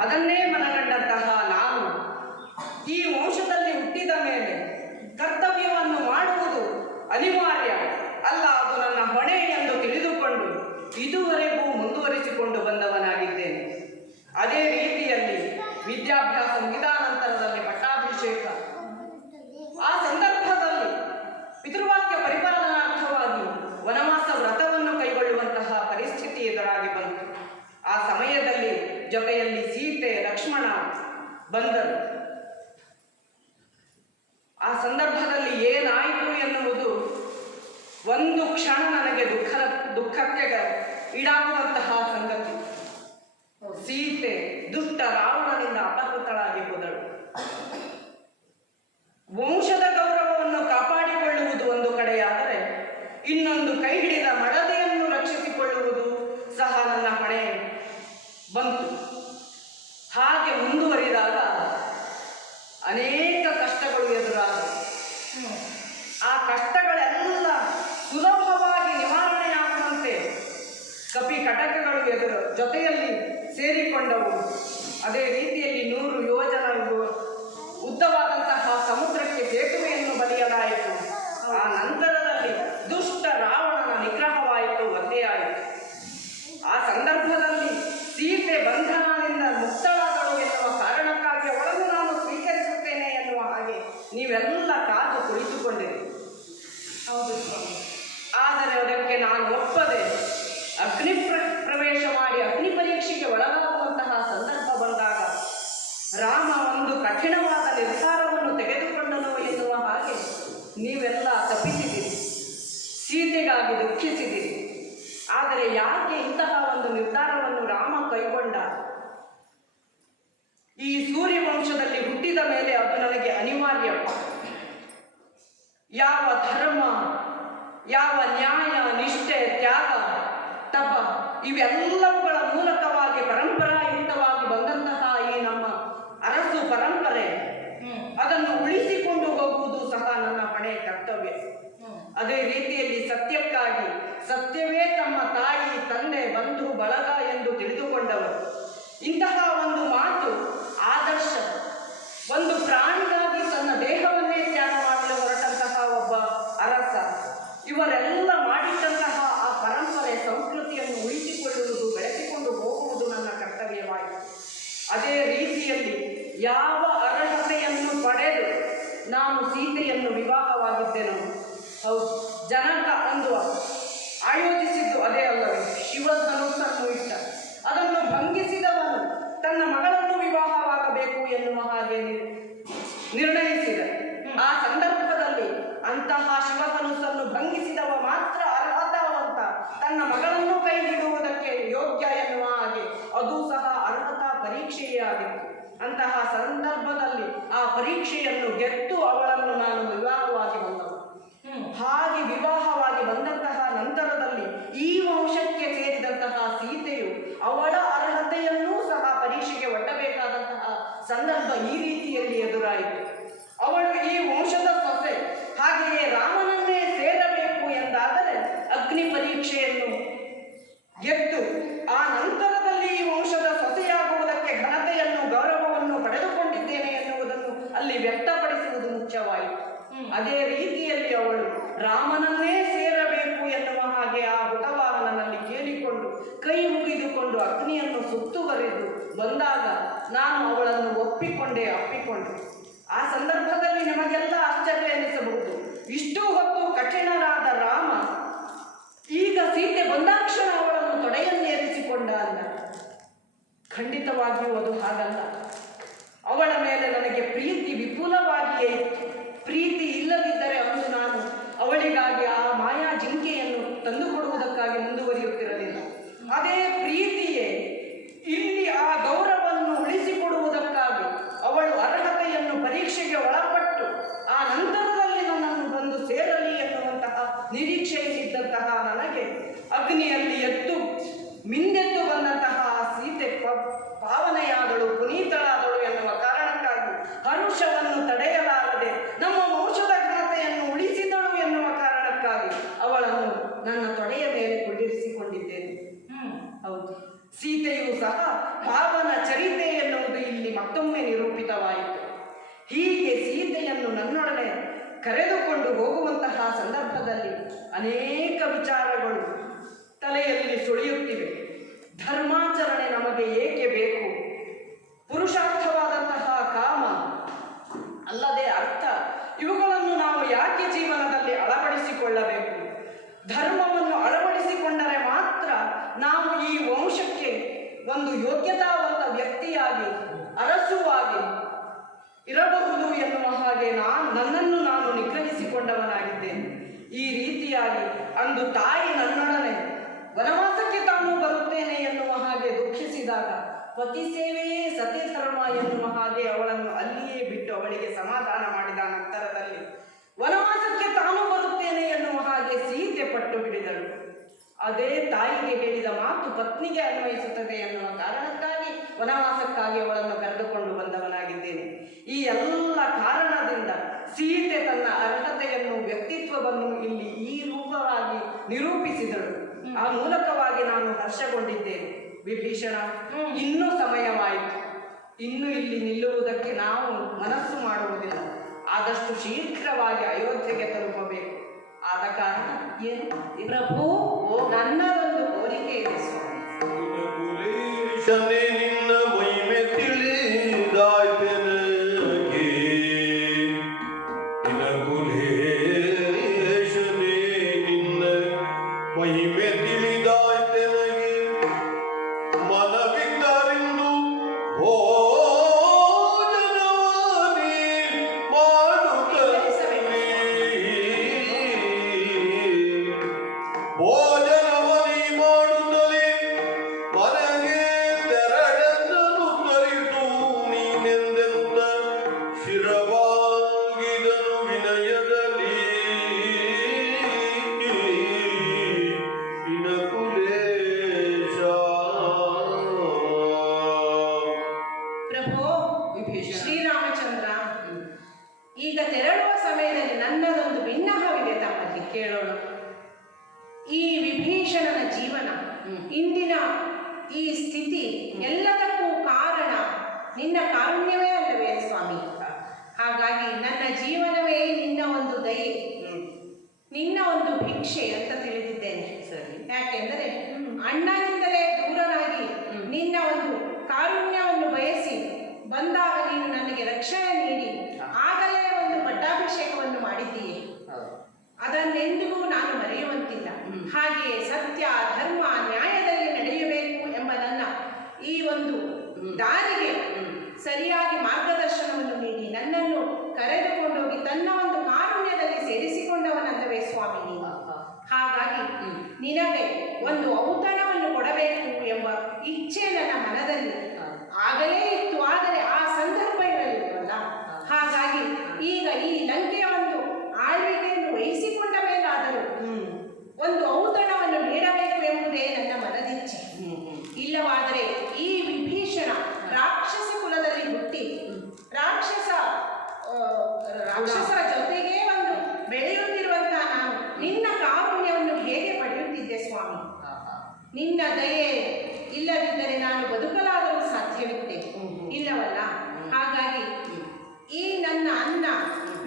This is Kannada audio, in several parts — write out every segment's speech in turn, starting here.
ಅದನ್ನೇ ಮನಗಂಡಂತಹ ನಾನು ಈ ವಂಶದಲ್ಲಿ ಹುಟ್ಟಿದ ಮೇಲೆ ಕರ್ತವ್ಯವನ್ನು ಮಾಡುವುದು ಅನಿವಾರ್ಯ ಅಲ್ಲ, ಅದು ನನ್ನ ಹೊಣೆ. ಇದುವರೆಗೂ ಮುಂದುವರಿಸಿಕೊಂಡು ಬಂದವನಾಗಿದ್ದೇನೆ. ಅದೇ ರೀತಿಯಲ್ಲಿ ವಿದ್ಯಾಭ್ಯಾಸ ಮುಗಿದ ನಂತರದಲ್ಲಿ ಪಟ್ಟಾಭಿಷೇಕ. ಆ ಸಂದರ್ಭದಲ್ಲಿ ಪಿತೃವಾಕ್ಯ ಪರಿಪಾಲನಾರ್ಥವಾಗಿ ವನವಾಸ ವ್ರತವನ್ನು ಕೈಗೊಳ್ಳುವಂತಹ ಪರಿಸ್ಥಿತಿ ಎದುರಾಗಿ ಬಂತು. ಆ ಸಮಯದಲ್ಲಿ ಜೊತೆಯಲ್ಲಿ ಸೀತೆ ಲಕ್ಷ್ಮಣ ಬಂದರು. ಆ ಸಂದರ್ಭದಲ್ಲಿ ಏನಾಯಿತು ಎನ್ನುವುದು ಒಂದು ಕ್ಷಣ ನನಗೆ ದುಃಖಕ್ಕೆ ಈಡಾಗುವಂತಹ ಸಂಗತಿ. ಸೀತೆ ದುಷ್ಟ ರಾವಣನಿಂದ ಅಪಹೃತಳಾಗಿ ಹೋದಳು. ವಂಶದ ಗೌರವವನ್ನು ಕಾಪಾಡಿಕೊಳ್ಳುವುದು ಒಂದು ಕಡೆಯಾದರೆ, ಇನ್ನೊಂದು ಕೈ ಹಿಡಿದ ಮಡದೆಯನ್ನು ರಕ್ಷಿಸಿಕೊಳ್ಳುವುದು ಸಹ ನನ್ನ ಹೊಣೆ ಬಂತು. ಹಾಗೆ ಮುಂದುವರಿದಾಗ ಅನೇಕ ಕಷ್ಟಗಳು ಎದುರಾದವು. ಆ ಕಷ್ಟಗಳೆಲ್ಲ ಸುಲಭವಾಗಿ ನಿವಾರಣೆಯಾಗುವಂತೆ ಕಪಿ ಕಟಕಗಳು ಜೊತೆಯಲ್ಲಿ ಸೇರಿಕೊಂಡವು. ಅದೇ ರೀತಿಯಲ್ಲಿ 100 ಯೋಜನ ಉದ್ದವಾದಂತಹ ಸಮುದ್ರಕ್ಕೆ ಸೇತುವೆಯನ್ನು ಬಲಿಯಲಾಯಿತು. ಆ ನಂತರದಲ್ಲಿ ದುಷ್ಟ ರಾವಣನ ನಿಗ್ರಹವಾಯಿತು, ವಧೆಯಾಯಿತು. ಆ ಸಂದರ್ಭದಲ್ಲಿ ಸೀತೆ ಬಂಧನದಿಂದ ಮುಕ್ತಳಾದಳು ಎನ್ನುವ ಕಾರಣಕ್ಕಾಗಿ ಅವಳನ್ನು ನಾನು ಸ್ವೀಕರಿಸುತ್ತೇನೆ ಎನ್ನುವ ಹಾಗೆ ನೀವೆಲ್ಲ ಕಾದು ಕುಳಿತುಕೊಂಡಿರಿ. ಹೌದು ಸ್ವಾಮಿ. ಆದರೆ ಅದಕ್ಕೆ ನಾನು ಒಪ್ಪದೆ ಅಗ್ನಿ ಪ್ರವೇಶ ಮಾಡಿ ಅಗ್ನಿ ಪರೀಕ್ಷೆಗೆ ಒಳಗಾಗುವಂತಹ ಸಂದರ್ಭ ಬಂದಾಗ ರಾಮ ಒಂದು ಕಠಿಣವಾದ ನಿರ್ಧಾರವನ್ನು ತೆಗೆದುಕೊಂಡನು ಎನ್ನುವ ಹಾಗೆ ನೀವೆಲ್ಲ ತಪ್ಪಿಸಿದಿರಿ, ಸೀತೆಗಾಗಿ ದುಃಖಿಸಿದಿರಿ. ಆದರೆ ಯಾಕೆ ಇಂತಹ ಒಂದು ನಿರ್ಧಾರವನ್ನು ರಾಮ ಕೈಗೊಂಡ? ಈ ಸೂರ್ಯವಂಶದಲ್ಲಿ ಹುಟ್ಟಿದ ಮೇಲೆ ಅದು ನನಗೆ ಅನಿವಾರ್ಯ. ಯಾವ ಧರ್ಮ, ಯಾವ ನ್ಯಾಯ, ನಿಷ್ಠೆ, ತ್ಯಾಗ, ತಪ ಇವೆಲ್ಲವುಗಳ ಮೂಲಕವಾಗಿ ಪರಂಪರಾಯುಕ್ತವಾಗಿ ಬಂದಂತಹ ಈ ನಮ್ಮ ಅರಸು ಪರಂಪರೆ, ಅದನ್ನು ಉಳಿಸಿಕೊಂಡು ಹೋಗುವುದು ಸಹ ನನ್ನ ಹೊಣೆ ಕರ್ತವ್ಯ. ಅದೇ ರೀತಿಯಲ್ಲಿ ಸತ್ಯಕ್ಕಾಗಿ, ಸತ್ಯವೇ ತಮ್ಮ ತಾಯಿ, ತಂದೆ, ಬಂಧು ಬಳಗ ಎಂದು ತಿಳಿದುಕೊಂಡವರು. ಇಂತಹ ಒಂದು ಮಾತು ಆದರ್ಶ. ಒಂದು ಪ್ರಾಣಿಗಾಗಿ ತನ್ನ ದೇಹವನ್ನೇ ತ್ಯಾಗ ಮಾಡಲು ಹೊರಟಂತಹ ಒಬ್ಬ ಅರಸ, ಇವರೆಲ್ಲ ಮಾಡಿದಂತಹ ಆ ಪರಂಪರೆ ಸಂಸ್ಕೃತಿಯನ್ನು ಉಳಿಸಿಕೊಳ್ಳುವುದು, ಬೆಳೆಸಿಕೊಂಡು ಹೋಗುವುದು ನನ್ನ ಕರ್ತವ್ಯವಾಯಿತು. ಅದೇ ರೀತಿಯಲ್ಲಿ ಯಾವ ಅರ್ಹತೆಯನ್ನು ಪಡೆದು ನಾನು ಸೀತೆಯನ್ನು ವಿವಾಹವಾಗಿದ್ದೆನೋ, ಹೌದು, ಜನಕ ಅಂದು ಆಯೋಜಿಸಿದ್ದು ಅದೇ ಅಲ್ಲವೇ? ಶಿವಧನುಸ್ಸನ್ನು ಇಟ್ಟ, ಅದನ್ನು ಭಂಗಿಸಿದವನು ತನ್ನ ಮಗಳನ್ನು ವಿವಾಹವಾಗಬೇಕು ಎನ್ನುವ ಹಾಗೆ ನಿರ್ಣಯಿಸಿದ. ಆ ಸಂದರ್ಭದಲ್ಲಿ ಅಂತಹ ಶಿವಧನುಸ್ಸನ್ನು ಭಂಗಿಸಿದವ ಮಾತ್ರ ಅರ್ಹತಾವಂತ, ತನ್ನ ಮಗಳನ್ನು ಕೈ ಬಿಡುವುದಕ್ಕೆ ಯೋಗ್ಯ ಎನ್ನುವ ಹಾಗೆ ಅದು ಸಹ ಅರ್ಹತಾ ಪರೀಕ್ಷೆಯೇ ಆಗಿತ್ತು. ಅಂತಹ ಸಂದರ್ಭದಲ್ಲಿ ಆ ಪರೀಕ್ಷೆಯನ್ನು ಗೆದ್ದು ಅವಳನ್ನು ನಾನು ವಿವಾಹವಾಗಿ ಬಂದವ. ಹಾಗೆ ವಿವಾಹವಾಗಿ ಬಂದಂತಹ ನಂತರದಲ್ಲಿ ಈ ವಂಶಕ್ಕೆ ಸೇರಿದಂತಹ ಸೀತೆಯು ಅವಳ ಅರ್ಹತೆಯನ್ನೂ ಸಹ ಪರೀಕ್ಷೆಗೆ ಒಡ್ಡಬೇಕಾದಂತಹ ಸಂದರ್ಭ ಈ ರೀತಿಯಲ್ಲಿ ಎದುರಾಯಿತು. ಅವಳು ಈ ವಂಶದ ಸೊಸೆ, ಹಾಗೆಯೇ ರಾಮನನ್ನೇ ಸೇರಬೇಕು ಎಂದಾದರೆ ಅಗ್ನಿ ಪರೀಕ್ಷೆಯನ್ನು ಗೆದ್ದು ಆ ನಂತರದಲ್ಲಿ ಈ ವಂಶದ ಸೊಸೆಯಾಗುವುದಕ್ಕೆ ಘನತೆಯನ್ನು, ಗೌರವವನ್ನು ಪಡೆದುಕೊಂಡಿದ್ದೇನೆ ಎನ್ನುವುದನ್ನು ಅಲ್ಲಿ ವ್ಯಕ್ತಪಡಿಸುವುದು ಮುಖ್ಯವಾಯಿತು. ಅದೇ ರೀತಿಯಲ್ಲಿ ಅವಳು ರಾಮನನ್ನೇ ಸೇರಬೇಕು ಎನ್ನುವ ಹಾಗೆ ಆ ಹುತವಾಹನನಲ್ಲಿ ಕೇಳಿಕೊಂಡು ಕೈ ಮುಗಿದುಕೊಂಡು ಅಗ್ನಿಯನ್ನು ಸುತ್ತುವರೆದು ಬಂದಾಗ ನಾನು ಅವಳನ್ನು ಅಪ್ಪಿಕೊಂಡೆ. ಆ ಸಂದರ್ಭದಲ್ಲಿ ನಿಮಗೆಲ್ಲ ಆಶ್ಚರ್ಯ ಎನಿಸಬಹುದು. ಇಷ್ಟು ಹೊತ್ತು ಕಠಿಣರಾದ ರಾಮ ಈಗ ಸೀತೆ ಬಂದಾಕ್ಷಣ ಅವಳನ್ನು ತೊಡೆಯನ್ನೇರಿಸಿಕೊಂಡ ಅಲ್ಲ. ಖಂಡಿತವಾಗಿಯೂ ಅದು ಹಾಗಲ್ಲ. ಅವಳ ಮೇಲೆ ನನಗೆ ಪ್ರೀತಿ ವಿಪುಲವಾಗಿಯೇ ಇತ್ತು. ಪ್ರೀತಿ ಇಲ್ಲದಿದ್ದರೆ ಅಂದು ನಾನು ಅವಳಿಗಾಗಿ ಆ ಮಾಯಾ ಜಿಂಕೆಯನ್ನು ತಂದುಕೊಡುವುದಕ್ಕಾಗಿ ಮುಂದುವರಿಯುತ್ತಿರಲಿಲ್ಲ. ಅದೇ ಪ್ರೀತಿಯೇ ಇಲ್ಲಿ ಆ ಗೌರವವನ್ನು ಉಳಿಸಿಕೊಡುವುದಕ್ಕಾಗಿ ಅವಳು ಅರ್ಹತೆಯನ್ನು ಪರೀಕ್ಷೆಗೆ ಒಳಪಟ್ಟು ಆ ನಂತರದಲ್ಲಿ ನನ್ನನ್ನು ಬಂದು ಸೇರಲಿ ಎನ್ನುವಂತಹ ನಿರೀಕ್ಷೆಯಲ್ಲಿದ್ದಂತಹ ನನಗೆ ಅಗ್ನಿಯಲ್ಲಿ ಮಿಂದೆದ್ದು ಬಂದಂತಹ ಸೀತೆ ಪಾವನೆಯಾದಳು, ಪುನೀತಳಾದಳು ಎನ್ನುವ ಕಾರಣಕ್ಕಾಗಿ ಹರುಷವನ್ನು ತಡೆಯಲಾರದೆ ನಮ್ಮ ವಂಶದ ಘನತೆಯನ್ನು ಉಳಿಸಿದಳು ಎನ್ನುವ ಕಾರಣಕ್ಕಾಗಿ ಅವಳನ್ನು ನನ್ನ ತೊಡೆಯ ಮೇಲೆ ಕುಳ್ಳಿರಿಸಿಕೊಂಡಿದ್ದೇನೆ. ಹೌದು, ಸೀತೆಯೂ ಸಹ ಪಾವನ ಚರಿತೆ ಎನ್ನುವುದು ಇಲ್ಲಿ ಮತ್ತೊಮ್ಮೆ ನಿರೂಪಿತವಾಯಿತು. ಹೀಗೆ ಸೀತೆಯನ್ನು ನನ್ನೊಡನೆ ಕರೆದುಕೊಂಡು ಹೋಗುವಂತಹ ಸಂದರ್ಭದಲ್ಲಿ ಅನೇಕ ವಿಚಾರಗಳು ತಲೆಯಲ್ಲಿ ಸುಳಿಯುತ್ತವೆ. ನಮಗೆ ಏಕೆ ಬೇಕು? ಪುರುಷಾರ್ಥವಾದಂತಹ ಕಾಮ ಅಲ್ಲದೆ ಅರ್ಥ ಇವುಗಳನ್ನು ನಾವು ಯಾಕೆ ಜೀವನದಲ್ಲಿ ಅಳವಡಿಸಿಕೊಳ್ಳಬೇಕು? ಧರ್ಮವನ್ನು ಅಳವಡಿಸಿಕೊಂಡರೆ ಮಾತ್ರ ನಾವು ಈ ವಂಶಕ್ಕೆ ಒಂದು ಯೋಗ್ಯತಾವಂತ ವ್ಯಕ್ತಿಯಾಗಿ ಅರಸುವಾಗಿ ಇರಬಹುದು ಎನ್ನುವ ಹಾಗೆ ನನ್ನನ್ನು ನಾನು ನಿಗ್ರಹಿಸಿಕೊಂಡವನಾಗಿದ್ದೇನೆ. ಈ ರೀತಿಯಾಗಿ ಅಂದು ತಾಯಿ ನನ್ನೊಡನೆ ವನವಾಸಕ್ಕೆ ತಾನು ಬರುತ್ತೇನೆ ಎನ್ನುವ ಹಾಗೆ ದುಃಖಿಸಿದಾಗ ಪತಿ ಸೇವೆಯೇ ಸತಿ ಧರ್ಮ ಎನ್ನುವ ಹಾಗೆ ಅವಳನ್ನು ಅಲ್ಲಿಯೇ ಬಿಟ್ಟು ಅವಳಿಗೆ ಸಮಾಧಾನ ಮಾಡಿದ ನಂತರದಲ್ಲಿ ವನವಾಸಕ್ಕೆ ತಾನು ಬರುತ್ತೇನೆ ಎನ್ನುವ ಹಾಗೆ ಸೀತೆ ಪಟ್ಟು ಹಿಡಿದಳು. ಅದೇ ತಾಯಿಗೆ ಹೇಳಿದ ಮಾತು ಪತ್ನಿಗೆ ಅನ್ವಯಿಸುತ್ತದೆ ಎನ್ನುವ ಕಾರಣಕ್ಕಾಗಿ ವನವಾಸಕ್ಕಾಗಿ ಅವಳನ್ನು ಕರೆದುಕೊಂಡು ಬಂದವನಾಗಿದ್ದೇನೆ. ಈ ಎಲ್ಲ ಕಾರಣದಿಂದ ಸೀತೆ ತನ್ನ ಅರ್ಹತೆಯನ್ನು ವ್ಯಕ್ತಿತ್ವವನ್ನು ಇಲ್ಲಿ ಈ ರೂಪವಾಗಿ ನಿರೂಪಿಸಿದಳು. ಆ ಮೂಲಕವಾಗಿ ನಾನು ಹರ್ಷಗೊಂಡಿದ್ದೇನೆ. ವಿಭೀಷಣ, ಇನ್ನೂ ಸಮಯವಾಯಿತು. ಇನ್ನು ಇಲ್ಲಿ ನಿಲ್ಲುವುದಕ್ಕೆ ನಾವು ಮನಸ್ಸು ಮಾಡುವುದಿಲ್ಲ. ಆದಷ್ಟು ಶೀಘ್ರವಾಗಿ ಅಯೋಧ್ಯೆಗೆ ತಲುಪಬೇಕು. ಆದ ಕಾರಣ ಏನು ಪ್ರಭು, ನನ್ನದೊಂದು ಕೋರಿಕೆ ಇದೆ ಸ್ವಾಮಿ. ನಿನ್ನ ಮಹಿಮೆ ತಿಳಿದಾಯ್ತೆ ನನಗೆ, ಕುಲೇಶನೇ ನಿನ್ನ ಮಹಿಮೆ ತಿಳಿದಾಯ್ತೆ ನನಗೆ. ಮನವಿದ್ದರಿಂದು ಭೋಜನವಾನಿ ಮಾಡುತ್ತಲೇ, ಭೋಜನವನಿ ಮಾಡುತ್ತಲೇ ಮನೆಗೆ ತೆರಳನ್ನು ತರಿತು ನೀನೆಂದೆಂತ ಶಿರವಾಗಿದನು ವಿನಯದಲ್ಲಿ. ಇನಕುಲೇಶ. ಪ್ರಭು ಶ್ರೀರಾಮಚಂದ್ರ, ಈಗ ತೆರಳುವ ಸಮಯದಲ್ಲಿ ನನ್ನದೊಂದು ಭಿನ್ನಹವಿದೆ ತಮ್ಮಲ್ಲಿ ಕೇಳೋಣ. ಈ ವಿಭೀಷಣನ ಜೀವನ, ಇಂದಿನ ಈ ಸ್ಥಿತಿ ಎಲ್ಲದಕ್ಕೂ ಕಾರಣ ನಿನ್ನ ಕಾರುಣ್ಯವೇ ಅಲ್ಲವೇ ಸ್ವಾಮಿ? ಹಾಗಾಗಿ ನನ್ನ ಜೀವನವೇ ನಿನ್ನ ಒಂದು ದಯೆ, ನಿನ್ನ ಒಂದು ಭಿಕ್ಷೆ ಅಂತ ತಿಳಿದಿದ್ದೇನೆ. ಯಾಕೆಂದರೆ ಅಣ್ಣನಿಂದಲೇ ದೂರನಾಗಿ ನಿನ್ನ ಒಂದು ಕಾರುಣ್ಯವನ್ನು ಬಯಸಿ ಬಂದಾಗ ನೀನು ನನಗೆ ರಕ್ಷಣೆ ನೀಡಿ ಆಗಲೇ ಒಂದು ಪಟ್ಟಾಭಿಷೇಕವನ್ನು ಮಾಡಿದ್ದೀಯೆ. ಅದನ್ನೆಂದಿಗೂ ನಾನು ಮರೆಯುವಂತಿಲ್ಲ. ಹಾಗೆಯೇ ಸತ್ಯ, ಧರ್ಮ, ನ್ಯಾಯದಲ್ಲಿ ನಡೆಯಬೇಕು ಎಂಬ ನನ್ನ ಈ ಒಂದು ದಾರಿಗೆ ಸರಿಯಾಗಿ ಮಾರ್ಗದರ್ಶನವನ್ನು ನೀಡಿ ನನ್ನನ್ನು ಕರೆದುಕೊಂಡೋಗಿ ತನ್ನ ಒಂದು ಕಾರುಣ್ಯದಲ್ಲಿ ಸೇರಿಸಿಕೊಂಡವನಲ್ಲವೇ ಸ್ವಾಮಿ ನೀನು? ಹಾಗಾಗಿ ನಿನಗೆ ಒಂದು ಔತಣವನ್ನು ಕೊಡಬೇಕು ಎಂಬ ಇಚ್ಛೆ ನನ್ನ ಮನದಲ್ಲಿ ಆಗಲೇ ಇತ್ತು. ಆದರೆ ಆ ಸಂದರ್ಭ ಇರಲಿಲ್ಲವಲ್ಲ. ಹಾಗಾಗಿ ಈಗ ಈ ಲಂಕೆಯ ಒಂದು ಆಳ್ವಿಕೆಯನ್ನು ವಹಿಸಿಕೊಂಡ ಮೇಲಾದರೂ ಒಂದು ಔತಣವನ್ನು ನೀಡಬೇಕು ಎಂಬುದೇ ನನ್ನ ಮನದಿಚ್ಛೆ. ಇಲ್ಲವಾದರೆ ಈ ವಿಭೀಷಣ ರಾಕ್ಷಸ ಕುಲದಲ್ಲಿ ಹುಟ್ಟಿ ರಾಕ್ಷಸರ ಜೊತೆಗೆ ಒಂದು ಬೆಳೆಯುತ್ತಿರುವಂತಹ ನಾನು ನಿನ್ನ ಕಾರುಣ್ಯವನ್ನು ಹೇಗೆ ಪಡೆಯುತ್ತಿದ್ದೆ ಸ್ವಾಮಿ? ನಿನ್ನ ದಯೆ ಇಲ್ಲದಿದ್ದರೆ ನಾನು ಬದುಕಲಾದರೂ ಸಾಧ್ಯವಿತ್ತೆ, ಇಲ್ಲವಲ್ಲ? ಹಾಗಾಗಿ ಈ ನನ್ನ ಅನ್ನ,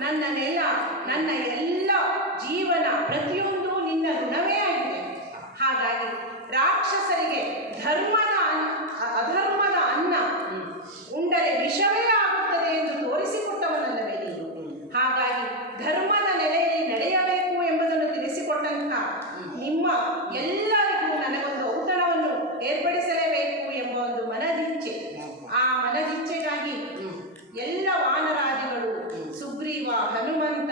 ನನ್ನ ನೆಲ, ನನ್ನ ಎಲ್ಲ ಜೀವನ ಪ್ರತಿಯೊಂದು ನಿನ್ನ ಋಣವೇ ಆಗಿದೆ. ಹಾಗಾಗಿ ರಾಕ್ಷಸರಿಗೆ ಅಧರ್ಮದ ಅನ್ನ ಉಂಡರೆ ವಿಷವೇ ಆಗುತ್ತದೆ ಎಂದು ತೋರಿಸಿಕೊಟ್ಟವನಲ್ಲವೇ ನೀನು? ಹಾಗಾಗಿ ಧರ್ಮದ ನೆಲೆಯಲ್ಲಿ ನಡೆಯಬೇಕು ಎಂಬುದನ್ನು ತಿಳಿಸಿಕೊಟ್ಟಂತ ನಿಮ್ಮ ಎಲ್ಲರಿಗೂ ನನಗೊಂದು ಔತಣವನ್ನು ಏರ್ಪಡಿಸಲೇಬೇಕು ಎಂಬ ಒಂದು ಮನದಿಚ್ಛೆ. ಆ ಮನದಿಚ್ಛೆಗಾಗಿ ಎಲ್ಲ ವಾನರಾದಿಗಳು, ಸುಗ್ರೀವ, ಹನುಮಂತ,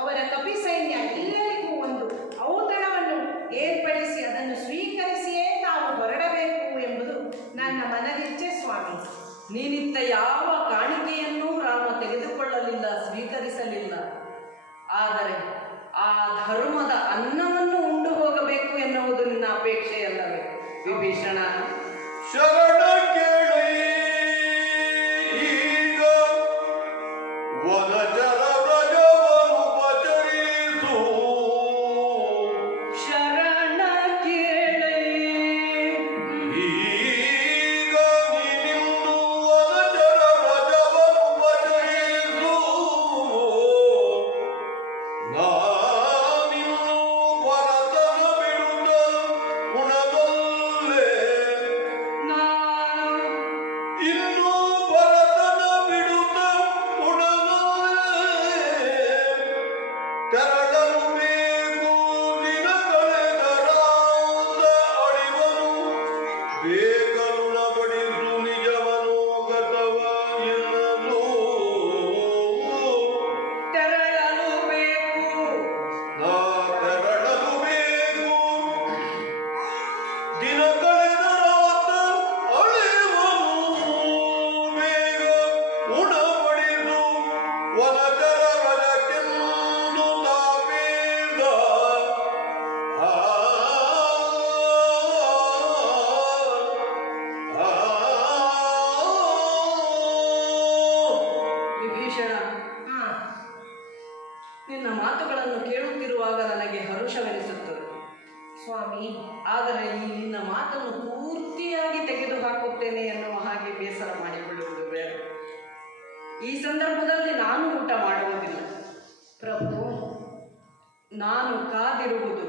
ಅವರ ಕಪಿ ಸೈನ್ಯ ಎಲ್ಲರಿಗೂ ಒಂದು ಔತಣವನ್ನು ಏರ್ಪಡಿಸಿ ಅದನ್ನು ಸ್ವೀಕರಿಸಿಯೇ ತಾವು ಹೊರಡಬೇಕು ಎಂಬುದು ನನ್ನ ಮನದಿಚ್ಛೆ ಸ್ವಾಮಿ. ನೀನಿತ್ತ ಯಾವ ಕಾಣಿಕೆಯನ್ನೂ ರಾಮ ತೆಗೆದುಕೊಳ್ಳಲಿಲ್ಲ, ಸ್ವೀಕರಿಸಲಿಲ್ಲ. ಆದರೆ ಆ ಧರ್ಮದ ಅನ್ನವನ್ನು ಉಂಡು ಹೋಗಬೇಕು ಎನ್ನುವುದು ನಿನ್ನ ಅಪೇಕ್ಷೆಯಲ್ಲವೇ ವಿಭೀಷಣ? ಶರಣ ಕೇಳಿ ಈಗ ವನಚರ ವ್ರಜವನ್ನು ಪಚರಿಸು. ಶರಣ ಕೇಳಿ ಈಗ ನೀನಿಂದು ವನಚರ ವ್ರಜವನ್ನು ಪಚರಿಸು. ನಾನಿನ್ನು ಭರತನ ಬಿಡುತ್ತ ಉಣದಲ್ಲೇ. ನಾನು ಆದರೆ ಈ ನಿನ್ನ ಮಾತನ್ನು ಪೂರ್ತಿಯಾಗಿ ತೆಗೆದುಹಾಕುತ್ತೇನೆ ಎನ್ನುವ ಹಾಗೆ ಬೇಸರ ಮಾಡಿಕೊಳ್ಳುವುದು ಬೇಡ. ಈ ಸಂದರ್ಭದಲ್ಲಿ ನಾನು ಊಟ ಮಾಡುವುದಿಲ್ಲ ಪ್ರಭು. ನಾನು ಕಾದಿರುವುದು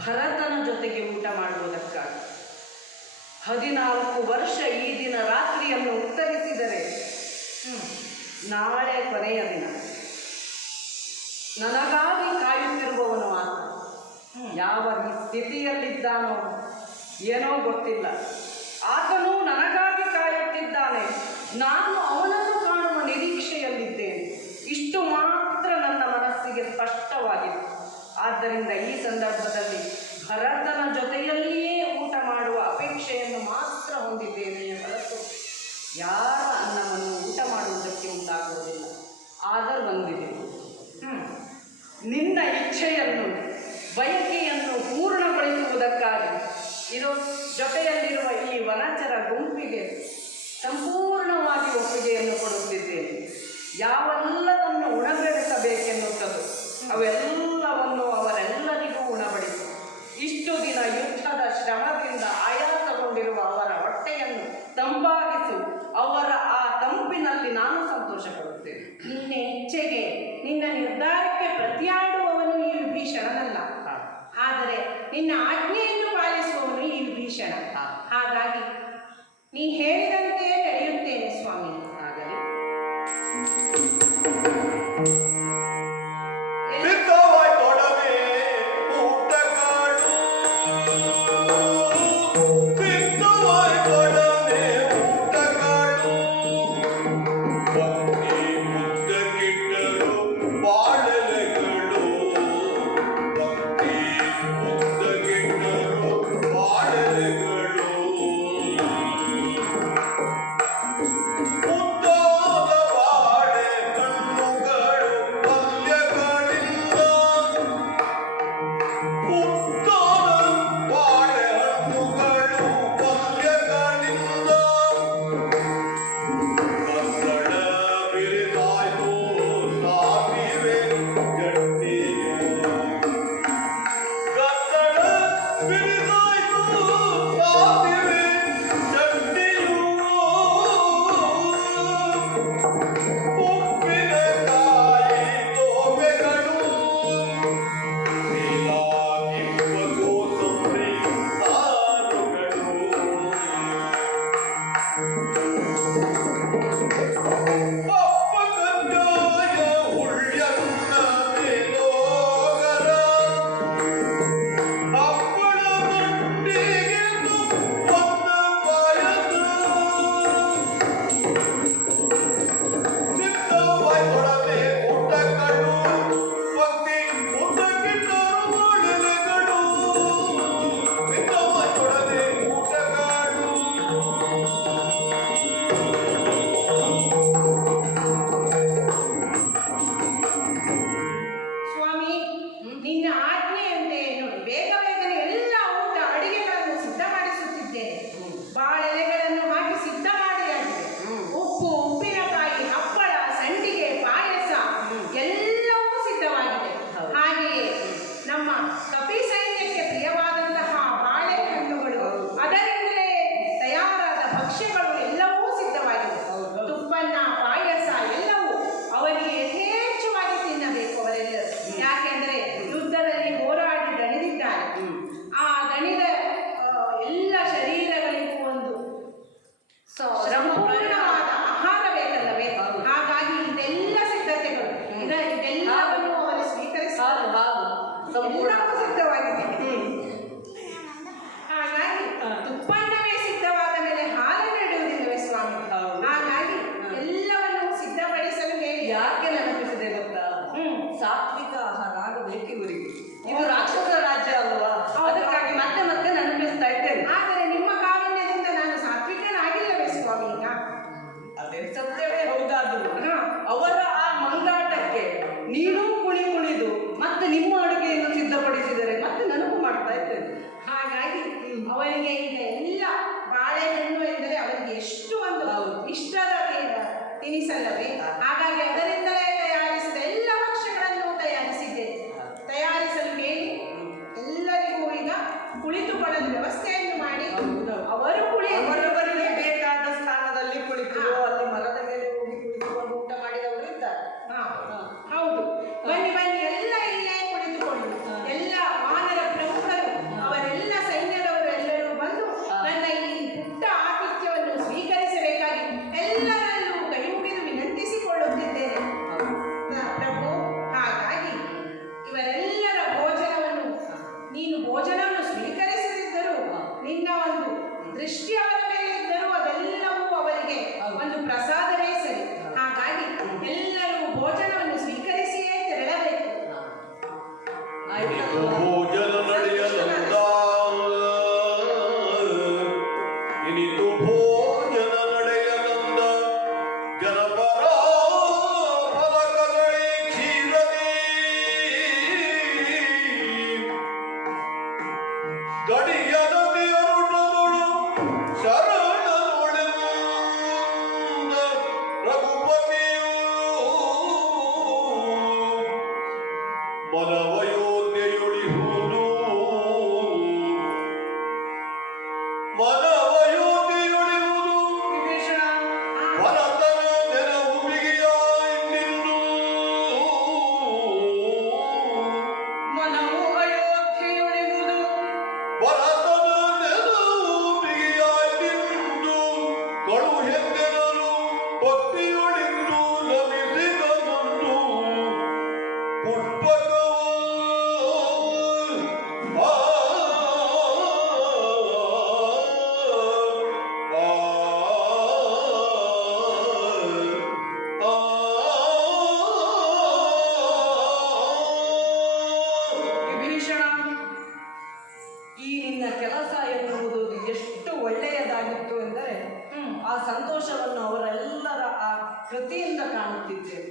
ಭರತನ ಜೊತೆಗೆ ಊಟ ಮಾಡುವುದಕ್ಕಾಗಿ. 14 ವರ್ಷ ಈ ದಿನ ರಾತ್ರಿಯನ್ನು ಉತ್ತರಿಸಿದರೆ ನಾಳೆ ಕೊನೆಯ ದಿನ. ನನಗಾಗಿ ಕಾಯುತ್ತಿರುವವನು ಆತ. ಯಾವ ಸ್ಥಿತಿಯಲ್ಲಿದ್ದಾನೋ ಏನೋ ಗೊತ್ತಿಲ್ಲ. ಆತನು ನನಗಾಗಿ ಕಾಯುತ್ತಿದ್ದಾನೆ. ನಾನು ಅವನನ್ನು ಕಾಣುವ ನಿರೀಕ್ಷೆಯಲ್ಲಿದ್ದೇನೆ. ಇಷ್ಟು ಮಾತ್ರ ನನ್ನ ಮನಸ್ಸಿಗೆ ಸ್ಪಷ್ಟವಾಗಿದೆ. ಆದ್ದರಿಂದ ಈ ಸಂದರ್ಭದಲ್ಲಿ ಭರತನ ಜೊತೆಯಲ್ಲಿಯೇ ಊಟ ಮಾಡುವ ಅಪೇಕ್ಷೆಯನ್ನು ಮಾತ್ರ ಹೊಂದಿದ್ದೇನೆಯೇ ಹೊರತು ಯಾರ ಅನ್ನವನ್ನು ಊಟ ಮಾಡುವುದಕ್ಕೆ ಉಂಟಾಗುವುದಿಲ್ಲ. ಆದರೂ ಬಂದಿದೆ, ನಿನ್ನ ಇಚ್ಛೆಯನ್ನು ಬಯಕೆಯನ್ನು ಪೂರ್ಣಗೊಳಿಸುವುದಕ್ಕಾಗಿ ಇದು ಜೊತೆಯಲ್ಲಿರುವ ಈ ವನಚರ ಗುಂಪಿಗೆ ಸಂಪೂರ್ಣವಾಗಿ ಒಪ್ಪಿಗೆಯನ್ನು ಕೊಡುತ್ತಿದ್ದೇನೆ. ಯಾವೆಲ್ಲವನ್ನು ಉಣಬಡಿಸಬೇಕೆನ್ನುತ್ತದೆ ಅವೆಲ್ಲವನ್ನು ಅವರೆಲ್ಲರಿಗೂ ಉಣಬಡಿಸು. ಇಷ್ಟು ದಿನ ಯುದ್ಧದ ಶ್ರಮದಿಂದ ಆಯಾಸಗೊಂಡಿರುವ ಅವರ ಹೊಟ್ಟೆಯನ್ನು ತಂಪಾಗಿಸು. ಅವರ ಆ ತಂಪಿನಲ್ಲಿ ನಾನು ಸಂತೋಷ ಪಡುತ್ತೇನೆ. ನಿನ್ನ ಇಚ್ಛೆಗೆ, ನಿನ್ನ ನಿರ್ಧಾರಕ್ಕೆ ಪ್ರತಿಯಾಡುವವನು ಈ ವಿಭೀಷಣನಲ್ಲ, ಆದರೆ ನಿನ್ನ ಆಜ್ಞೆಯನ್ನು ಪಾಲಿಸುವವನು ಈ ವಿಭೀಷಣ. ಹಾಗಾಗಿ ನೀ ಹೇಳಿದಂತೆಯೇ ನಡೆಯುತ್ತೇನೆ ಸ್ವಾಮಿ. ಆಗಲಿ. ಸಿದ್ಧವಾಯ್ತೊಡನೆ ಊಟ ಕಾಡು. ಸಿದ್ಧವಾಯ್ತೊಡನೆ ಊಟ ಕಾಡು. ಪಂಕ್ತಿ ಮುದ್ದಗಿಟ್ಟರು ಬಾಳೆಲೆಗಳು. ಪಂಕ್ತಿ ಮುದ್ದಗಿಟ್ಟರು ಬಾಳೆಲೆಗಳು. ಮುದ್ದಾದ ಬಾಳೆ ಕಣ್ಣುಗಳು ಪಲ್ಯಗಳಿಂದ. ಮುದ್ದಾದ ಬಾಳೆ ಹಣ್ಣುಗಳು ಪಲ್ಯಗಳಿಂದ. ಕನ್ನಡ ಬಿರಿದಾಯ್ತು ಸಾಸಿವೆ ಚಟ್ನಿಯು. ಕನ್ನಡ ಬಿರಿದಾಯ್ತು ಸಾಸಿವೆ ಚಟ್ನಿಯು. ಉಪ್ಪಿನಕಾಯಿ ತೋವೆಗಳು. ನೀಲಾಗಿರುವ ಕೋಸಂಬರಿ ಸಾರುಗಳು. ಪಪ್ಪ ಕಜ್ಜಾಯ ಹುಳ್ಯನ್ನ ಮೇಲೋಗರ. ಹಪ್ಪಳ ರೊಟ್ಟಿಗೆ ತುಪ್ಪದ ಪಾಯಸ. ಸಿದ್ಧವಾಯ್ತೊಡನೆ ಊಟ ಕಾಡು. ಪಂಕ್ತಿ ಮುದ್ದಗಿಟ್ಟರು ಬಾಳೆಲೆಗಳು. ಸಿದ್ಧವಾಯ್ತೊಡನೆ ಊಟ ಕಾಡು. ಸ್ವಾಮಿ, ನಿನ್ನ ಆಜ್ಞೆಯಂತೆ ನೋಡಿ ಬೇಗ ಬೇಗನೆ ಎಲ್ಲ ಊಟ ಅಡಿಗೆಗಳನ್ನು ಸಿದ್ಧ ಮಾಡಿಸುತ್ತಿದ್ದೇನೆ. ಬಾಳೆಲೆಗಳನ್ನು ಹಾಕಿ ಸಿದ್ಧ ಮಾಡಿಯಾಗಿದೆ. ಉಪ್ಪು, ಉಪ್ಪಿನಕಾಯಿ, ಹಪ್ಪಳ, ಸಂಡಿಗೆ, ಪಾಯಸ ಎಲ್ಲವೂ ಸಿದ್ಧವಾಗಿದೆ. ಹಾಗೆಯೇ ನಮ್ಮ ಕಪಿ ಸೈನ್ಯಕ್ಕೆ ಪ್ರಿಯವಾದಂತಹ ಬಾಳೆಹಣ್ಣುಗಳು, ಅದರಿಂದಲೇ ತಯಾರಾದ ಭಕ್ಷ್ಯಗಳು ಎಲ್ಲವೂ ಸಿದ್ಧವಾಗಿದೆ. ತುಪ್ಪನ್ನ, ಪಾಯಸ ಎಲ್ಲವೂ ಅವರಿಗೆ ಯಥೇಚ್ಛವಾಗಿ ತಿನ್ನಬೇಕು ಅವರೆಲ್ಲರೂ. ಯಾಕೆಂದರೆ ಯುದ್ಧದಲ್ಲಿ ಹೋರಾಡಿ ದಣಿದಿದ್ದಾರೆ. ಆ ದಣಿದ ಎಲ್ಲ ಶರೀರಗಳಿಗೂ ಒಂದು ಸಂಪೂರ್ಣವಾದ ಆಹಾರ ಬೇಕಲ್ಲವೇ? ಹಾಗಾಗಿ ಇದೆಲ್ಲ ಸಿದ್ಧತೆಗಳು, ಇದೆಲ್ಲವನ್ನು ಅವರು ಸ್ವೀಕರಿಸಲು ಎಲ್ಲವೂ ಸಿದ್ಧವಾಗಿದೆ. ಹಾಗಾಗಿ ತುಪ್ಪಣ್ಣವೇ ಸಿದ್ಧವಾದ ಮೇಲೆ ಹಾಲನ್ನು ಇಡುವುದಿಲ್ಲವೇ ಸ್ವಾಮಿ? ಹಾಗಾಗಿ ಎಲ್ಲವನ್ನು ಸಿದ್ಧಪಡಿಸಲು ಹೇಳಿ. ಯಾಕೆ ನೆನಪಿಸಿದೆ ಗೊತ್ತಾ? ಸಾತ್ವಿಕ ಆಹಾರ ಆಗಬೇಕು ಇವರಿಗೆ. ಇದು ರಾಕ್ಷಸ ರಾಜ್ಯ ಅಲ್ವಾ? ಅದಕ್ಕಾಗಿ ಮತ್ತೆ ಮತ್ತೆ ನೆನಪಿಸ್ತಾ ಇದ್ದೇನೆ. ಆದರೆ ನಿಮ್ಮ ಕಾರುಣ್ಯದಿಂದ ನಾನು ಸಾತ್ವಿಕನಾಗಿಲ್ಲವೇ ಸ್ವಾಮಿ? ಈಗ ಅದೇ ಸತ್ಯವೇ ಹೌದಾದ್ರು ಅವರ ಆ ಮಂಗಾಟಕ್ಕೆ ನೀನು ಕುಣಿದು ಮತ್ತೆ ನಿಮ್ಮ ಅಡುಗೆಯನ್ನು ಸಿದ್ಧಪಡಿಸಿದರೆ ಮತ್ತೆ ನೆನಪು ಮಾಡ್ತಾ ಇದ್ದೇನೆ. ಹಾಗಾಗಿ ಅವರಿಗೆ ಈಗ ಎಲ್ಲ ಬಾಳೆಹಣ್ಣು ಎಂದರೆ ಅವರಿಗೆ ಎಷ್ಟು ಒಂದು ಇಷ್ಟದ ತಿನಿಸಲ್ಲವೇ? ಹಾಗಾಗಿ ಅದರಿಂದಲೇ ತಯಾರಿಸಿದ ಎಲ್ಲ ಭಕ್ಷ್ಯಗಳನ್ನು ತಯಾರಿಸಿದ್ದೇನೆ. ತಯಾರಿಸಲು ಹೇಳಿ ಎಲ್ಲರಿಗೂ ಈಗ ಕುಳಿತುಕೊಳ್ಳಲು ವ್ಯವಸ್ಥೆಯನ್ನು ಮಾಡಿ ಹೌದು. ಅವರು ಅವರವರಿಗೆ ಬೇಕಾದ ಸ್ಥಾನದಲ್ಲಿ ಕುಳಿತು ಅಲ್ಲಿ ಮರದ ಮೇಲೆ ಹೋಗಿ ಕುಳಿತುಕೊಂಡು ಊಟ ಮಾಡಿದವರು ಇದ್ದಾರೆ. ಹೌದು. ಬನ್ನಿ ಬನ್ನಿ, ಎಲ್ಲ ಇಲ್ಲೇ ಕುಳಿತುಕೊಂಡು ಎಲ್ಲ ವಾನರ ಪ್ರಮುಖರು ಅವರೆಲ್ಲ ಸೈನ್ಯದವರು ಎಲ್ಲರೂ ಬಂದು ನನ್ನ ಈ ಪುಟ್ಟ ಆತಿಥ್ಯವನ್ನು ಸ್ವೀಕರಿಸಬೇಕಾಗಿ ಎಲ್ಲರಲ್ಲೂ ಕೈ ಮುಗಿದು ವಿನಂತಿಸಿಕೊಳ್ಳುತ್ತಿದ್ದೇನೆ ಪ್ರಭು. ಹಾಗಾಗಿ ಇವರೆಲ್ಲರ ಭೋಜನವನ್ನು ನೀನು ಭೋಜನವನ್ನು ಸ್ವೀಕರಿಸದಿದ್ದರೂ ನಿನ್ನ ಒಂದು ದೃಷ್ಟಿ ಅವರ ಮೇಲೆ ಇದ್ದರೂ ಅದೆಲ್ಲವೂ ಅವರಿಗೆ ಒಂದು ಪ್ರಸಾದವೇ ಸರಿ. ಹಾಗಾಗಿ ಎಲ್ಲರೂ ಭೋಜನವನ್ನು ಸ್ವೀಕರಿಸಿಯೇ ತೆರಳಬೇಕು. ಇನಿತು ಭೋಜನ ನಡೆಯಲಂದ ಇನಿತು ಭೋಜನ ನಡೆಯಲಂದ ಜನಪರ ಫಲಕದಳಿ ಕ್ಷೀರದಿ ಗಡಿಯದಲ್ಲಿ ಅರುಣಗಳು ಶರಣನೊಳೆಂದ ರಘುಪತಿಯು ಮನವಯೋಧ್ಯೆಯೊಳಿಹುದು ಮನವಯೋಧ್ಯೆಯೊಳಿಹುದು ವಿಭೀಷಣ ಭರತನ ನೆನವು ಬಿಗಿಯಾಯಿತೆಂದು ಮನವು ಅಯೋಧ್ಯೆಯೊಳಿಗುವುದು ಭರತನ ನೆನವು ಬಿಗಿಯಾಯಿತೆಂದು ಕಳುಹೆಂದೆನರು ಭಕ್ತಿಯೊಳಿಂದು ನಮಿಸಿದನಂದು ಪುಷ್ಪಕವು ವಿಭೀಷಣ, ಈ ನಿನ್ನ ಕೆಲಸ ಎನ್ನುವುದು ಎಷ್ಟು ಒಳ್ಳೆಯದಾಗಿತ್ತು ಎಂದರೆ ಆ ಸಂತೋಷವನ್ನು ಅವರೆಲ್ಲರ ಆ ಕೃತಿಯಿಂದ ಕಾಣುತ್ತಿದ್ದೇವೆ.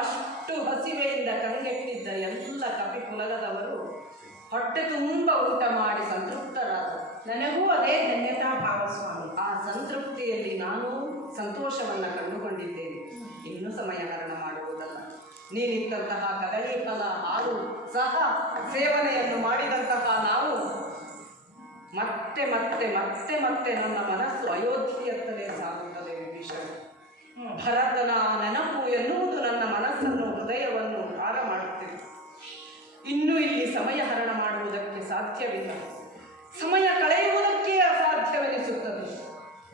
ಅಷ್ಟು ಹಸಿವೆಯಿಂದ ಕಂಗೆಟ್ಟಿದ್ದ ಎಲ್ಲ ಕಪಿಕುಲಗದವರು ಹೊಟ್ಟೆ ತುಂಬ ಊಟ ಮಾಡಿ ಸಂತೃಪ್ತರಾದರು. ನನಗೂ ಅದೇ ಧನ್ಯತಾ ಭಾವ ಸ್ವಾಮಿ. ಆ ಸಂತೃಪ್ತಿಯಲ್ಲಿ ನಾನು ಸಂತೋಷವನ್ನು ಕಂಡುಕೊಂಡಿದ್ದೇನೆ. ಇನ್ನೂ ಸಮಯ ಹರಣ ಮಾಡುವುದಲ್ಲ. ನೀನಿತ್ತಂತಹ ಕದಳಿ ಫಲ ಹಾಲು ಸಹ ಸೇವನೆಯನ್ನು ಮಾಡಿದಂತಹ ನಾವು ಮತ್ತೆ ಮತ್ತೆ ಮತ್ತೆ ಮತ್ತೆ ನನ್ನ ಮನಸ್ಸು ಅಯೋಧ್ಯೆಯತ್ತಲೇ ಸಾಗುತ್ತದೆ ವಿಭೀಷಣ. ಭರತನ ನೆನಪು ಎನ್ನುವುದು ನನ್ನ ಮನಸ್ಸನ್ನು ಹೃದಯವನ್ನು ಭಾರ ಮಾಡುತ್ತಿದೆ. ಇನ್ನು ಇಲ್ಲಿ ಸಮಯ ಹರಣ ಮಾಡುವುದಕ್ಕೆ ಸಾಧ್ಯವಿಲ್ಲ. ಸಮಯ ಕಳೆಯುವುದಕ್ಕೆ ಅಸಾಧ್ಯವೆನಿಸುತ್ತದೆ.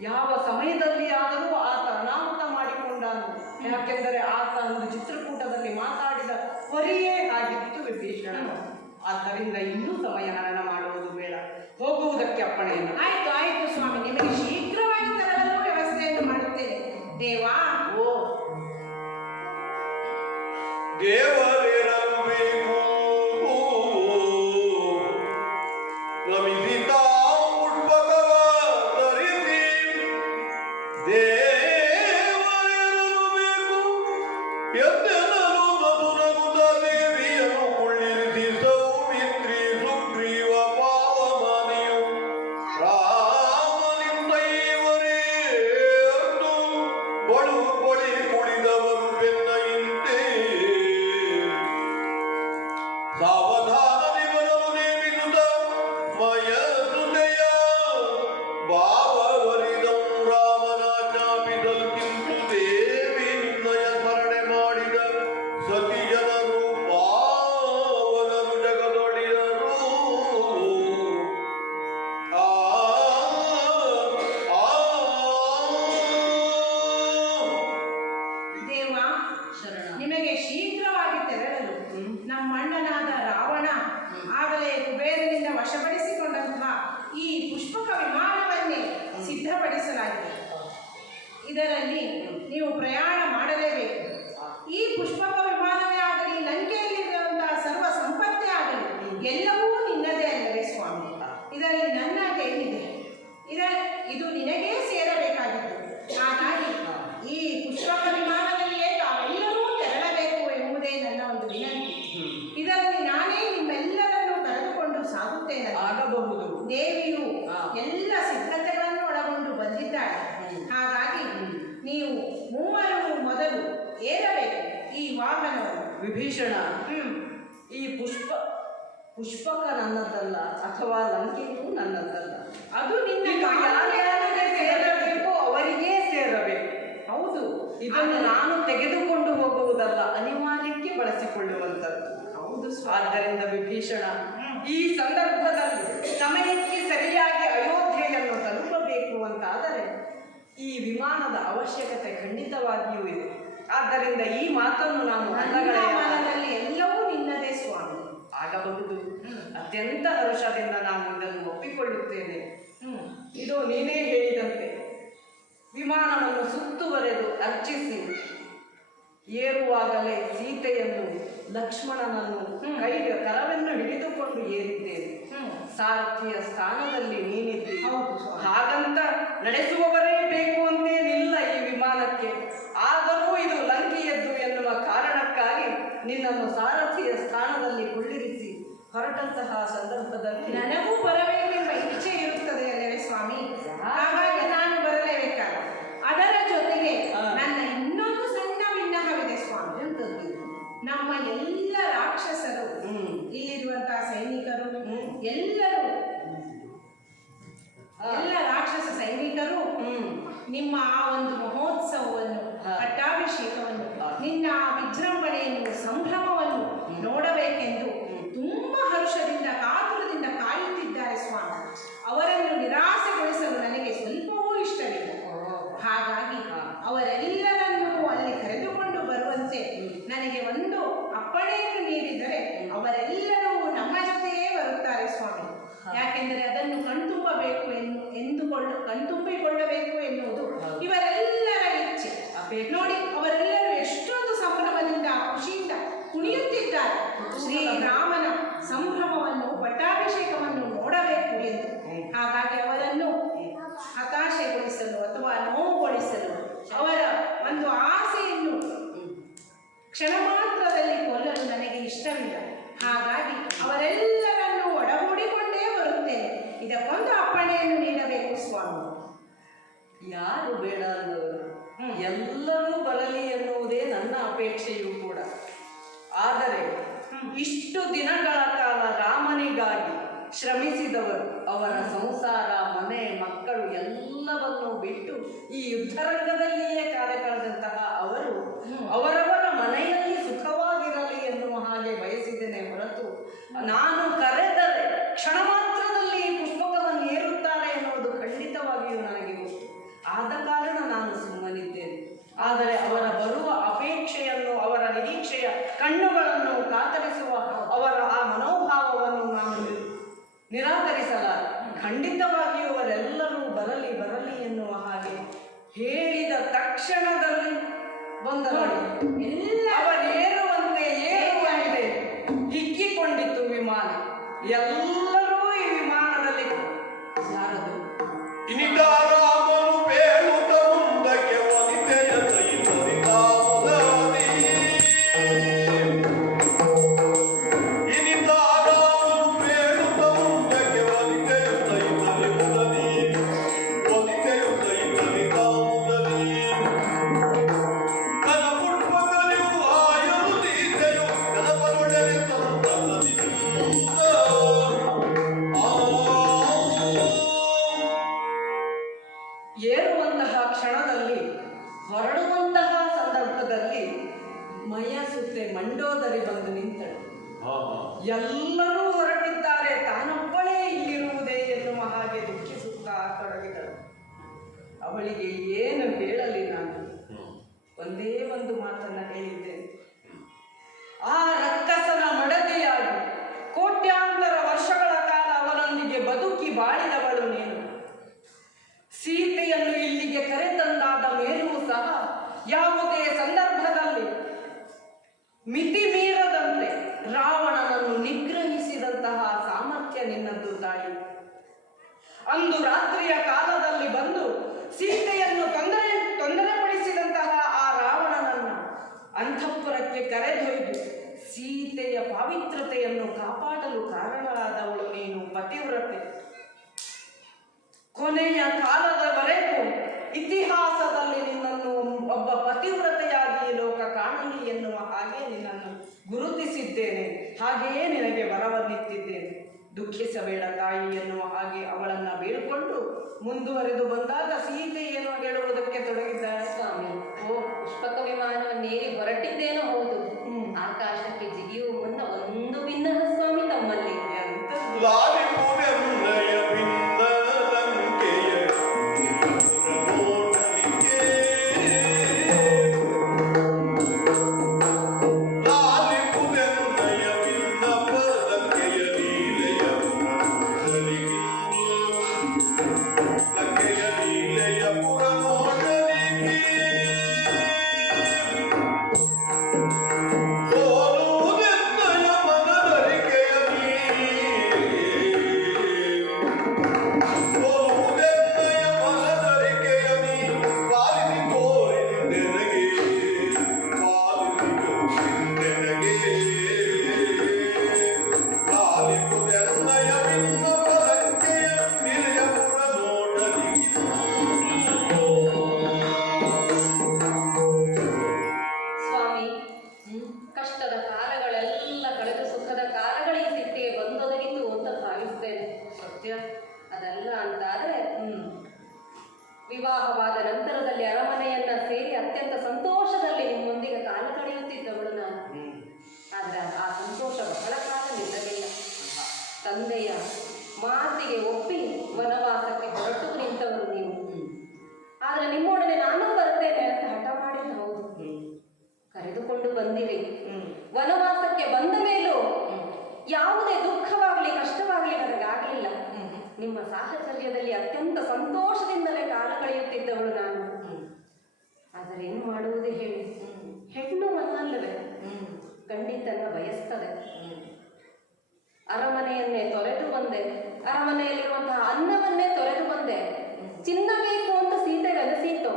ಯಾವ ಸಮಯದಲ್ಲಿ ಆದರೂ ಆತ ಅನಾಹುತ ಮಾಡಿಕೊಂಡನು. ಯಾಕೆಂದರೆ ಆತ ಒಂದು ಚಿತ್ರಕೂಟದಲ್ಲಿ ಮಾತಾಡಿದ ಹೊರೆಯೇ ಆಗಿತ್ತು ವಿಭೀಷಣ. ಆದ್ದರಿಂದ ಇನ್ನೂ ಸಮಯ ಹರಣ ಮಾಡುವುದು ಬೇಡ. ಹೋಗುವುದಕ್ಕೆ ಅಪ್ಪಣೆಯನ್ನು. ಆಯ್ತು ಆಯ್ತು ಸ್ವಾಮಿ, ನಿಮಗೆ ಶೀಘ್ರವಾಗಿ ತರಲು ವ್ಯವಸ್ಥೆಯನ್ನು ಮಾಡುತ್ತೇನೆ. ದೇವಾ, ಓ ದೇವರೇರಲು ಬೇಕು ನಮಿಸಿತ ಪುಷ್ಪಕವ ಧರಿಸಿ ದೇವರೇರಲು ಬೇಕು ಎದ್ದೆನಲು ಮಧುರಗುದ ದೇವಿಯನ್ನು ಕುಳ್ಳಿರಿಸಿ ಸೌಮಿತ್ರಿ ಸುಗ್ರೀವ ಪಾವಮಾನಿಯು ರಾಮನಿಂದೈವರೇ ಅಂದು ಬಳು ಬಳಿ ಕುಳಿದವರು ಬೆನ್ನ ಹಿಂದೆ ಸಾವಧಾನದಿ ಬರಲು ನೇಮಿಸುತ್ತ ಮಯ ಸುತೆಯ ಭಾವವರಿದಂ ರಾಮನ ಜ್ಞಾಪಿಸಲು ಕಿಂತು ದೇವಿ ನಿನ್ನಯ ಸ್ಮರಣೆ ಮಾಡಿದ ಸತಿ ಜನರು ಪಾವನರು ಜಗದೊಳಿದರು. ಆ ಆ ದೇವಾ, ಶರಣ. ನಿಮಗೆ ಶೀಘ್ರವಾಗಿ ತೆರಳಲು ನಮ್ಮಣ್ಣನಾದ ರಾವಣ ಆಗಲೇ ಕುಬೇರನಿಂದ ವಶಪಡಿಸಿಕೊಂಡಂತಹ ಈ ಪುಷ್ಪಕ ವಿಮಾನವನ್ನೇ ಸಿದ್ಧಪಡಿಸಲಾಗಿದೆ. ಇದರಲ್ಲಿ ನೀವು ಪ್ರಯಾಣ ಮಾಡಲೇಬೇಕು. ಈ ಪುಷ್ಪಕ ವಿಮಾನವೇ ಆಗಲಿ, ಲಂಕೆಯಲ್ಲಿರುವಂತಹ ಸರ್ವ ಸಂಪತ್ತೇ ಆಗಲಿ, ಎಲ್ಲವೂ ನಿನ್ನದೇ ಅಲ್ಲವೇ ಸ್ವಾಮಿ? ಇದರಲ್ಲಿ ನನ್ನದೇನಿದೆ? ಇದು ನಿನಗೇ ಸೇರಬೇಕಾಗಿತ್ತು. ಹಾಗಾಗಿ ಈ ಪುಷ್ಪಕ ವಿಮಾನದಲ್ಲಿಯೇ ತಾವೆಲ್ಲರೂ ತೆರಳಬೇಕು ಎಂಬುದೇ ನನ್ನ ಒಂದು ವಿನಂತಿ. ಇದರಲ್ಲಿ ನಾನೇ ನಿಮ್ಮೆಲ್ಲರನ್ನು ಕರೆದುಕೊಂಡು ಸಾಗುತ್ತೇನೆ. ಆಗಬಹುದು. ದೇವಿಯು ಎಲ್ಲ ಸಿದ್ಧತೆಗಳನ್ನು ಒಳಗೊಂಡು ಬಂದಿದ್ದಾಳೆ. ಹಾಗಾಗಿ ನೀವು ಮೂವರು ಮೊದಲು ಏರಬೇಕು ಈ ವಾಹನವನ್ನು. ವಿಭೀಷಣ, ಈ ಪುಷ್ಪಕ ನನ್ನದಲ್ಲ ಅಥವಾ ಲಂಕೆಯೂ ನನ್ನದಲ್ಲ. ಅದು ನಿನ್ನ ಇದು ಯಾರ್ಯಾರಿಗೆ ಸೇರಬೇಕು ಅವರಿಗೇ ಸೇರಬೇಕು. ಹೌದು. ಇದನ್ನು ನಾನು ತೆಗೆದುಕೊಂಡು ಹೋಗುವುದಲ್ಲ, ಅನಿವಾರ್ಯಕ್ಕೆ ಬಳಸಿಕೊಳ್ಳುವಂಥದ್ದು. ಹೌದು ಆದ್ದರಿಂದ ವಿಭೀಷಣ, ಈ ಸಂದರ್ಭದಲ್ಲಿ ಸಮಯಕ್ಕೆ ಸರಿಯಾಗಿ ಅಯೋಧ್ಯೆಯನ್ನು ತಲುಪಬೇಕು ಅಂತಾದರೆ ಈ ವಿಮಾನದ ಅವಶ್ಯಕತೆ ಖಂಡಿತವಾಗಿಯೂ ಇದೆ. ಆದ್ದರಿಂದ ಈ ಮಾತನ್ನು ನಾನು ನನ್ನ ಮನದಲ್ಲಿ ಎಲ್ಲವೂ ನಿನ್ನದೇ ಸ್ವಾಮಿ. ಆಗಬಹುದು. ಅತ್ಯಂತ ಹರ್ಷದಿಂದ ನಾನು ಇದನ್ನು ಒಪ್ಪಿಕೊಳ್ಳುತ್ತೇನೆ. ಇದು ನೀನೇ ಹೇಳಿದಂತೆ ವಿಮಾನವನ್ನು ಸುತ್ತುವರೆದು ಅರ್ಚಿಸಿ ಏರುವಾಗಲೇ ಸೀತೆಯನ್ನು ಲಕ್ಷ್ಮಣನನ್ನು ಕೈಗೆ ಕರವನ್ನು ಹಿಡಿದುಕೊಂಡು ಏರಿದ್ದೇನೆ. ಸಾರಥಿಯ ಸ್ಥಾನದಲ್ಲಿ ನೀನಿದ್ದಿ. ಹಾಗಂತ ನಡೆಸುವವರೇ ಬೇಕು ಅಂತೇನಿಲ್ಲ ಈ ವಿಮಾನಕ್ಕೆ. ಆದರೂ ಇದು ಲಂಕೆಯದ್ದು ಎನ್ನುವ ಕಾರಣಕ್ಕಾಗಿ ನಿನ್ನನ್ನು ಸಾರಥಿಯ ಸ್ಥಾನದಲ್ಲಿ ಕುಳ್ಳಿರಿಸಿ ಹೊರಟಂತಹ ಸಂದರ್ಭದಲ್ಲಿ ನನಗೂ ಬರಬೇಕೆಂಬ ಇಚ್ಛೆ ಇರುತ್ತದೆ ಅಲ್ಲವೇ ಸ್ವಾಮಿ. ಹಾಗಾಗಿ ನಾನು ಬರಲೇಬೇಕಾದ. ಅದರ ಜೊತೆಗೆ ನನ್ನ ಇನ್ನೊಂದು ಸಣ್ಣ ವಿನ್ನಹವಿದೆ ಸ್ವಾಮಿ. ನಮ್ಮ ಎಲ್ಲ ರಾಕ್ಷಸರು, ಇಲ್ಲಿರುವಂತಹ ಸೈನಿಕರು ಎಲ್ಲರೂ, ಎಲ್ಲ ರಾಕ್ಷಸ ಸೈನಿಕರು ನಿಮ್ಮ ಆ ಒಂದು ಮಹೋತ್ಸವವನ್ನು, ಪಟ್ಟಾಭಿಷೇಕವನ್ನು, ನಿನ್ನ ವಿಜೃಂಭಣೆಯನ್ನು, ಸಂಭ್ರಮವನ್ನು ನೋಡಬೇಕೆಂದು ತುಂಬಾ ಹರ್ಷದಿಂದ ಕಾತುರದಿಂದ ಕಾಯುತ್ತಿದ್ದಾರೆ ಸ್ವಾಮಿ. ಅವರನ್ನು ನಿರಾಸೆಗೊಳಿಸಲು ನನಗೆ ಸ್ವಲ್ಪವೂ ಇಷ್ಟವಿಲ್ಲ. ಹಾಗಾಗಿ ಅವರೆಲ್ಲರನ್ನೂ ಅಲ್ಲಿ ಕರೆದುಕೊಂಡು ಬರುವಂತೆ ನನಗೆ ಒಂದು ಅಪ್ಪಣೆಯನ್ನು ನೀಡಿದರೆ ಅವರೆಲ್ಲರೂ ನಮ್ಮ ಜೊತೆಯೇ ಬರುತ್ತಾರೆ ಸ್ವಾಮಿ. ಯಾಕೆಂದರೆ ಅದನ್ನು ಕಣ್ತುಂಬಬೇಕು ಕಣ್ತುಂಬಿಕೊಳ್ಳಬೇಕು ಎನ್ನುವುದು ಇವರೆಲ್ಲರ ಇಚ್ಛೆ. ನೋಡಿ, ಅವರೆಲ್ಲರೂ ಎಷ್ಟೊಂದು ಸಂಭ್ರಮದಿಂದ ಖುಷಿಯಿಂದ ಕುಣಿಯುತ್ತಿದ್ದಾರೆ. ಶ್ರೀರಾಮನ ಸಂಭ್ರಮವನ್ನು, ಪಟ್ಟಾಭಿಷೇಕವನ್ನು ನೋಡಬೇಕು ಎಂದು. ಹಾಗಾಗಿ ಅವರನ್ನು ಹತಾಶೆಗೊಳಿಸಲು ಅಥವಾ ನೋವುಗೊಳಿಸಲು, ಅವರ ಒಂದು ಆಸೆಯನ್ನು ಕ್ಷಣ ಮಾತ್ರದಲ್ಲಿ ಕೊಲ್ಲಲು ನನಗೆ ಇಷ್ಟವಿಲ್ಲ. ಹಾಗಾಗಿ ಅವರೆಲ್ಲರನ್ನು ಒಡಗೂಡಿಕೊಂಡೇ ಬರುತ್ತೇನೆ. ಇದಕ್ಕೊಂದು ಅಪ್ಪಣೆಯನ್ನು ನೀಡಬೇಕು ಸ್ವಾಮಿ. ಯಾರು ಬೇಡ ಅಂದವರು? ಎಲ್ಲರೂ ಬರಲಿ ಎನ್ನುವುದೇ ನನ್ನ ಅಪೇಕ್ಷೆಯೂ ಕೂಡ. ಆದರೆ ಇಷ್ಟು ದಿನಗಳ ಕಾಲ ರಾಮನಿಗಾಗಿ ಶ್ರಮಿಸಿದವರು, ಅವರ ಸಂಸಾರ, ಮನೆ, ಮಕ್ಕಳು ಎಲ್ಲವನ್ನೂ ಬಿಟ್ಟು ಈ ಯುದ್ಧರಂಗದಲ್ಲಿಯೇ ಕಾರ್ಯ ಕಳೆದಂತಹ ಅವರು ಅವರವರ ಮನೆಯಲ್ಲಿ ಸುಖವಾಗಿರಲಿ ಎನ್ನುವ ಹಾಗೆ ಬಯಸಿದ್ದೇನೆ ಹೊರತು, ನಾನು ಕರೆದರೆ ಕ್ಷಣ ಮಾತ್ರದಲ್ಲಿ ಈ ಪುಷ್ಪಕವನ್ನು ಏರುತ್ತಾರೆ ಎನ್ನುವುದು ಖಂಡಿತವಾಗಿಯೂ ನನಗೆ ಗೊತ್ತು. ಆದ ಕಾರಣ ನಾನು ಸುಮ್ಮನಿದ್ದೇನೆ. ಆದರೆ ಅವರ ಬರುವ ಅಪೇಕ್ಷೆಯನ್ನು, ಅವರ ನಿರೀಕ್ಷೆಯ ಕಣ್ಣುಗಳನ್ನು ಕಾತರಿಸುವ ಅವರ ಆ ಮನೋಭಾವವನ್ನು ನಾನು ನಿರಾಕರಿಸಲಾರೆ. ಖಂಡಿತವಾಗಿಯೂ ಅವರೆಲ್ಲರೂ ಬರಲಿ ಬರಲಿ ಎನ್ನುವ ಹಾಗೆ ಹೇಳಿದ ತಕ್ಷಣದಲ್ಲಿ ಬಂದರು. ಅವರೇರುವಂತೆ ಹಿಕ್ಕಿಕೊಂಡಿತ್ತು ವಿಮಾನ. ಎಲ್ಲರೂ ಈ ವಿಮಾನದಲ್ಲಿ ಯಾರದು? ಇನಿತಾರಾಮನು ಬೇಳುತ್ತ ಮುಂದಕ್ಕೆ ಒಲಿತೆಯ ಸೈತರಿತಾವುದಾರಿ. ಇನಿತಾರಾಮನು ಬೇಳುತ್ತ ಮುಂದಕ್ಕೆ ಒಲಿತೆಯ ಸೈತರಿತಾವುದಾರಿ. ಒಲಿತೆಯ ಸೈತರಿತಾವುದಾರಿ. ಕನ ಪುಷ್ಪಗಳಿಯು ಆಯರು ಸೀತೆಯು ಕನಪರೊಡನೆ ಸಂತನದಿಂದ ಏರುವಂತಹ ಕ್ಷಣದಲ್ಲಿ, ಹೊರಡುವಂತಹ ಸಂದರ್ಭದಲ್ಲಿ ಮೈಯಸುತ್ತೆ ಮಂಡೋದರಿ ಬಂದು ನಿಂತಳು. ಎಲ್ಲರೂ ಹೊರಟಿದ್ದಾರೆ, ತಾನೊಬ್ಬಳೇ ಇಲ್ಲಿರುವುದೇ ಎನ್ನುವ ಹಾಗೆ ದುಃಖಿಸುತ್ತಾ ತೊಡಗಿದಳು. ಅವಳಿಗೆ ಏನು ಹೇಳಲಿ? ನಾನು ಒಂದೇ ಒಂದು ಮಾತನ್ನ ಹೇಳಿದ್ದೇನೆ. ಆ ರಕ್ಕಸನ ಮಡದಿಯಾಗಿ ಕೋಟ್ಯಾಂತರ ವರ್ಷಗಳ ಕಾಲ ಅವನೊಂದಿಗೆ ಬದುಕಿ ಬಾಳಿದವಳು ನೀನು. ಸೀತೆಯನ್ನು ಇಲ್ಲಿಗೆ ಕರೆತಂದಾದ ಮೇಲೂ ಸಹ ಯಾವುದೇ ಸಂದರ್ಭದಲ್ಲಿ ಮಿತಿ ಮೀರದಂತೆ ರಾವಣನನ್ನು ನಿಗ್ರಹಿಸಿದಂತಹ ಸಾಮರ್ಥ್ಯ ನಿನ್ನದ್ದು ತಾಯಿ. ಅಂದು ರಾತ್ರಿಯ ಕಾಲದಲ್ಲಿ ಬಂದು ಸೀತೆಯನ್ನು ತೊಂದರೆಪಡಿಸಿದಂತಹ ಆ ರಾವಣನನ್ನು ಅಂತಃಪುರಕ್ಕೆ ಕರೆದೊಯ್ದು ಸೀತೆಯ ಪಾವಿತ್ರತೆಯನ್ನು ಕಾಪಾಡಲು ಕಾರಣರಾದವಳು ನೀನು, ಪತಿವ್ರತೆ. ಕೊನೆಯ ಕಾಲದವರೆಗೂ ಇತಿಹಾಸದಲ್ಲಿ ನಿನ್ನನ್ನು ಒಬ್ಬ ಪತಿವ್ರತೆಯಾಗಿ ಲೋಕ ಕಾಣಲಿ ಎನ್ನುವ ಹಾಗೆ ನಿನ್ನನ್ನು ಗುರುತಿಸಿದ್ದೇನೆ, ಹಾಗೆಯೇ ನಿನಗೆ ವರವನ್ನಿತ್ತಿದ್ದೇನೆ. ದುಃಖಿಸಬೇಡ ತಾಯಿ ಎನ್ನುವ ಹಾಗೆ ಅವಳನ್ನ ಬೇಡಿಕೊಂಡು ಮುಂದುವರೆದು ಬಂದಾಗ ಸೀತೆ ಏನು ಹೇಳುವುದಕ್ಕೆ ತೊಡಗಿದ್ದಾಳೆ. ಸ್ವಾಮಿ, ಪುಷ್ಪಕ ವಿಮಾನವನ್ನೇರಿ ಹೊರಟಿದ್ದೇನೋ ಹೌದು, ಆಕಾಶಕ್ಕೆ ಜಿಗಿಯುವ ಮುನ್ನ ಒಂದು ಭಿನ್ನಹ ಸ್ವಾಮಿ ತಮ್ಮಲ್ಲಿ. ಎಂಥದ್ದು? ಲಾಲಿಪುರನ್ನಯ ಭಿನ್ನ ಲಂಕೆಯ ಪುರನೋಟಲಿಗೆ. ಲಾಲಿಪುರನ್ನಯ ಭಿನ್ನ ಲಂಕೆಯ ಲೀಲೆಯ ಪುರನೋಟಲಿಗೆ. ಲಂಕೆಯ ಲೀಲೆಯ ಪುರನೋಟಲಿಗೆ. ಸೋಲುವುದೆನ್ನಯ ಮನದರಿಕೆಯ ಸೋಲುವುದೆನ್ನಯ ಮನದರಿಕೆಯ ಪಾಲಿಸಿ ತೋರಿದೆನಗೆ. ಪಾಲಿಸಿ ತೋರಿದೆನಗೆ. ಲಾಲಿಪುರನ್ನಯ ಭಿನ್ನ ಲಂಕೆಯ ಲೀಲೆಯ ಪುರನೋಟಲಿಗೆ. ಸ್ವಾಮಿ, ಕಷ್ಟದ ಕಾಲಗಳೆಲ್ಲ ಕಳೆದು ಸುಖದ ಕಾಲಗಳಿಗೆ ಸಿಟ್ಟಿಗೆ ಬಂದೊದಗಿತು ಅಂತ ಭಾವಿಸ್ತೇನೆ. ಸತ್ಯ. ಅದಲ್ಲ ಅಂತಾದ್ರೆ ವಿವಾಹವಾದ ನಂತರದಲ್ಲಿ ಅರಮನೆಯನ್ನ ಸೇರಿ ಅತ್ಯಂತ ಸಂತೋಷದಲ್ಲಿ ನಿಮ್ಮೊಂದಿಗೆ ಕಾಲ ಕಳೆಯುತ್ತಿದ್ದವಳು ನಾನು. ಆದ್ರೆ ಆ ಸಂತೋಷ ಬಹಳ ಕಾಲ ನಿಲ್ಲಲಿಲ್ಲ. ತಂದೆಯ ಮಾತಿಗೆ ಒಪ್ಪಿ ವನವಾಸಕ್ಕೆ ಹೊರಟು ನಿಂತವರು ನೀವು. ಆದ್ರೆ ನಿಮ್ಮೊಡನೆ ನಾನು ಬರ್ತೇನೆ ಅಂತ ಹಠ ಮಾಡಿದ ಹೌದು, ಕರೆದುಕೊಂಡು ಬಂದಿರಿ. ವನವಾಸಕ್ಕೆ ಬಂದ ಮೇಲೂ ಯಾವುದೇ ದುಃಖವಾಗಲಿ ಕಷ್ಟವಾಗಲಿ ನನಗಾಗಲಿಲ್ಲ. ನಿಮ್ಮ ಸಾಹಚರ್ಯದಲ್ಲಿ ಅತ್ಯಂತ ಸಂತೋಷದಿಂದಲೇ ಕಾಲ ಕಳೆಯುತ್ತಿದ್ದವಳು ನಾನು. ಆದರೆ ಏನು ಮಾಡುವುದೇ ಹೇಳಿ, ಹೆಣ್ಣು ಮನಲ್ಲವೇ ಖಂಡಿತನ ಬಯಸ್ತದೆ. ಅರಮನೆಯನ್ನೇ ತೊರೆದು ಬಂದೆ, ಅರಮನೆಯಲ್ಲಿರುವಂತಹ ಅನ್ನವನ್ನೇ ತೊರೆದು ಬಂದೆ. ಚಿನ್ನ ಬೇಕು ಅಂತ ಸೀತೆಗೆ ಅನಿಸಿತು,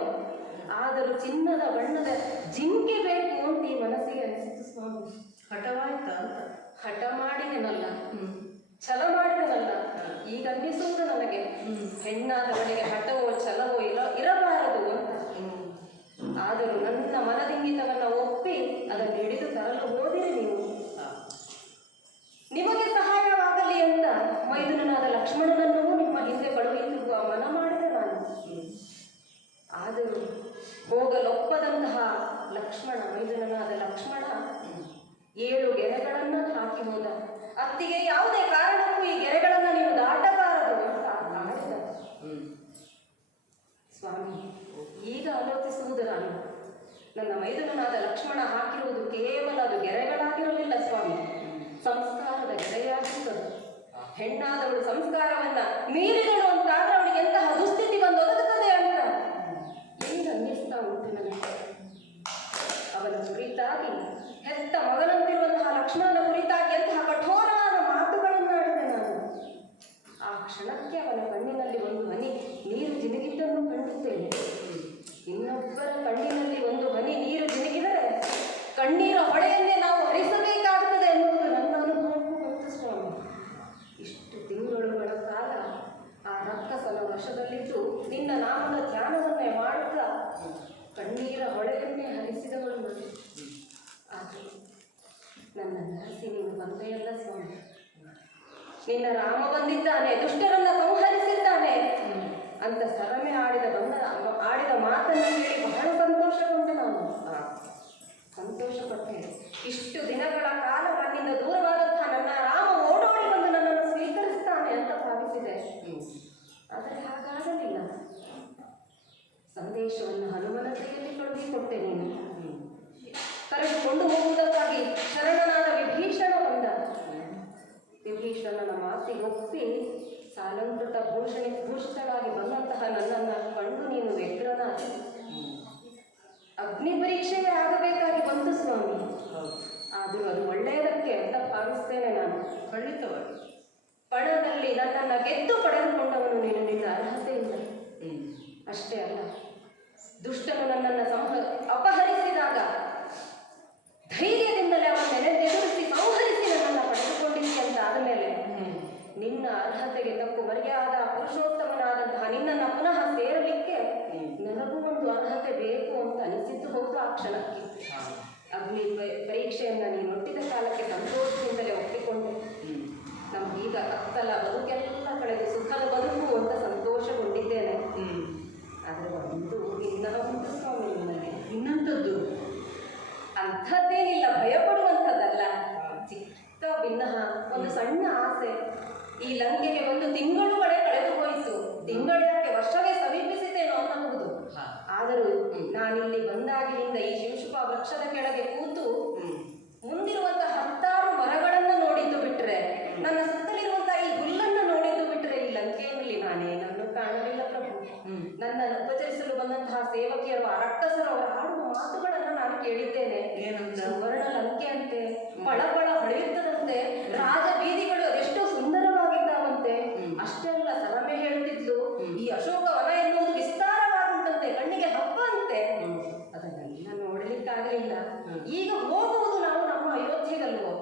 ಆದರೂ ಚಿನ್ನದ ಬಣ್ಣದ ಜಿಂಕೆ ಬೇಕು ಅಂತ ಈ ಮನಸ್ಸಿಗೆ ಅನಿಸಿತು ಸ್ವಾಮಿ. ಹಠವಾಯ್ತಾ ಅಂತ? ಹಠ ಮಾಡಿದೆನಲ್ಲ, ಛಲ ಮಾಡಿದೆನಲ್ಲ. ಈಗ ಅನ್ನಿಸುವುದು ನನಗೆ ಹೆಣ್ಣಾದವನಿಗೆ ಹಠವೋ ಛಲವೋ ಇರಬಾರದು ಅಂತ. ಆದರೂ ನನ್ನ ಮನದಿಂಗಿತವನ್ನ ಒಪ್ಪಿ ಅದನ್ನು ಹಿಡಿದು ತರಲು ಹೋದಿರಿ ನೀವು. ನಿಮಗೆ ಸಹಾಯವಾಗಲಿ ಅಂತ ಮೈದುನನಾದ ಲಕ್ಷ್ಮಣನನ್ನು ನಿಮ್ಮ ಹಿಂದೆ ಕಳುಹಿಸುವ ಮನ ಮಾಡಿದೆ ನಾನು. ಆದರೂ ಹೋಗಲೊಪ್ಪದಂತಹ ಲಕ್ಷ್ಮಣ, ಮೈದುನನಾದ ಲಕ್ಷ್ಮಣ 7 ಗೆರೆಗಳನ್ನು ಹಾಕಿ ಹೋದ. ಅತ್ತಿಗೆ ಯಾವುದೇ ಕಾರಣಕ್ಕೂ ಈ ಗೆರೆಗಳನ್ನು ನೀವು ದಾಟಬಾರದು ಅಂತ ಮಾಡಿದ. ಸ್ವಾಮಿ, ಈಗ ಆಲೋಚಿಸುವುದು ನಾನು, ನನ್ನ ಮೈದುನನಾದ ಲಕ್ಷ್ಮಣ ಹಾಕಿರುವುದು ಕೇವಲ ಅದು ಗೆರೆಗಳಾಗಿರಲಿಲ್ಲ ಸ್ವಾಮಿ, ಸಂಸ್ಕಾರದ ಗೆರೆಯಾಗಿರುತ್ತದೆ. ಹೆಣ್ಣಾದವಳು ಸಂಸ್ಕಾರವನ್ನ ಮೀರಿದಳು ಅಂತಾದ್ರೆ ಅವಳಿಗೆ ಎಂತಹ ದುಸ್ಥಿತಿ ಬಂದು ಒದಗುತ್ತದೆ ಅಂತ ಈಗ ಅನ್ನಿಸ್ತಾ ಉಂಟು ನನಗೆ. ಅವನ ಕುರಿತಾಗಿ, ಹೆತ್ತ ಮಗನಂತಿರುವಂತಹ ಲಕ್ಷ್ಮಣನ ಕುರಿತಾಗಿ ಎಂತಹ ಕಠೋರವಾದ ಮಾತುಗಳನ್ನಾಡಿದೆ ನಾನು. ಆ ಕ್ಷಣಕ್ಕೆ ಅವನ ಕಣ್ಣಿನಲ್ಲಿ ಒಂದು ಹನಿ ನೀರು ಜಿನುಗಿದ್ದನ್ನು ಕಂಡಿದ್ದೇನೆ. ಇನ್ನೊಬ್ಬರ ಕಣ್ಣಿನಲ್ಲಿ ಒಂದು ಹನಿ ನೀರು ಜಿನುಗಿದರೆ ಕಣ್ಣೀರ ಹೊಳೆಯನ್ನೇ ನಾವು ಹರಿಸಬೇಕಾಗುತ್ತದೆ ಎನ್ನುವುದು ನನ್ನ ಅನುಭವಕ್ಕೂ ಗೊತ್ತು ಸ್ವಾಮಿ. ಇಷ್ಟು ತಿಂಗಳುಗಳ ಕಾಲ ಆ ರಕ್ಕಸನ ವಶದಲ್ಲಿದ್ದು ನಿನ್ನ ನಾಮದ ಧ್ಯಾನವನ್ನೇ ಮಾಡುತ್ತಾ ಕಣ್ಣೀರ ಹೊಳೆಯನ್ನೇ ಹರಿಸಿದವಳು ನಾನು. ಆದರೆ ನನ್ನನ್ನು ಹರಿಸಿ ನೀನು ಬಂದೆಯಲ್ಲ ಸ್ವಾಮಿ. ನಿನ್ನ ರಾಮ ಬಂದಿದ್ದಾನೆ, ದುಷ್ಟರನ್ನ ಸಂಹರಿಸಿದ್ದಾನೆ ಅಂತ ಸರಮೆ ಆಡಿದ ಮಾತನ್ನು ಕೇಳಿ ಬಹಳ ಸಂತೋಷಗೊಂಡೆ ನಾನು. ಸಂತೋಷಪಟ್ಟೆ. ಇಷ್ಟು ದಿನಗಳ ಕಾಲ ನನ್ನಿಂದ ದೂರವಾದಂತಹ ನನ್ನ ರಾಮ ಓಡೋಡಿ ಬಂದು ನನ್ನನ್ನು ಸ್ವೀಕರಿಸ್ತಾನೆ ಅಂತ ಭಾವಿಸಿದೆ. ಆದರೆ ಹಾಗಾಗಲಿಲ್ಲ. ಸಂದೇಶವನ್ನು ಹನುಮನ ಕೈಯಲ್ಲಿ ಕಳುಹಿಕೊಟ್ಟೆ ನೀನು. ಕರೆದುಕೊಂಡು ಹೋಗುವುದಕ್ಕಾಗಿ ಶರಣನಾದ ವಿಭೀಷಣ ಬಂದ. ವಿಭೀಷಣನ ಮಾತಿಗೊಪ್ಪಿ ಸಾಲಂಕೃತ ಭೂಷಿತಳಾಗಿ ಬಂದಂತಹ ನನ್ನನ್ನು ಕಂಡು ನೀನು ವ್ಯಗ್ರನಾದ. ಅಗ್ನಿ ಪರೀಕ್ಷೆಯೇ ಆಗಬೇಕಾಗಿ ಬಂತು ಸ್ವಾಮಿ. ಆದರೂ ಅದು ಒಳ್ಳೆಯದಕ್ಕೆ ಅಂತ ಭಾವಿಸ್ತೇನೆ ನಾನು. ಖಂಡಿತವಾಗಿ. ಪಣದಲ್ಲಿ ನನ್ನನ್ನು ಗೆದ್ದು ಪಡೆದುಕೊಂಡವನು ನೀನು ನಿನ್ನ ಅರ್ಹತೆಯಿಂದ. ಅಷ್ಟೇ ಅಲ್ಲ, ದುಷ್ಟನು ನನ್ನನ್ನು ಅಪಹರಿಸಿದಾಗ ಧೈರ್ಯದಿಂದಲೇ ಅವನ ಎದುರಿಸಿ ಸಂಹರಿಸಿ ನನ್ನನ್ನು ಪಡೆದುಕೊಂಡಿದ್ದೆ ಅಂತ ಆದಮೇಲೆ ನಿನ್ನ ಅರ್ಹತೆಗೆ ತಪ್ಪು ಮರ್ಯಾದ ಪುರುಷೋತ್ತಮನಾದಂತಹ ನಿನ್ನನ್ನು ಪುನಃ ಸೇರಲಿಕ್ಕೆ ನನಗೂ ಒಂದು ಅರ್ಹತೆ ಬೇಕು ಅಂತ ಅನಿಸಿದ್ದು ಹೌದು ಆ ಕ್ಷಣಕ್ಕೆ. ಪರೀಕ್ಷೆಯನ್ನ ನೀನು ಒಟ್ಟಿದ ಕಾಲಕ್ಕೆ ಸಂತೋಷದಿಂದಲೇ ಒಪ್ಪಿಕೊಂಡೆ. ನಮ್ಗೀಗ ಕತ್ತಲ ಬದುಕೆಲ್ಲ ಕಳೆದು ಸುಖದ ಬದುಕು ಅಂತ ಸಂತೋಷಗೊಂಡಿದ್ದೇನೆ. ಆದರೆ ಒಂದು ಇನ್ನ ಒಂದು ಸ್ವಾಮಿ ನನಗೆ ಇನ್ನಂಥದ್ದು ಅಂಥದ್ದೇನಿಲ್ಲ, ಭಯಪಡುವಂಥದ್ದಲ್ಲ, ಚಿಕ್ಕ ಭಿನ್ನಹ ಒಂದು ಸಣ್ಣ ಆಸೆ. ಈ ಲಂಕೆಗೆ ಒಂದು ತಿಂಗಳುಗಳೇ ಕಳೆದು ಹೋಯಿತು, ತಿಂಗಳಕ್ಕೆ ವರ್ಷವೇ ಸಮೀಪಿಸಿದ್ದೇನೋ ಅನ್ನಬಹುದು. ಆದರೂ ನಾನಿಲ್ಲಿ ಬಂದಾಗಿನಿಂದ ಈ ಶಿಂಶುಪ ವೃಕ್ಷದ ಕೆಳಗೆ ಕೂತು ಮುಂದಿರುವಂತಹ 10 ಮರಗಳನ್ನು ನೋಡಿದ್ದು ಬಿಟ್ರೆ, ನನ್ನ ಸುತ್ತಲಿರುವಂತಹ ಈ ಹುಲ್ಲನ್ನು ನೋಡಿದ್ದು ಬಿಟ್ರೆ, ಈ ಲಂಕೆಯಲ್ಲಿ ನಾನೇನನ್ನು ಕಾಣಲಿಲ್ಲ ಪ್ರಭು. ನನ್ನನ್ನು ಉಪಚರಿಸಲು ಬಂದಂತಹ ಸೇವಕಿಯರು ಆ ರಕ್ಕಸರು ಅವರ ಆಡುವ ಮಾತುಗಳನ್ನು ನಾನು ಕೇಳಿದ್ದೇನೆ. ಸುವರ್ಣ ಲಂಕೆ ಅಂತೆ, ಪಳಪಳ ಹೊಳೆಯುತ್ತದಂತೆ, ರಾಜ ಬೀದಿಗಳು ಅದೆಷ್ಟೋ ಸುಂದರವಾಗಿದ್ದಾವಂತೆ. ಅಷ್ಟೇ ಅಲ್ಲ, ಸರಮೆ ಹೇಳ್ತಿದ್ಲು, ಈ ಅಶೋಕವನ ಎನ್ನುವುದು ವಿಸ್ತಾರವಾಗುಂಟಂತೆ, ಕಣ್ಣಿಗೆ ಹಬ್ಬ ಅಂತೆ. ಅದನ್ನೆಲ್ಲ ನೋಡಲಿಕ್ಕಾಗಲಿಲ್ಲ. ಈಗ ಹೋಗುವುದು ನಾವು ನಮ್ಮ ಅಯೋಧ್ಯೆಗಲ್ವೋ,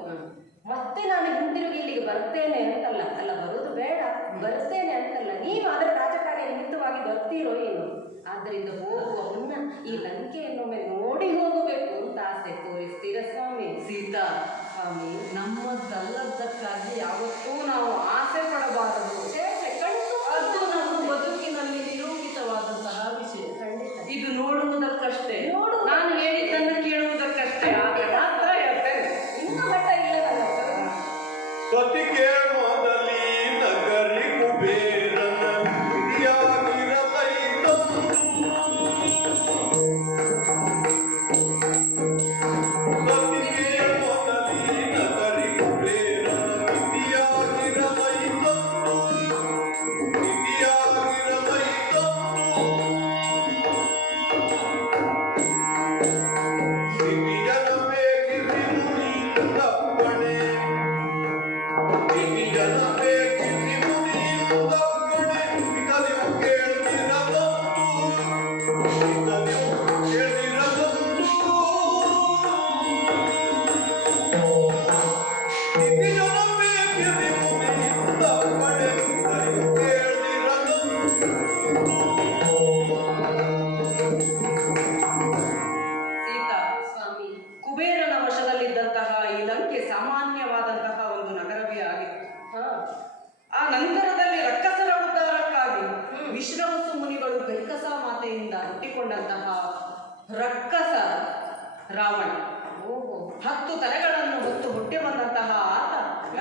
ಮತ್ತೆ ನಾನು ಹಿಂತಿರುಗಿ ಇಲ್ಲಿಗೆ ಬರ್ತೇನೆ ಅಂತಲ್ಲ, ಅಲ್ಲ ಬರುವುದು ಬೇಡ, ಬರ್ತೇನೆ ಅಂತಲ್ಲ, ನೀವು ಅದರ ರಾಜಕಾರ್ಯ ನಿಮಿತ್ತವಾಗಿ ಬರ್ತೀರೋ ಏನು. ಆದ್ದರಿಂದ ಹೋಗುವ ಮುನ್ನ ಈ ಲಂಕೆಯನ್ನೊಮ್ಮೆ ನೋಡಿ ಹೋಗಬೇಕು ಅಂತ ಆಸೆ ತೋರಿಸ್ತೀರ ಸ್ವಾಮಿ? ಸೀತಾ, ಸ್ವಾಮಿ, ನಮ್ಮದಲ್ಲದಕ್ಕಾಗಿ ಯಾವತ್ತೂ ನಾವು ಆಸೆ ಪಡಬಾರದು. ಅದು ನಮ್ಮ ಬದುಕಿನಲ್ಲಿ ನಿರೂಪಿತವಾದಂತಹ ವಿಷಯ. ಇದು ನೋಡುವುದಕ್ಕಷ್ಟೇ, ನಾನು ಹೇಳಿದ್ದನ್ನು ಕೇಳುವುದಕ್ಕಷ್ಟೇ. ಆದರೆ ಮಾತ್ರ ಹೇಳ್ತೇನೆ, ಇನ್ನೂ ಮಟ್ಟ ಇಲ್ಲ. ಸತಿಗೆ ಮೊದಲಿ ನಗರಿ ಕುಬೇರನ ಹಿರಿಯಾಗಿರಲೈತಂದು. ಸತಿಗೆ ಮೊದಲಿ ನಗರಿ ಕುಬೇರನ ಹಿರಿಯಾಗಿರಲೈತಂದು. ಹಿರಿಯಾಗಿರಲೈತಂದು. ಸೀತಾ, ಸ್ವಾಮಿ, ಕುಬೇರನ ವಶದಲ್ಲಿದ್ದಂತಹ ಈ ಲಂಕೆ ಸಾಮಾನ್ಯವಾದಂತಹ ಒಂದು ನಗರವೇ ಆಗಿತ್ತು. ಆ ನಂತರದಲ್ಲಿ ರಕ್ಕಸರ ಉದ್ಧಾರಕ್ಕಾಗಿ ವಿಶ್ರವಸು ಮುನಿಗಳು ಕೈಕಸ ಮಾತೆಯಿಂದ ಹುಟ್ಟಿಕೊಂಡಂತಹ ರಕ್ಕಸ ರಾವಣ 10 ತಲೆಗಳನ್ನು ಹೊತ್ತು ಹುಟ್ಟಿ ಬಂದಂತಹ ಆತ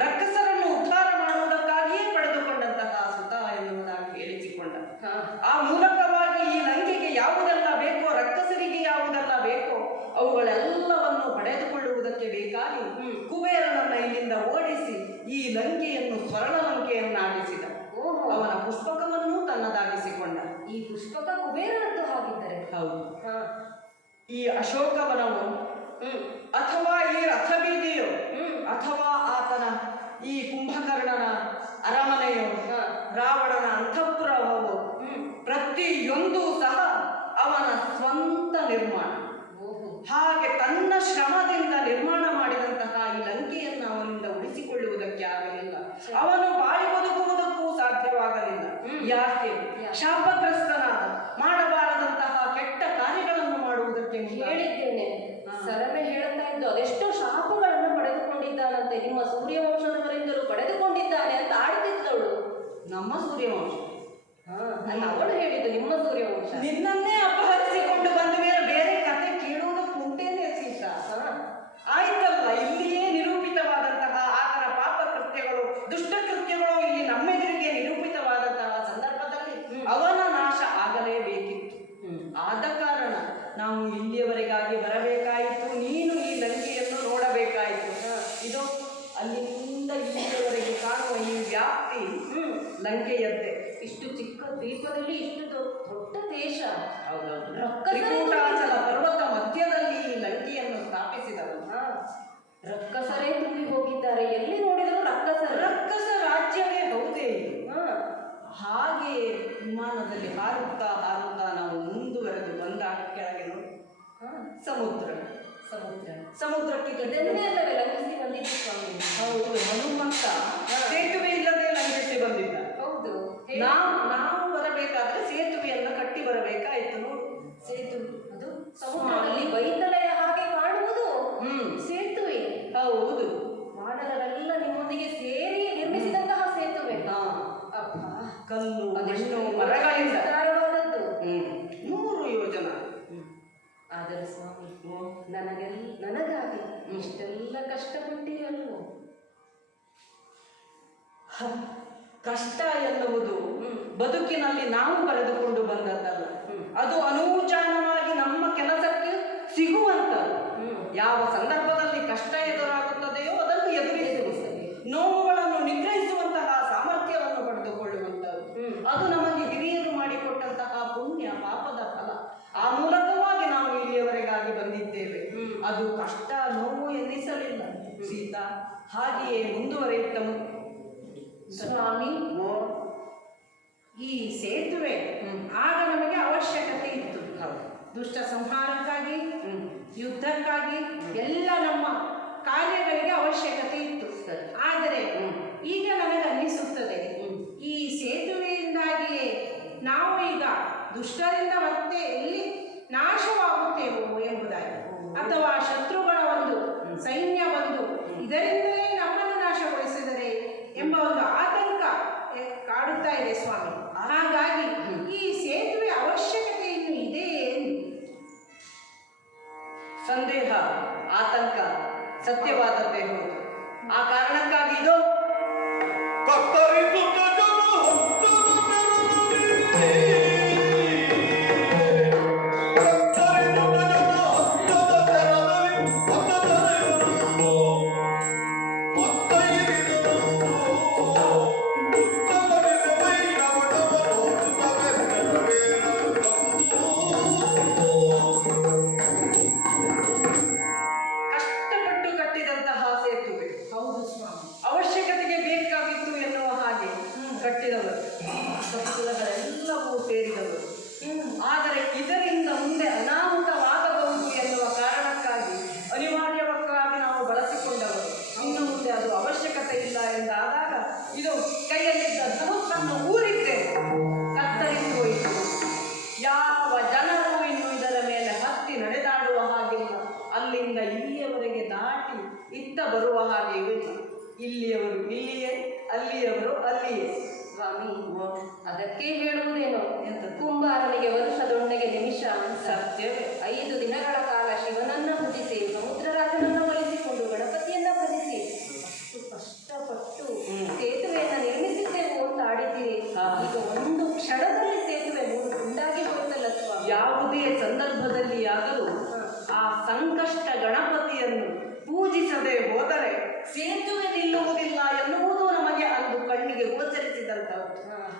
ರಕ್ಕಸರನ್ನು ಉದ್ಧಾರ ಮಾಡುವುದಕ್ಕಾಗಿಯೇ ಪಡೆದುಕೊಂಡಂತಹ ಸುತ ಎನ್ನುವುದಾಗಿ ಹೇಳಿಸಿಕೊಂಡ. ಆ ಮೂಲಕವಾಗಿ ಈ ಲಂಕೆಗೆ ಯಾವುದೆಲ್ಲ ಬೇಕೋ, ರಕ್ಕಸರಿಗೆ ಯಾವುದೆಲ್ಲ ಬೇಕೋ ಅವುಗಳೆಲ್ಲವನ್ನು ಪಡೆದುಕೊಳ್ಳುವುದಕ್ಕೆ ಬೇಕಾಗಿ ಕುಬೇರನನ್ನ ಇಲ್ಲಿಂದ ಓಡಿಸಿ ಈ ಲಂಕೆಯನ್ನು ಸ್ವರ್ಣ ಲಂಕೆಯನ್ನಾಗಿಸಿದ. ಅವನ ಪುಷ್ಪಕವನ್ನು ತನ್ನದಾಗಿಸಿಕೊಂಡ. ಈ ಪುಷ್ಪಕ ಕುಬೇರನದ್ದು ಹಾಗಿದ್ದರೆ? ಹೌದು. ಈ ಅಶೋಕವನವು ಅಥವಾ ಈ ರಥಬೀದಿಯೋ ಅಥವಾ ಆತನ ಈ ಕುಂಭಕರ್ಣನ ಅರಮನೆಯೋ ರಾವಣನ ಅಂತಃಪುರವೋ ಪ್ರತಿಯೊಂದು ಸಹ ಅವನ ಸ್ವಂತ ನಿರ್ಮಾಣ. ಹಾಗೆ ತನ್ನ ಶ್ರಮದಿಂದ ನಿರ್ಮಾಣ ಮಾಡಿದಂತಹ ಈ ಲಂಕೆಯನ್ನು ಅವನಿಂದ ಉಳಿಸಿಕೊಳ್ಳುವುದಕ್ಕೆ ಆಗಲಿಲ್ಲ. ಅವನು ಬಾಳಿ ಬದುಕುವುದಕ್ಕೂ ಸಾಧ್ಯವಾಗಲಿಲ್ಲ. ಯಾಕೆ? ಶಾಪಗ್ರಸ್ತನಾದ, ಮಾಡಬಾರದಂತಹ ಕೆಟ್ಟ ಕಾರ್ಯಗಳನ್ನು ಮಾಡುವುದಕ್ಕೆ ಹೇಳಿದ್ದೇನೆ. ಸರಮೆ ಹೇಳ್ತಾ ಇದ್ದು ಅದೆಷ್ಟೋ ಶಾಪಗಳನ್ನು ಪಡೆದುಕೊಂಡಿದ್ದಾನಂತೆ, ನಿಮ್ಮ ಸೂರ್ಯವಂಶದವರಿಂದಲೂ ಪಡೆದುಕೊಂಡಿದ್ದಾನೆ ಅಂತ ಆಡ್ತಿದ್ದವಳು. ನಮ್ಮ ಸೂರ್ಯವಂಶ ಅಲ್ಲ, ಅವಳು ಹೇಳಿದ್ದು ನಿಮ್ಮ ಸೂರ್ಯವಂಶ. ನಿನ್ನನ್ನೇ ಅಪಹರಿಸಿಕೊಂಡು ಬಂದ ಮೇಲೆ ಬೇರೆ ಕತೆ ಕೇಳುವುದಕ್ಕೆ ಉಂಟೇನೆ ಸೀತಾ? ಆಯ್ತಲ್ಲ, ಇಲ್ಲಿಯೇ ನಿರೂಪಿತವಾದಂತಹ ಆತನ ಪಾಪ ಕೃತ್ಯಗಳು, ದುಷ್ಟ ಕೃತ್ಯಗಳು ಇಲ್ಲಿ ನಮ್ಮೆದುರಿಗೆ ನಿರೂಪಿತವಾದಂತಹ ಸಂದರ್ಭದಲ್ಲಿ ಅವನ ನಾಶ ಆಗಲೇಬೇಕಿತ್ತು. ಆದ ಕಾರಣ ನಾವು ಇಲ್ಲಿಯವರೆಗಾಗಿ ಬರಬೇಕಾಯಿತು. ನೀನು ಈ ಲಂಕೆಯನ್ನು ನೋಡಬೇಕಾಯಿತು. ಇದು ಅಲ್ಲಿಂದ ಇಲ್ಲಿಯವರೆಗೆ ಕಾಣುವ ಈ ವ್ಯಾಪ್ತಿ ಲಂಕೆಯದ್ದೇ. ಇಷ್ಟು ಚಿಕ್ಕ ದ್ವೀಪದಲ್ಲಿ ಇಷ್ಟು ದೊಡ್ಡ ದೇಶ. ತ್ರಿಕೂಟಾಚಲ ಪರ್ವತ ಮಧ್ಯದಲ್ಲಿ ಈ ಲಂಕೆಯನ್ನು ಸ್ಥಾಪಿಸಿದವರು. ರಕ್ಕಸರೇ ತುಂಬಿ ಹೋಗಿದ್ದಾರೆ, ಎಲ್ಲಿ ನೋಡಿದರೂ ರಕ್ಕಸರು. ರಕ್ಕಸ ರಾಜ್ಯವೇ ಹೌದೇ. ಹಾಗೆ ವಿಮಾನದಲ್ಲಿ ಹಾರುತ್ತಾ ಹಾರುತ್ತಾ ನಾವು ಮುಂದುವರೆದು ಬಂದಾಗ ಕೆಳಗೆ ನೋಡಿ ಸಮುದ್ರ. ಸಮುದ್ರಕ್ಕೆ ಇದನ್ನೇ ಅಲ್ಲವೇ ಲಂಘಿಸಿ ಬಂದಿದ್ದು ಸ್ವಾಮಿ? ಹೌದು, ಹನುಮಂತ ಸೇತುವೆ ಇಲ್ಲದೆ ಲಂಘಿಸಿ ಬಂದಿದ್ದ. ಹೌದು. ನಾವು ಬರಬೇಕಾದ್ರೆ ಸೇತುವೆಯನ್ನು ಕಟ್ಟಿ ಬರಬೇಕಾಯ್ತು. ನೋಡು, ಸೇತುವೆ ಅದು ಸಮುದ್ರದಲ್ಲಿ ಬೈತಲೆಯ ಹಾಗೆ ಕಾಣುವುದು. ಕಲ್ಲು ಅದೆಷ್ಟು ಮಣ್ಣು ಮರಗಳಿಂದ ವಿಸ್ತಾರವಾದದ್ದು. 100 ಯೋಜನ. ಆದರೆ ಸ್ವಾಮಿ, ನನಗಾಗಿ ಇಷ್ಟೆಲ್ಲ ಕಷ್ಟಪಟ್ಟಿರಲ್ವೋ? ಕಷ್ಟ ಎನ್ನುವುದು ಬದುಕಿನಲ್ಲಿ ನಾವು ಬರೆದುಕೊಂಡು ಬಂದದ್ದಲ್ಲ, ಅದು ಅನೂಚಾನವಾಗಿ ನಮ್ಮ ಕೆಲಸಕ್ಕೆ ಸಿಗುವಂಥದ್ದು. ಯಾವ ಸಂದರ್ಭದಲ್ಲಿ ಕಷ್ಟ ಎದುರಾಗುತ್ತದೆಯೋ ಅದನ್ನು ಎದುರಿಸಿ ನೋವುಗಳನ್ನು ನಿಗ್ರಹಿಸುವಂತಹ ಸಾಮರ್ಥ್ಯವನ್ನು ಪಡೆದುಕೊಳ್ಳುವಂಥದ್ದು. ಅದು ನಮಗೆ ಹಿರಿಯರು ಮಾಡಿಕೊಟ್ಟಂತಹ ಪುಣ್ಯ ಪಾಪದ ಫಲ. ಆ ಮೂಲಕವಾಗಿ ನಾವು ಇಲ್ಲಿಯವರೆಗಾಗಿ ಬಂದಿದ್ದೇವೆ. ಅದು ಕಷ್ಟ ನೋವು ಎನ್ನಿಸಲಿಲ್ಲ ಸೀತಾ. ಹಾಗೆಯೇ ಮುಂದುವರಿಯುತ್ತ ಸ್ವಾಮಿ, ಈ ಸೇತುವೆ ಆಗ ನಮಗೆ ಅವಶ್ಯಕತೆ ಇತ್ತು. ದುಷ್ಟ ಸಂಹಾರಕ್ಕಾಗಿ, ಯುದ್ಧಕ್ಕಾಗಿ, ಎಲ್ಲ ನಮ್ಮ ಕಾರ್ಯಗಳಿಗೆ ಅವಶ್ಯಕತೆ ಇತ್ತು. ಆದರೆ ಈಗ ನನಗೆ ಅನ್ನಿಸುತ್ತದೆ, ಈ ಸೇತುವೆಯಿಂದಾಗಿಯೇ ನಾವು ಈಗ ದುಷ್ಟರಿಂದ ಮತ್ತೆ ಎಲ್ಲಿ ನಾಶವಾಗುತ್ತೇವೋ ಎಂಬುದಾಗಿ, ಅಥವಾ ಶತ್ರುಗಳ ಒಂದು ಸೈನ್ಯ ಬಂದು ಇದರಿಂದಲೇ ನಮ್ಮನ್ನು ನಾಶಗೊಳಿಸಿದರೆ ಎಂಬ ಒಂದು ಆತಂಕ ಕಾಡುತ್ತಾ ಇದೆ ಸ್ವಾಮಿ. ಹಾಗಾಗಿ ಈ ಸೇತುವೆ ಅವಶ್ಯಕತೆ ಇನ್ನು ಇದೆ ಎಂದು ಸಂದೇಹ, ಆತಂಕ ಸತ್ಯವಾದದ್ದೇ ಹೌದು. ಆ ಕಾರಣಕ್ಕಾಗಿ ಇದು ಕತ್ತರಿಸುತ್ತ ಜನ ಹತ್ತದ ತೆರದಲ್ಲಿ. ಕತ್ತರಿಸುತ್ತ ಜನ ಹತ್ತದ ತೆರದಲ್ಲಿ ಹತ್ತದೆಯರು ಮತ್ತೈರಿದರು. ಉತ್ತಮನಿದೆ ವೈರವಣವ ನೋಡುತ್ತವೆ ಕಷ್ಟಪಟ್ಟು ಕಟ್ಟಿದಂತಹ ಸೇತುವೆ ಹೌದು ಸ್ವಾಮಿ. ಅವಶ್ಯಕತೆಗೆ ಬೇಕಾಗಿತ್ತು ಎನ್ನುವ ಹಾಗೆ ಕಟ್ಟಿದವರು, ಸಂಪುಲಗಳೆಲ್ಲವೂ ಸೇರಿದವರು. ಆದರೆ ಇದರಿಂದ ಮುಂದೆ ಅನಾಹುತವಾಗಬಹುದು ಎನ್ನುವ ಕಾರಣಕ್ಕಾಗಿ ಅನಿವಾರ್ಯವಾಗಿ ನಾವು ಬಳಸಿಕೊಂಡವರು. ಇನ್ನು ಮುಂದೆ ಅದು ಅವಶ್ಯಕತೆ ಇಲ್ಲ ಎಂದಾದಾಗ ಇದು ಕೈಯಲ್ಲಿದ್ದ ಧನುಸ್ಸನ್ನು ಊರಿದ್ದೇವೆ, ಕತ್ತರಿಸಿ ಹೋಯಿತು. ಯಾವ ಜನರು ಇನ್ನು ಇದರ ಮೇಲೆ ಹತ್ತಿ ನಡೆದಾಡುವ ಹಾಗಿಲ್ಲ. ಅಲ್ಲಿಂದ ಇಲ್ಲಿಯವರೆಗೆ ದಾಟಿ ಇತ್ತ ಬರುವ ಹಾಗೆ ಇಲ್ಲ. ಇಲ್ಲಿಯವರು ಇಲ್ಲಿಯೇ, ಅಲ್ಲಿಯವರು ಅಲ್ಲಿಯೇ. ಸ್ವಾಮಿ, ಅದಕ್ಕೆ ಹೇಳುವುದೇನೋ, ಕುಂಬಾರನಿಗೆ ವರ್ಷದೊಂಡೆಗೆ ನಿಮಿಷ ಅಂತ. ಸತ್ಯವೇ. 5 ದಿನಗಳ ಕಾಲ ಶಿವನನ್ನ ಭಜಿಸಿ, ಸಮುದ್ರರಾಜನನ್ನ ಒಲಿಸಿಕೊಂಡು ಗಣಪತಿಯನ್ನ ಭಜಿಸಿ ಅಷ್ಟು ಕಷ್ಟಪಟ್ಟು ಸೇತುವೆಯನ್ನ ನಿರ್ಮಿಸಿದ್ದೆವು ಅಂತ ಆಡಿದ್ದೀರಿ. ಈಗ ಒಂದು ಕ್ಷಣದಲ್ಲಿ ಸೇತುವೆ ಉಂಟಾಗಿ ಹೋಯ್ತಲ್ಲ ಸ್ವಾಮಿ. ಯಾವುದೇ ಸಂದರ್ಭದಲ್ಲಿ ಆಗಲು ಆ ಸಂಕಷ್ಟ ಗಣಪತಿಯನ್ನು ಪೂಜಿಸದೆ ಹೋದರೆ ಸೇತುವೆ ನಿಲ್ಲುವುದಿಲ್ಲ ಎನ್ನುವುದು ನಮಗೆ ಅಂದು ಕಣ್ಣಿಗೆ ಗೋಚರಿಸಿದಂಥದ್ದು.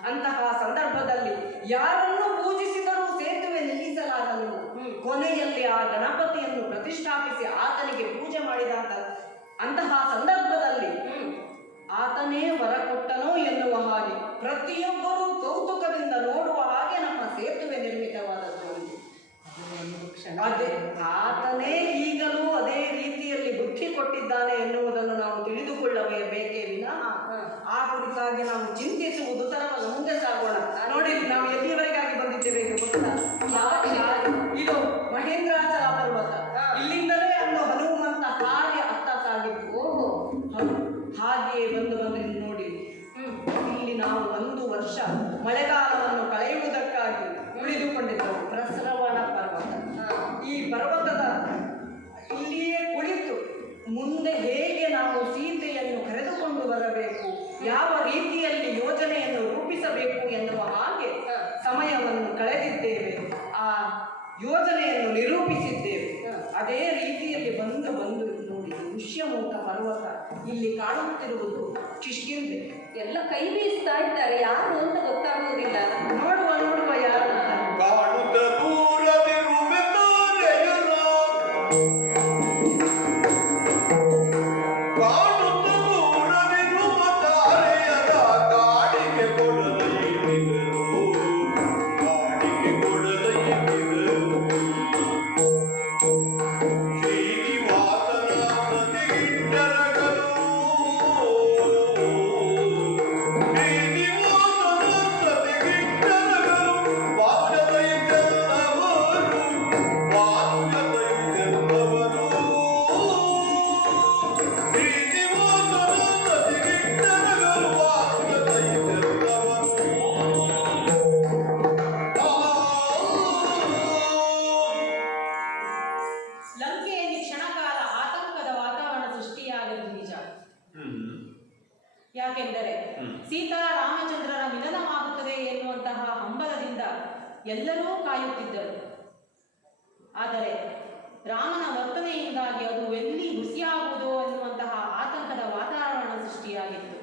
ಅಂತಹ ಸಂದರ್ಭದಲ್ಲಿ ಯಾರನ್ನು ಪೂಜಿಸಿದರೂ ಸೇತುವೆ ನಿಲ್ಲಿಸಲಾಗಲಿಲ್ಲ. ಕೊನೆಯಲ್ಲಿ ಆ ಗಣಪತಿಯನ್ನು ಪ್ರತಿಷ್ಠಾಪಿಸಿ ಆತನಿಗೆ ಪೂಜೆ ಮಾಡಿದಂಥದ್ದು. ಅಂತಹ ಸಂದರ್ಭದಲ್ಲಿ ಆತನೇ ವರ ಕೊಟ್ಟನೋ ಎನ್ನುವ ಹಾಗೆ ಪ್ರತಿಯೊಬ್ಬರೂ ಕೌತುಕದಿಂದ ನೋಡುವ ಹಾಗೆ ನಮ್ಮ ಸೇತುವೆ ನಿರ್ಮಿತವಾದದ್ದು. ಅದೇ ಆತನೇ ಈಗಲೂ ಅದೇ ರೀತಿಯಲ್ಲಿ ಬುದ್ಧಿ ಕೊಟ್ಟಿದ್ದಾನೆ ಎನ್ನುವುದನ್ನು ನಾವು ತಿಳಿದುಕೊಳ್ಳಬೇಕೇ ವಿನಃ ಆ ಕುರಿತಾಗಿ ನಾವು ಚಿಂತಿಸುವುದು ತರವಲ್ಲ. ಮುಂದೆ ಸಾಗೋಣ. ನೋಡಿ, ನಾವು ಎಲ್ಲಿಯವರೆಗಾಗಿ ಬಂದಿದ್ದೇವೆ ಗೊತ್ತಾ? ಇದು ಮಹೇಂದ್ರಾಚಲ ಪರ್ವತ. ಇಲ್ಲಿಂದಲೇ ಅಂದು ಹನುಮಂತ ಹಾಗೆ ಅತ್ತ ಸಾಗಿತ್ತು. ಹಾಗೆಯೇ ಬಂದು ಇಲ್ಲಿ ನೋಡಿ, ಇಲ್ಲಿ ನಾವು 1 ವರ್ಷ ಮಳೆಗಾಲವನ್ನು ಕಳೆಯುವುದಕ್ಕಾಗಿ ಉಳಿದುಕೊಂಡಿದ್ದೆವು. ಪ್ರಸರವಣ ಪರ್ವತ. ಈ ಪರ್ವತದ ಇಲ್ಲಿಯೇ ಕುಳಿತು ಮುಂದೆ ಹೇಗೆ ನಾವು ಸೀತೆಯನ್ನು ಕರೆದುಕೊಂಡು ಬರಬೇಕು, ಯಾವ ರೀತಿಯಲ್ಲಿ ಯೋಜನೆಯನ್ನು ರೂಪಿಸಬೇಕು ಎನ್ನುವ ಹಾಗೆ ಸಮಯವನ್ನು ಕಳೆದಿದ್ದೇವೆ. ಆ ಯೋಜನೆಯನ್ನು ನಿರೂಪಿಸಿದ್ದೇವೆ. ಅದೇ ರೀತಿಯಲ್ಲಿ ಬಂದು ನೋಡಿ, ಋಷ್ಯಮುಖ ಪರ್ವತ ಇಲ್ಲಿ ಕಾಣುತ್ತಿರುವುದು ಕಿಷ್ಕಿಂಧೆ. ಎಲ್ಲ ಕೈ ಬೀಸ್ತಾ ಇದ್ದಾರೆ, ಯಾರು ಅಂತ ಗೊತ್ತಾಗುವುದಿಲ್ಲ. ನೋಡುವ ಯಾರು ಅಂತ. ಕಾಣುತ್ತ ದೂರವಿರುವೆ ತಾರೆಯರ. ಕಾಣುತ್ತ ದೂರವಿರುವ ತಾರೆಯರ ಕಾಡಿಗೆ ಕೊಡಲೈದರು. ಕಾಡಿಗೆ ಕೊಡಲೈದರು. ಶ್ರೀನಿವಾಸನ ಮನೆಗಿಟ್ಟರಗಲು. ಶ್ರೀನಿವಾಸನ ಎಲ್ಲರೂ ಕಾಯುತ್ತಿದ್ದರು. ಆದರೆ ರಾಮನ ವರ್ತನೆಯಿಂದಾಗಿ ಅದು ಎಲ್ಲಿ ಹುಸಿಯಾಗುವುದೋ ಎನ್ನುವಂತಹ ಆತಂಕದ ವಾತಾವರಣ ಸೃಷ್ಟಿಯಾಗಿತ್ತು.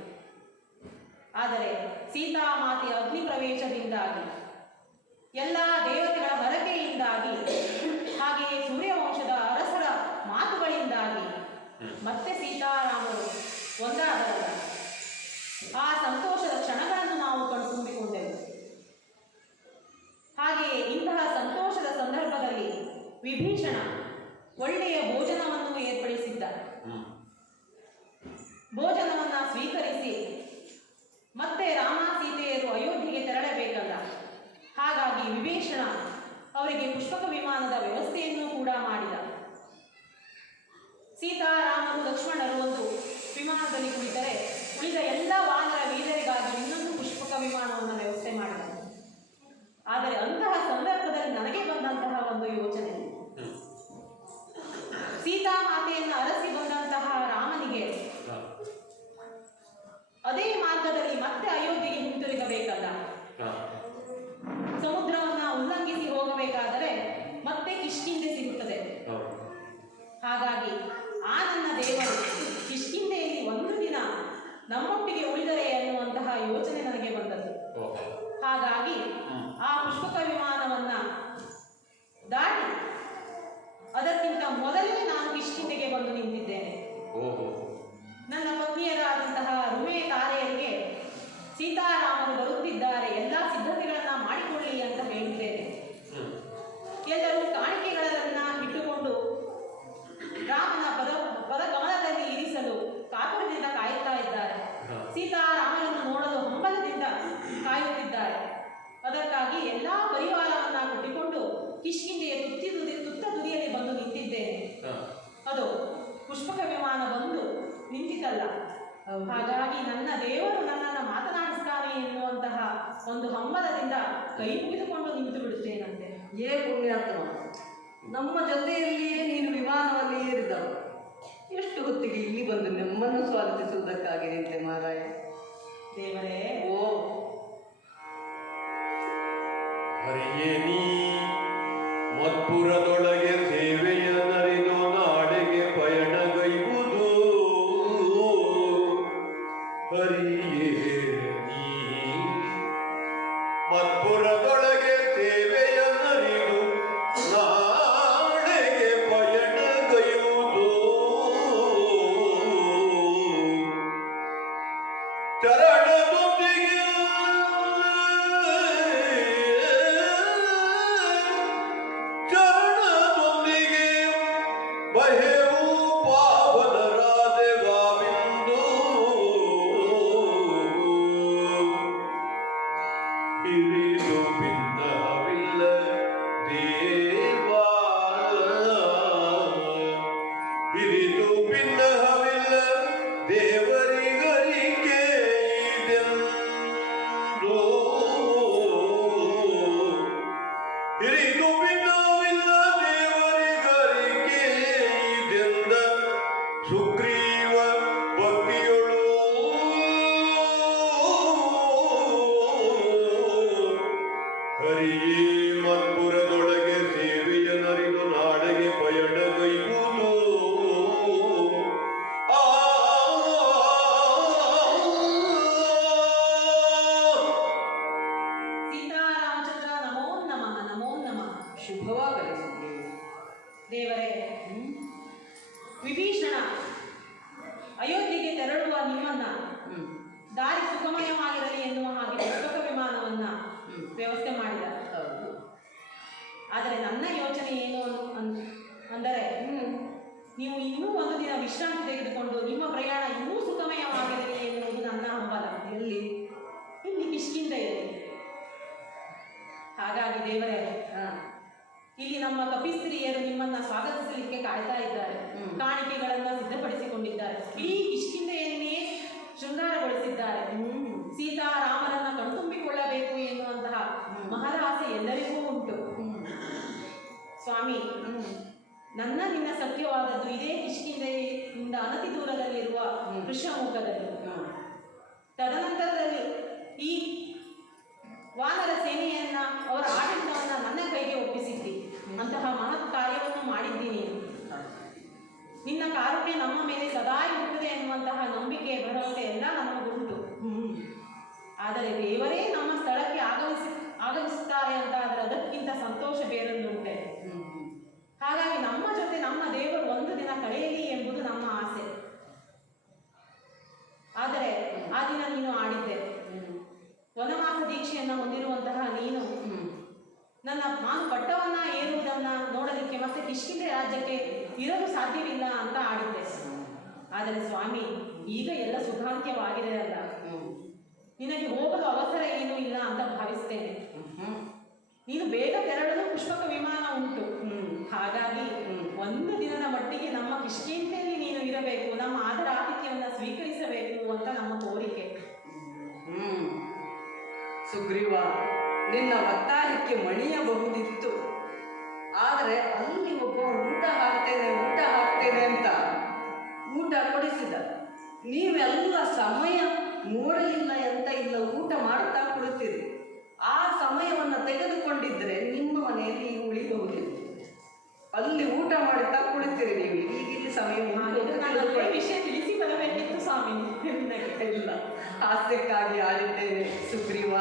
ಆದರೆ ಸೀತಾಮಾತೆಯ ಅಗ್ನಿ ಪ್ರವೇಶದಿಂದಾಗಿ, ಎಲ್ಲ ದೇವತೆಗಳ ಹರಕೆಯಿಂದಾಗಿ, ಹಾಗೆಯೇ ಸೂರ್ಯವಂಶದ ಅರಸರ ಮಾತುಗಳಿಂದಾಗಿ ಮತ್ತೆ ಸೀತಾರಾಮರು ಒಂದಾದರಲ್ಲ. ಆ ಸಂತೋಷದ ಕ್ಷಣಗಳನ್ನು ನಾವು ಕಣ್ತುಂಬಿಕೊಂಡೆವು. ಹಾಗೆಯೇ ಇಂತಹ ಸಂತೋಷದ ಸಂದರ್ಭದಲ್ಲಿ ವಿಭೀಷಣ ಒಳ್ಳೆಯ ಭೋಜನವನ್ನು ಏರ್ಪಡಿಸಿದ್ದ. ಭೋಜನವನ್ನು ಸ್ವೀಕರಿಸಿ ಮತ್ತೆ ರಾಮ ಸೀತೆಯರು ಅಯೋಧ್ಯೆಗೆ ತೆರಳಬೇಕಲ್ಲ. ಹಾಗಾಗಿ ವಿಭೀಷಣ ಅವರಿಗೆ ಪುಷ್ಪಕ ವಿಮಾನದ ವ್ಯವಸ್ಥೆಯನ್ನು ಕೂಡ ಮಾಡಿದ. ಸೀತಾರಾಮನು ಲಕ್ಷ್ಮಣರು ಒಂದು ವಿಮಾನದಲ್ಲಿ ಕುಳಿತರೆ ಉಳಿದ ಎಲ್ಲ ವಾನರ ವೀರರಿಗಾಗಿ ಇನ್ನೊಂದು ಪುಷ್ಪಕ ವಿಮಾನವನ್ನು ವ್ಯವಸ್ಥೆ ಮಾಡಿದ. ಆದರೆ ಅಂತಹ ಸಂದರ್ಭದಲ್ಲಿ ನನಗೆ ಬಂದಂತಹ ಒಂದು ಯೋಚನೆ, ಸೀತಾಮಾತೆಯನ್ನು ಅರಸಿ ಬಂದಂತಹ ರಾಮನಿಗೆ ಅದೇ ಮಾರ್ಗದಲ್ಲಿ ಮತ್ತೆ ಅಯೋಧ್ಯೆಗೆ ಹಿಂತಿರುಗಬೇಕಲ್ಲ. ಸಮುದ್ರವನ್ನ ಉಲ್ಲಂಘಿಸಿ ಹೋಗಬೇಕಾದರೆ ಮತ್ತೆ ಕಿಷ್ಕಿಂಧೆ ಸಿಗುತ್ತದೆ. ಹಾಗಾಗಿ ಆ ನನ್ನ ದೇವರು ಕಿಷ್ಕಿಂಧೆಯಲ್ಲಿ ಒಂದು ದಿನ ನಮ್ಮೊಟ್ಟಿಗೆ ಉಳಿದರೆ ಎನ್ನುವಂತಹ ಯೋಚನೆ ನನಗೆ ಬಂದದ್ದು. ಹಾಗಾಗಿ ಆ ಪುಷ್ಪಕ ವಿಮಾನವನ್ನ ದಾಟಿ ಅದಕ್ಕಿಂತ ಮೊದಲೇ ನಾನು ಕಿಷ್ಕಿಂಧೆಗೆ ಬಂದು ನಿಂತಿದ್ದೇನೆ. ನನ್ನ ಪತ್ನಿಯರಾದಂತಹ ರುಮೆ ತಾರೆಯರಿಗೆ ಸೀತಾರಾಮರು ಬರುತ್ತಿದ್ದಾರೆ, ಎಲ್ಲ ಸಿದ್ಧತೆಗಳನ್ನ ಮಾಡಿಕೊಳ್ಳಿ ಅಂತ ಹೇಳಿದ್ದೇನೆ. ಎಲ್ಲರೂ ಕಾಣಿಕೆಗಳನ್ನ ಇಟ್ಟುಕೊಂಡು ರಾಮನ ಪದಕಮಲದಲ್ಲಿ ಇರಿಸಲು ಕಾತುರದಿಂದ ಕಾಯುತ್ತಾ ಇದ್ದಾರೆ. ಸೀತಾರಾಮನನ್ನು ನೋಡಲು ಹಂಬಲದಿಂದ ಕಾಯುತ್ತಿದ್ದಾರೆ. ಅದಕ್ಕಾಗಿ ಎಲ್ಲಾ ಪರಿವಾರವನ್ನ ಕಟ್ಟಿಕೊಂಡು ಕಿಷ್ಕಿಂಧೆಯ ತುತ್ತ ತುದಿಯಲ್ಲಿ ಬಂದು ನಿಂತಿದ್ದೇನೆ. ಅದು ಪುಷ್ಪಕ ವಿಮಾನ ಬಂದು ನಿಂತಿತಲ್ಲ. ಹಾಗಾಗಿ ನನ್ನ ದೇವರು ನನ್ನನ್ನು ಮಾತನಾಡಿಸ್ತಾನೆ ಎನ್ನುವಂತಹ ಒಂದು ಹಂಬಲದಿಂದ ಕೈ ಮುಗಿದುಕೊಂಡು ನಿಂತು ಬಿಡುತ್ತೇನಂತೆ. ಪುಣ್ಯಾತ್ಮ, ನಮ್ಮ ಜೊತೆಯಲ್ಲಿಯೇ ನೀನು ವಿಮಾನವನ್ನು ಏರಿದವು. ಎಷ್ಟು ಹೊತ್ತಿಗೆ ಇಲ್ಲಿ ಬಂದು ನಮ್ಮನ್ನು ಸ್ವಾಗತಿಸುವುದಕ್ಕಾಗಿ ನಿಂತೆ ಮಾರಾಯ. ದೇವರೇ, ಓ ಹರಿಯೇ ನೀ ಮತ್ಪುರದೊಳಗೆ ಸೇವೆಯ ನರಿದು ನಾಡೆಗೆ ಪಯಣಗೈವುದು. ಹರಿಯೇ ನೀ ಮತ್ಪುರದೊಳಗೆ ಸೇವೆಯ ನರಿದು ನಾಡೆಗೆ ಪಯಣಗೈವುದು. ಚರಣದೊಂದಿಗೆ ಬಹೆವು ಪಾವನರಾದೆ ಗಾವಿಂದು. ಹಿರಿದು ಭಿನ್ನವಿಲ್ಲ ದೇವಾ, ಹಿರಿದು ಭಿನ್ನವಿಲ್ಲ ದೇವರಿಗರಿಕೆ ಇದೆಂದು. ಹಿರಿದು ಭಿನ್ನವಿಲ್ಲ ದೇವರಿಗರಿಕೆ ಇದೆಂದ ಸುಗ್ರೀವ ಭಕ್ತಿಯೊಳು. ಹರಿಯೇ ಮತ್ಪುರದೊಳಗೆ ಸೇವೆಯ ನರಿದು ನಾಡೆಗೆ ಪಯಣಗೈಯುವುದು. ಸೀತಾರಾಮಚಂದ್ರ ನಮೋ ನಮಃ, ನಮೋ ನಮಃ. ಶುಭವಾಗಲಿ ಸುಗ್ರೀವ. ದೇವರೇ, ವಿಭೀಷಣ ಅಯೋಧ್ಯೆಗೆ ತೆರಳುವ ನಿಮ್ಮನ್ನ ದಾರಿ ಸುಗಮಯವಾಗಿರಲಿ ಎನ್ನುವ ಹಾಗೆ ಪುಷ್ಪಕ ವಿಮಾನವನ್ನ ವ್ಯವಸ್ಥೆ ಮಾಡಿದ. ಆದರೆ ನನ್ನ ಯೋಚನೆ ಏನು ಅಂದರೆ, ನೀವು ಇನ್ನೂ ಒಂದು ದಿನ ವಿಶ್ರಾಂತಿ ತೆಗೆದುಕೊಂಡು ನಿಮ್ಮ ಪ್ರಯಾಣ ಇನ್ನೂ ಸುಗಮಯವಾಗಿರಲಿ ಎನ್ನುವುದು ನನ್ನ ಹಂಬಲ. ಇಲ್ಲಿ ಕಿಷ್ಕಿಂಧೆಯಲ್ಲಿ. ಹಾಗಾಗಿ ದೇವರೇ, ಇಲ್ಲಿ ನಮ್ಮ ಕಪಿಸ್ತ್ರೀಯರು ನಿಮ್ಮನ್ನ ಸ್ವಾಗತಿಸಲಿಕ್ಕೆ ಕಾಯ್ತಾ ಇದ್ದಾರೆ. ಕಾಣಿಕೆಗಳನ್ನ ಸಿದ್ಧಪಡಿಸಿಕೊಂಡಿದ್ದಾರೆ. ಇಡೀ ಕಿಷ್ಕಿಂಧೆಯನ್ನೇ ಶೃಂಗಾರಗೊಳಿಸಿದ್ದಾರೆ. ಸೀತಾರಾಮರನ್ನ ಕಣ್ತುಂಬಿಕೊಳ್ಳಬೇಕು ಎನ್ನುವಂತಹ ಮಹದಾಸೆ ಎಲ್ಲರಿಗೂ ಉಂಟು. ಸ್ವಾಮಿ, ನನ್ನ ನಿನ್ನ ಸತ್ಯವಾದದ್ದು ಇದೇ ಕಿಷ್ಕಿಂಧೆಯಿಂದ ಅನತಿ ದೂರದಲ್ಲಿರುವ ಕೃಷ್ಣಮುಖದಲ್ಲಿ. ತದನಂತರದಲ್ಲಿ ಈ ವಾನರ ಸೇನೆಯನ್ನ ಅವರ ಆಡಳಿತವನ್ನ ನನ್ನ ಕೈಗೆ ಒಪ್ಪಿಸಿದ್ದಿ. ಅಂತಹ ಮಹತ್ ಕಾರ್ಯವನ್ನು ಮಾಡಿದ್ದೀನಿ. ನಿನ್ನ ಕಾರುಣ್ಯ ನಮ್ಮ ಮೇಲೆ ಸದಾ ಇರುತ್ತದೆ ಎನ್ನುವಂತಹ ನಂಬಿಕೆ ಭರವಸೆ ಎಲ್ಲ ನಮಗುಂಟು. ಆದರೆ ದೇವರೇ ನಮ್ಮ ಸ್ಥಳಕ್ಕೆ ಆಗಮಿಸುತ್ತಾರೆ ಅಂತ ಆದರೆ ಅದಕ್ಕಿಂತ ಸಂತೋಷ ಬೇರೊಂದುಂಟೆ. ಹಾಗಾಗಿ ನಮ್ಮ ಜೊತೆ ನಮ್ಮ ದೇವರು ಒಂದು ದಿನ ಕಳೆಯಲಿ ಎಂಬುದು ನಮ್ಮ ಆಸೆ. ಆದರೆ ಆ ದಿನ ನೀನು ಆಡಿದ್ದೆ. ವನವಾಸ ದೀಕ್ಷೆಯನ್ನು ಹೊಂದಿರುವಂತಹ ನೀನು ನಾನು ಪಟ್ಟವನ್ನ ಏರುವುದನ್ನ ನೋಡಲಿಕ್ಕೆ ಮತ್ತೆ ಕಿಷ್ಕಿಂಧೆ ರಾಜ್ಯಕ್ಕೆ ಇರಲು ಸಾಧ್ಯವಿಲ್ಲ ಅಂತ ಆಡಿದ್ದೆ. ಆದರೆ ಸ್ವಾಮಿ, ಈಗ ಎಲ್ಲ ಸುಖಾಂತ್ಯವಾಗಿದೆ ಅಲ್ಲ, ನಿನಗೆ ಹೋಗಲು ಅವಸರ ಏನೂ ಇಲ್ಲ ಅಂತ ಭಾವಿಸ್ತೇನೆ. ನೀನು ಬೇಗ ತೆರಳಲು ಪುಷ್ಪಕ ವಿಮಾನ ಉಂಟು. ಹಾಗಾಗಿ ಒಂದು ದಿನದ ಮಟ್ಟಿಗೆ ನಮ್ಮ ಕಿಷ್ಕಿಂಧೆಯಲ್ಲಿ ನೀನು ಇರಬೇಕು, ನಮ್ಮ ಆದರ ಆತಿಥ್ಯವನ್ನು ಸ್ವೀಕರಿಸಬೇಕು ಅಂತ ನಮ್ಮ ಕೋರಿಕೆ. ಸುಗ್ರೀವ, ನಿನ್ನ ಒತ್ತಾಯಕ್ಕೆ ಮಣಿಯಬಹುದಿತ್ತು. ಆದರೆ ಅಲ್ಲಿ ಒಬ್ಬ ಊಟ ಹಾಕ್ತೇನೆ ಅಂತ ಊಟ ಕೊಡಿಸಿದ. ನೀವೆಲ್ಲ ಸಮಯ ನೋಡಲಿಲ್ಲ ಎಂತ ಇಲ್ಲ, ಊಟ ಮಾಡ್ತಾ ಕೊಡುತ್ತೀರಿ. ಆ ಸಮಯವನ್ನು ತೆಗೆದುಕೊಂಡಿದ್ದರೆ ನಿಮ್ಮ ಮನೆಯಲ್ಲಿ ಉಳಿಬಹುದಿತ್ತು. ಅಲ್ಲಿ ಊಟ ಮಾಡುತ್ತಾ ಕುಳಿತೀರಿ ನೀವು. ಈಗಿಲ್ಲಿ ಸಮಯ ವಿಷಯ ತಿಳಿಸಿ ಬರಬೇಕಿತ್ತು ಸ್ವಾಮಿ. ಇಲ್ಲ, ಹಾಸ್ಯಕ್ಕಾಗಿ ಆಡಿದ್ದೇನೆ ಸುಗ್ರೀವ.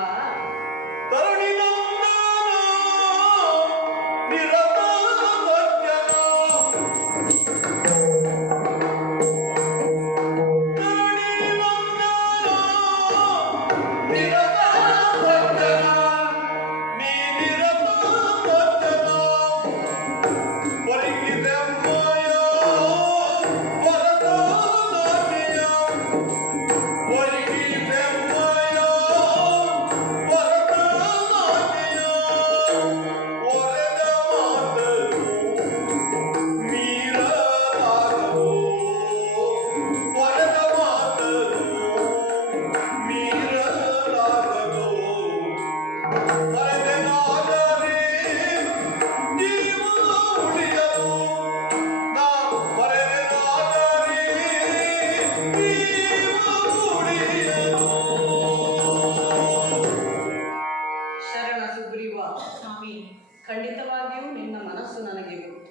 ಖಂಡಿತವಾಗಿಯೂ ನಿನ್ನ ಮನಸ್ಸು ನನಗೆ ಗೊತ್ತು.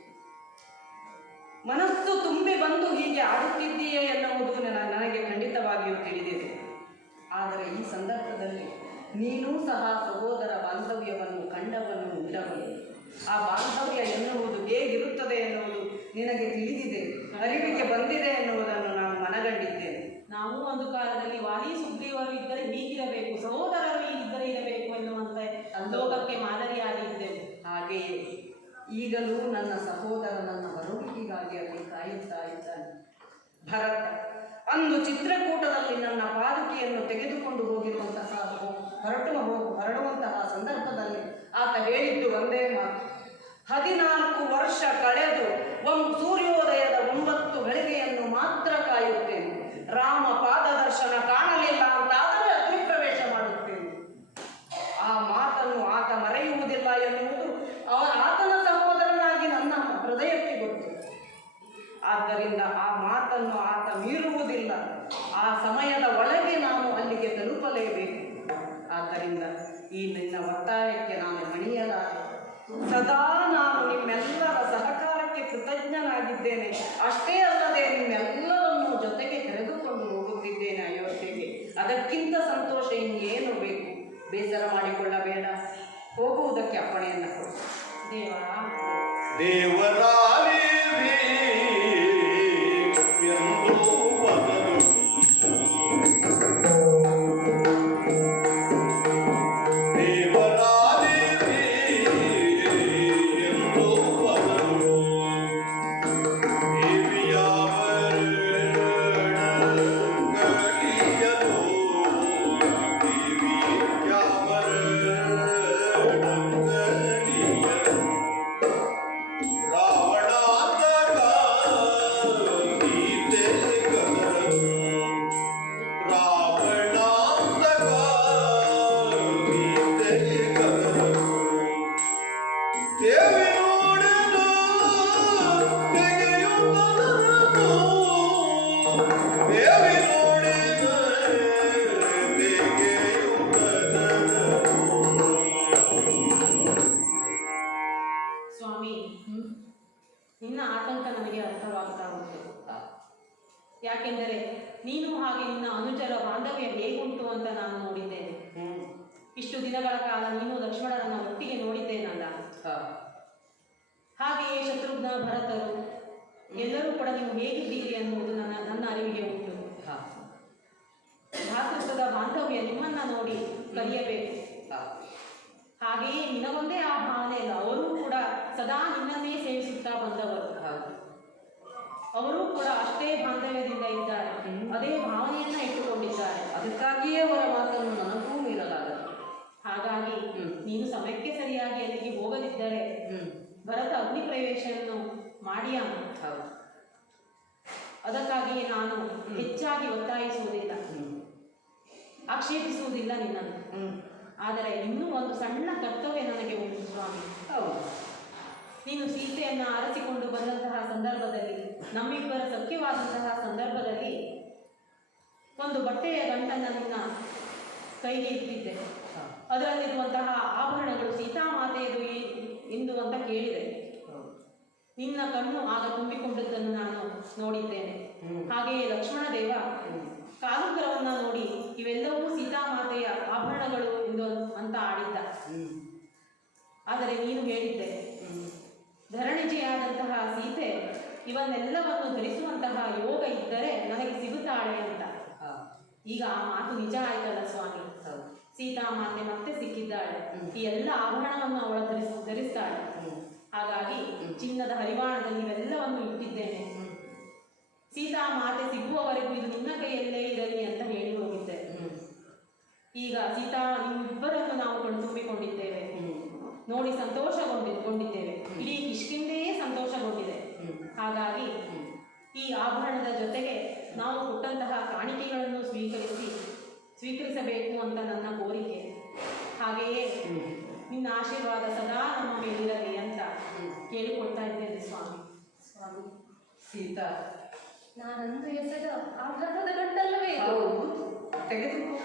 ಮನಸ್ಸು ತುಂಬಿ ಬಂದು ಹೀಗೆ ಆಡುತ್ತಿದ್ದೀಯೇ ಎನ್ನುವುದು ನನಗೆ ಖಂಡಿತವಾಗಿಯೂ ತಿಳಿದಿದೆ. ಆದರೆ ಈ ಸಂದರ್ಭದಲ್ಲಿ ನೀನೂ ಸಹ ಸಹೋದರ ಬಾಂಧವ್ಯವನ್ನು ಕಂಡವನು ಉಂಡವನು. ಆ ಬಾಂಧವ್ಯ ಎನ್ನುವುದು ಹೇಗಿರುತ್ತದೆ ಎನ್ನುವುದು ನಿನಗೆ ತಿಳಿದಿದೆ, ಅರಿವಿಗೆ ಬಂದಿದೆ ಎನ್ನುವುದನ್ನು ನಾನು ಮನಗಂಡಿದ್ದೇನೆ. ನಾವು ಒಂದು ಕಾಲದಲ್ಲಿ ವಾಲಿ ಸುಗ್ರೀವರು ಇದ್ದರೆ ಹೀಗಿರಬೇಕು, ಸಹೋದರರು ಹೀಗಿದ್ದರೆ ಇರಬೇಕು ಎನ್ನುವಂತೆ ಲೋಕಕ್ಕೆ ಮಾದರಿಯಾಗಿದ್ದೆವು. ಹಾಗೆಯೇ ಈಗಲೂ ನನ್ನ ಸಹೋದರನನ್ನ ಬರುವಿಕೆಗಾಗಿ ಅಲ್ಲಿ ಕಾಯುತ್ತಾ ಇದ್ದಾನೆ. ಭರತ ಅಂದು ಚಿತ್ರಕೂಟದಲ್ಲಿ ನನ್ನ ಪಾದುಕೆಯನ್ನು ತೆಗೆದುಕೊಂಡು ಹೊರಡುವಂತಹ ಸಂದರ್ಭದಲ್ಲಿ ಆತ ಹೇಳಿದ್ದು ಒಂದೇ ಮಾತು: 14 ವರ್ಷ ಕಳೆದು ಸೂರ್ಯೋದಯದ 9 ಗಳಿಗೆಯನ್ನು ಮಾತ್ರ ಕಾಯುತ್ತೇನೆ. ರಾಮ ಪಾದದರ್ಶನ ಕಾಣಲಿಲ್ಲ ಅಂತಾದರೆ ಅಗ್ನಿ ಪ್ರವೇಶ ಮಾಡುತ್ತೇನೆ. ಆ ಮಾತನ್ನು ಆತ ಮರೆಯುವುದಿಲ್ಲ ಎನ್ನುವುದು ಆತನ ಸಹೋದರನಾಗಿ ನನ್ನ ಹೃದಯಕ್ಕೆ ಗೊತ್ತು. ಆದ್ದರಿಂದ ಆ ಮಾತನ್ನು ಆತ ಮೀರುವುದಿಲ್ಲ. ಆ ಸಮಯದ ಒಳಗೆ ನಾನು ಅಲ್ಲಿಗೆ ತಲುಪಲೇಬೇಕು. ಆದ್ದರಿಂದ ಈ ನಿನ್ನ ಒತ್ತಾಯಕ್ಕೆ ನಾನು ಮಣಿಯಲಾರೆ. ಸದಾ ನಾನು ನಿಮ್ಮೆಲ್ಲರ ಸಹಕಾರಕ್ಕೆ ಕೃತಜ್ಞನಾಗಿದ್ದೇನೆ. ಅಷ್ಟೇ ಅಲ್ಲದೆ ನಿಮ್ಮೆಲ್ಲರನ್ನು ಜೊತೆಗೆ ಕರೆದುಕೊಂಡು ಹೋಗುತ್ತಿದ್ದೇನೆ ಅಯೋಧ್ಯೆಗೆ. ಅದಕ್ಕಿಂತ ಸಂತೋಷ ಇನ್ನೇನು ಬೇಕು? ಬೇಸರ ಮಾಡಿಕೊಳ್ಳಬೇಡ, ಹೋಗುವುದಕ್ಕೆ ಅಪ್ಪಣೆಯನ್ನು ಕೊಡು. ದೇವರಾಲಿ ರಾವಣ ಬಾಂಧವ್ಯ ಹೇಗುಂಟು ಅಂತ ನಾನು ನೋಡಿದ್ದೇನೆ. ಇಷ್ಟು ದಿನಗಳ ಕಾಲ ನೀನು ಲಕ್ಷ್ಮಣರನ್ನ ಒಟ್ಟಿಗೆ ನೋಡಿದ್ದೇನಲ್ಲ, ಹಾಗೆಯೇ ಶತ್ರುಘ್ನ ಭರತರು ಎಲ್ಲರೂ ಕೂಡ ನೀವು ಹೇಗಿದ್ದೀರಿ ಅನ್ನುವುದು ನನ್ನ ಅರಿವಿಗೆ ಉಂಟು. ಭಾತೃತ್ವದ ಬಾಂಧವ್ಯ ನಿಮ್ಮನ್ನ ನೋಡಿ ಕಲಿಯಬೇಕು. ಹಾಗೆಯೇ ನಿನಗೊಂದೇ ಆ ಭಾವನೆ ಇಲ್ಲ, ಅವರೂ ಕೂಡ ಸದಾ ನಿನ್ನನ್ನೇ ಸೇವಿಸುತ್ತಾ ಬಂದವರು, ಅವರೂ ಕೂಡ ಅಷ್ಟೇ ಬಾಂಧವ್ಯದಿಂದ ಇದ್ದಾರೆ, ಅದೇ ಭಾವನೆಯನ್ನ ಇಟ್ಟುಕೊಂಡಿದ್ದಾರೆ. ಅದಕ್ಕಾಗಿಯೇ ಅವರ ಮಾತನ್ನು ನನಗೂ ಮೀರಲಾಗದು. ಹಾಗಾಗಿ ನೀನು ಸಮಯಕ್ಕೆ ಸರಿಯಾಗಿ ಅಲ್ಲಿಗೆ ಹೋಗದಿದ್ದರೆ ಭರತ ಅಗ್ನಿ ಪ್ರವೇಶವನ್ನು ಮಾಡಿಯ. ಅದಕ್ಕಾಗಿಯೇ ನಾನು ಹೆಚ್ಚಾಗಿ ಒತ್ತಾಯಿಸುವುದಿಲ್ಲ, ಆಕ್ಷೇಪಿಸುವುದಿಲ್ಲ ನಿನ್ನನ್ನು. ಆದರೆ ಇನ್ನೂ ಒಂದು ಸಣ್ಣ ಕರ್ತವ್ಯ ನನಗೆ ಉಂಟು ಸ್ವಾಮಿ. ನೀನು ಸೀತೆಯನ್ನ ಆರಿಸಿಕೊಂಡು ಬಂದಂತಹ ಸಂದರ್ಭದಲ್ಲಿ, ನಮ್ಮಿಬ್ಬರ ಸಖ್ಯವಾದಂತಹ ಸಂದರ್ಭದಲ್ಲಿ ಒಂದು ಬಟ್ಟೆಯ ಗಂಟನ್ನು ನಿನ್ನ ಕೈಗೆ ಇಟ್ಟಿದ್ದೆ. ಅದರಲ್ಲಿರುವಂತಹ ಆಭರಣಗಳು ಸೀತಾಮಾತೆಯದು ಎಂದು ಅಂತ ಕೇಳಿದೆ. ನಿನ್ನ ಕಣ್ಣು ಆಗ ತುಂಬಿಕೊಂಡದ್ದನ್ನು ನಾನು ನೋಡಿದ್ದೇನೆ. ಹಾಗೆಯೇ ಲಕ್ಷ್ಮಣ ದೇವ ಕಾಲುಂಗರವನ್ನ ನೋಡಿ ಇವೆಲ್ಲವೂ ಸೀತಾಮಾತೆಯ ಆಭರಣಗಳು ಎಂದು ಅಂತ ಆಡಿದ್ದ. ಆದರೆ ನೀನು ಹೇಳಿದ್ದೆ, ಧರಣಿಜಿಯಾದಂತಹ ಸೀತೆ ಇವನ್ನೆಲ್ಲವನ್ನು ಧರಿಸುವಂತಹ ಯೋಗ ಇದ್ದರೆ ನನಗೆ ಸಿಗುತ್ತಾಳೆ ಅಂತ. ಈಗ ಆ ಮಾತು ನಿಜ ಆಯ್ತಲ್ಲ ಸ್ವಾಮಿ. ಸೀತಾಮಾತೆ ಮತ್ತೆ ಸಿಕ್ಕಿದ್ದಾಳೆ, ಈ ಎಲ್ಲ ಆಭರಣವನ್ನು ಅವಳು ಧರಿಸ್ತಾಳೆ. ಹಾಗಾಗಿ ಚಿನ್ನದ ಹರಿವಾಣದಲ್ಲಿ ಇವೆಲ್ಲವನ್ನು ಇಟ್ಟಿದ್ದೇನೆ. ಸೀತಾಮಾತೆ ಸಿಗುವವರೆಗೂ ಇದು ನಿನ್ನ ಕೈಯಲ್ಲೇ ಇರಲಿ ಅಂತ ಹೇಳಿ ಹೋಗಿದ್ದೆ. ಈಗ ನಿಮ್ಮಿಬ್ಬರನ್ನು ನಾವು ಕಣ್ತುಂಬಿಕೊಂಡಿದ್ದೇವೆ, ನೋಡಿ ಸಂತೋಷಗೊಂಡಿದ್ದೇವೆ. ಇಡೀ ಕಿಷ್ಕಿಂದೆಯೇ ಸಂತೋಷಗೊಂಡಿದೆ. ಹಾಗಾಗಿ ಈ ಆಭರಣದ ಜೊತೆಗೆ ನಾವು ಕೊಟ್ಟಂತಹ ಕಾಣಿಕೆಗಳನ್ನು ಸ್ವೀಕರಿಸಬೇಕು ಅಂತ ನನ್ನ ಕೋರಿಕೆ. ಹಾಗೆಯೇ ನಿನ್ನ ಆಶೀರ್ವಾದ ಸದಾ ನಮ್ಮ ಮೇಲಿರಲಿ ಅಂತ ಕೇಳಿಕೊಳ್ತಾ ಇದ್ದೇನೆ ಸ್ವಾಮಿ. ಸ್ವಾಮಿ, ಸೀತಾ, ನಾನಂದು ಎಸೆದ ಆಭರಣದ ಗಂಟಲ್ಲವೇ ಇದು? ತೆಗೆದುಕೋ.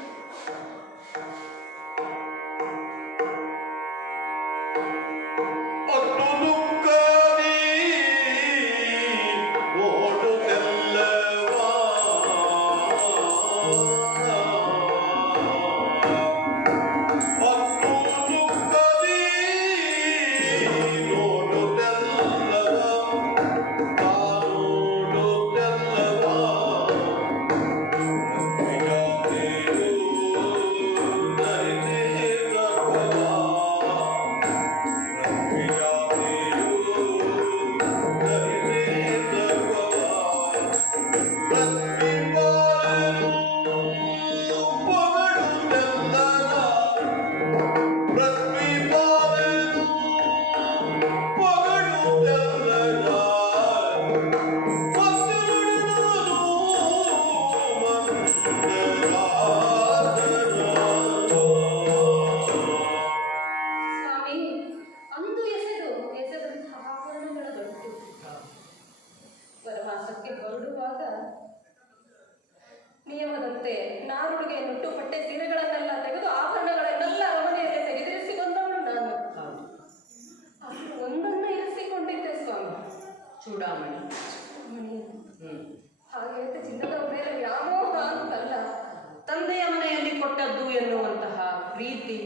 ಹೊರಡುವಾಗ ನಿಯಮದಂತೆ ನಾರುಡಿಗೆ ನುಟ್ಟು ಪಟ್ಟೆ ಸೀರೆಗಳನ್ನೆಲ್ಲ ತೆಗೆದು ಆಭರಣಗಳನ್ನೆಲ್ಲ ಅರಮನೆಯಲ್ಲಿ ತೆಗೆದಿರಿಸಿ ಬಂದವಳು ನಾನು. ಒಂದನ್ನು ಇರಿಸಿಕೊಂಡಿದ್ದೆ ಸ್ವಾಮಿ, ಚೂಡಾಮಣಿ. ಹಾಗೆ ಅಂತ ಚಿನ್ನದ ಮೇಲೆ ವ್ಯಾಮೋಹ ಅಂತಲ್ಲ, ತಂದೆಯ ಮನೆಯಲ್ಲಿ ಕೊಟ್ಟದ್ದು ಎನ್ನುವಂತಹ ಪ್ರೀತಿ.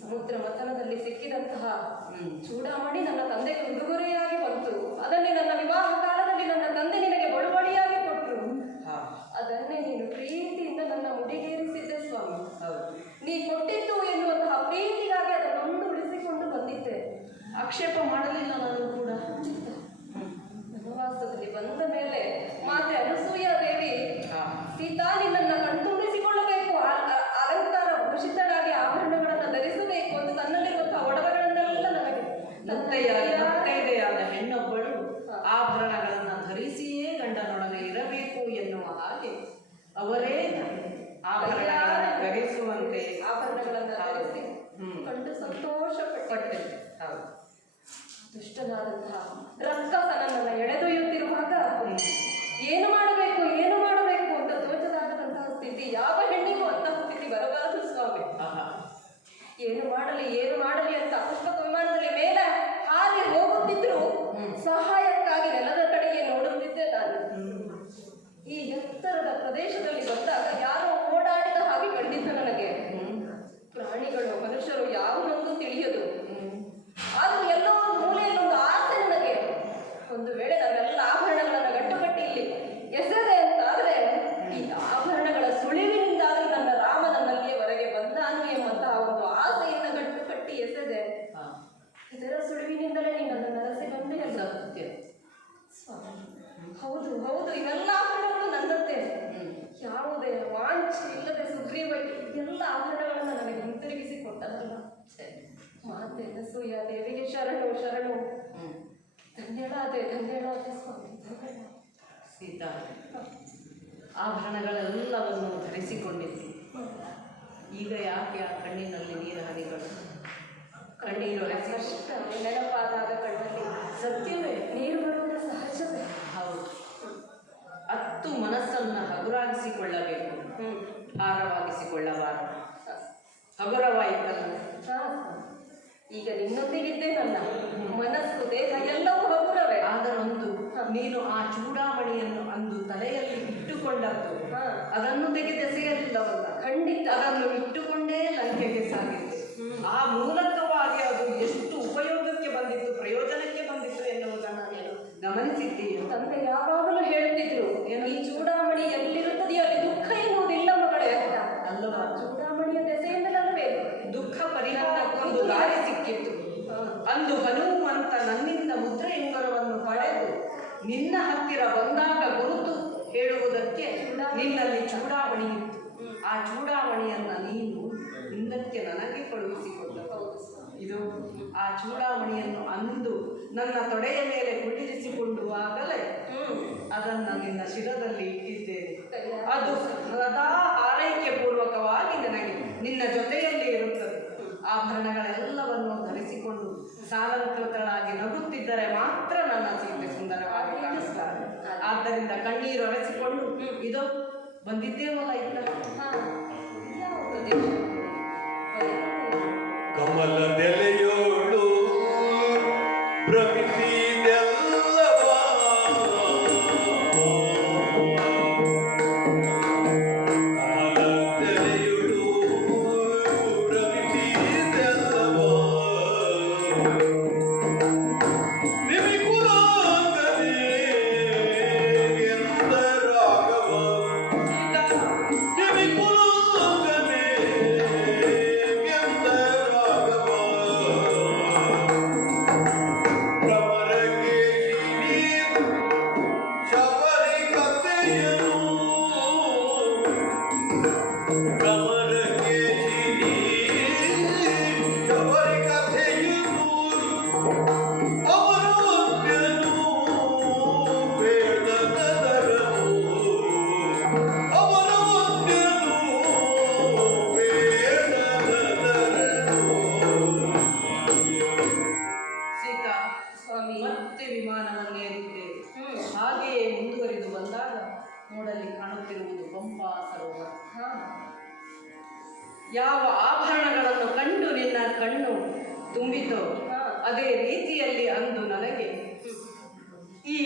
ಸಮುದ್ರ ಮಥನದಲ್ಲಿ ಸಿಕ್ಕಿದಂತಹ ಚೂಡಾಮಣಿ ನನ್ನ ತಂದೆಗೆ ಉಡುಗೊರೆಯಾಗಿ ಬಂತು. ಅದನ್ನೇ ನನ್ನ ವಿವಾಹ ಕಾಲದಲ್ಲಿ ನನ್ನ ತಂದೆ ನಿನಗೆ ಬಳುವಳಿಯಾಗಿ ಕೊಟ್ಟರು. ಅದನ್ನೇ ನೀನು ಪ್ರೀತಿಯಿಂದ ನನ್ನ ಮುಡಿಗೇರಿಸಿದ್ದೆ ಸ್ವಾಮಿ. ನೀ ಕೊಟ್ಟಿದ್ದು ಎನ್ನುವಂತಹ ಪ್ರೀತಿಗಾಗಿ ಅದನ್ನೊಂದು ಉಳಿಸಿಕೊಂಡು ಬಂದಿದ್ದೆ. ಆಕ್ಷೇಪ ಮಾಡಲಿಲ್ಲ ನಾನು ಕೂಡ. ವನವಾಸದಲ್ಲಿ ಬಂದ ಮೇಲೆ ಮಾತೆ ಅನಸೂಯ ದೇವಿ, ಸೀತಾ ನಿನ್ನನ್ನು ಕಣ್ತುಂಬಿಸಿಕೊಳ್ಳಬೇಕು, ಅಲಂಕಾರ ಭೂಷಿತಳಾಗಿ ಆಭರಣಗಳನ್ನು ಧರಿಸಬೇಕು ಅಂತ ತನ್ನಲ್ಲಿರುವಂತಹ ಒಡವೆಗಳನ್ನೆಲ್ಲ ನನಗೆ ಮುತ್ತೈದೆಯಾದ ಹೆಣ್ಣೊಬ್ಬಳು ಆಭರಣಗಳನ್ನು ಧರಿಸಿಯೇ ಗಂಡನೊಡನೆ ಇರಬೇಕು ಎನ್ನುವ ಹಾಗೆ ಅವರೇ ಆಭರಣಗಳನ್ನು ಧರಿಸುವಂತೆ ಆಭರಣಗಳನ್ನು ಧರಿಸಿ ಕಂಡು ಸಂತೋಷ ಪಟ್ಟೆ. ದುಷ್ಟನಾದಂತಹ ರಕ್ಕಸನನ್ನ ಎಳೆದೊಯ್ಯುತ್ತಿರುವಾಗ ಏನು ಮಾಡಬೇಕು ಅಂತ ತೋಚದಾದಂತಹ ಸ್ಥಿತಿ, ಯಾವ ಹೆಣ್ಣಿಗೂ ಅಂತಹ ಸ್ಥಿತಿ ಬರಬಾರದು ಸ್ವಾಮಿ. ಏನು ಮಾಡಲಿ ಅಂತ ಪುಷ್ಪಕ ವಿಮಾನದಲ್ಲಿ ಮೇಲೆ ಹಾರಿ ಹೋಗುತ್ತಿದ್ರು ಸಹಾಯಕ್ಕಾಗಿ ನೆಲದ ಕಡೆಗೆ ನೋಡುತ್ತಿದ್ದೆ ನಾನು. ಈ ಎತ್ತರದ ಪ್ರದೇಶದಲ್ಲಿ ಬಂದಾಗ ಯಾರೋ ಓಡಾಡಿ ಆಭರಣಗಳನ್ನು ನನಗೆ ಹಿಂತಿರುಗಿಸಿ ಕೊಟ್ಟನಲ್ಲ. ಮಾತೆ ನಸೂಯ ದೇವಿಗೆ ಶರಣು ಶರಣು. ಧನ್ಯಳಾದೆ ಸ್ವಾಮಿ. ಸೀತಾ, ಆಭರಣಗಳೆಲ್ಲವನ್ನು ಧರಿಸಿಕೊಂಡಿದ್ದೆ. ಈಗ ಯಾಕೆ ಆ ಕಣ್ಣಿನಲ್ಲಿ ನೀರ ಹನಿಗಳು? ಕಣ್ಣೀರು ಕಷ್ಟ ನೆನಪಾದಾಗ ಕಣ್ಣಲ್ಲಿ ಸತ್ಯವೇ, ನೀರು ಬರುವುದು ಸಹಜವೇ. ಹೌದು. ಅತ್ತು ಮನಸ್ಸನ್ನು ಹಗುರಾಗಿಸಿಕೊಳ್ಳಬೇಕು, ಭಾರವಾಗಿಸಿಕೊಳ್ಳಬಾರದು. ಹಗುರವಾಯಿತಲ್ಲ. ಈಗ ನಿನ್ನೊಂದಿಗಿದ್ದೇ ನನ್ನ ಮನಸ್ಸು ದೇಹ ಎಲ್ಲವೂ ಹಗುರವೇ. ಆದರೊಂದು ನೀನು ಆ ಚೂಡಾಮಣಿಯನ್ನು ಅಂದು ತಲೆಯಲ್ಲಿ ಇಟ್ಟುಕೊಂಡದ್ದು, ಅದನ್ನು ತೆಗೆದೆಸೆಯಲಿಲ್ಲವಲ್ಲ. ಖಂಡಿತ ಅದನ್ನು ಇಟ್ಟುಕೊಂಡೇ ಲಂಕೆಗೆ ಸಾಗಿತ್ತು. ಆ ಮೂಲಕವಾಗಿ ಅದು ಎಷ್ಟು ಉಪಯೋಗಕ್ಕೆ ಬಂದಿತ್ತು, ಪ್ರಯೋಜನಕ್ಕೆ ಬಂದಿತ್ತು ಎನ್ನುವುದನ್ನು ನೀನು ಗಮನಿಸಿದ್ದೀಯ. ತಂದೆ ಯಾವಾಗಲೂ ಹೇಳುತ್ತಿದ್ರು, ಈ ಚೂಡಾಮಣಿ ಎಲ್ಲಿರುತ್ತದೆಯೋ ಅಲ್ಲಿ ದುಃಖ ಎನ್ನುವುದಿಲ್ಲ ಮಗಳೇ ಅಂತ. ಅಲ್ಲವಾ? ಚೂಡಾಮಣಿಯ ದೆಸೆಯಿಂದಲೇ ದುಃಖ ಪರಿಹಾರಕ್ಕೊಂದು ದಾರಿ ಸಿಕ್ಕಿತ್ತು. ಅಂದು ಹನುಮಂತ ನನ್ನಿಂದ ಮುದ್ರೆ ಉಂಗುರವನ್ನು ಪಡೆದು ನಿನ್ನ ಹತ್ತಿರ ಬಂದಾಗ ಗುರುತು ಹೇಳುವುದಕ್ಕೆ ನಿನ್ನಲ್ಲಿ ಚೂಡಾಮಣಿ ಇತ್ತು. ಆ ಚೂಡಾಮಣಿಯನ್ನ ನೀನು ಹಿಂದಕ್ಕೆ ನನಗೆ ಕಳುಹಿಸಿಕೊಟ್ಟ. ಇದು ಆ ಚೂಡಾಮಣಿಯನ್ನು ಅಂದು ನನ್ನ ತೊಡೆಯ ಮೇಲೆ ಕುಳ್ಳಿರಿಸಿಕೊಳ್ಳುವಾಗಲೇ ಅದನ್ನು ನಿನ್ನ ಶಿರದಲ್ಲಿ ಇಟ್ಟಿದ್ದೇನೆ. ಅದು ಸದಾ ಆರೈಕೆ ಪೂರ್ವಕವಾಗಿ ನನಗೆ ನಿನ್ನ ಜೊತೆಯಲ್ಲಿ ಇರುತ್ತದೆ. ಆಭರಣಗಳೆಲ್ಲವನ್ನು ಧರಿಸಿಕೊಂಡು ಸಾಲಂಕೃತಳಾಗಿ ನಗುತ್ತಿದ್ದರೆ ಮಾತ್ರ ನನ್ನ ಸೀತೆ ಸುಂದರವಾಗಿ ಕಾಣಿಸ್ತಾರೆ. ಆದ್ದರಿಂದ ಕಣ್ಣೀರು ಒರೆಸಿಕೊಂಡು ಇದೋ ಬಂದಿದ್ದೇವಲ್ಲ ಇಲ್ಲ. ಕಮಲದೆಲೆಯೋಳು ಭ್ರಮಿಸಿದೆಲ್ಲವಾ ಕಮಲದೆಲೆಯೋಳು ಭ್ರಮಿಸಿದೆಲ್ಲವಾ ನಿಮಿಕುಲಾಂಗನೆ ಎಂದ ರಾಘವ ನಿಮಿಕುಲಾಂಗನೆ ಎಂದ ರಾಘವ ಭ್ರಮರಕೇಶಿನಿ ಶಬರಿ ಕಥೆಯನು ಭ್ರಮರಕೇಶಿನಿ ಶಬರಿ ಕಥೆಯನು ಅವರೊಂದೆನು ಬೇಡದರನು ಅವರೊಂದೆನು ಬೇಡದರನು. ಸೀತಾ, ಸ್ವಾಮಿ ಮತ್ತೆ ವಿಮಾನವನ್ನೇರಿದ್ದೇವೆ. ಹಾಗೆಯೇ ಮುಂದುವರಿದು ಬಂದಾಗ ನೋಡಲ್ಲಿ ಕಾಣುತ್ತಿರುವುದು ಪಂಪಾ ಸರೋವರ. ಯಾವ ಆಭರಣಗಳನ್ನು ಕಂಡು ನಿನ್ನ ಕಣ್ಣು ತುಂಬಿತೋ ಅದೇ ರೀತಿಯಲ್ಲಿ ಅಂದು ನನಗೆ ಈ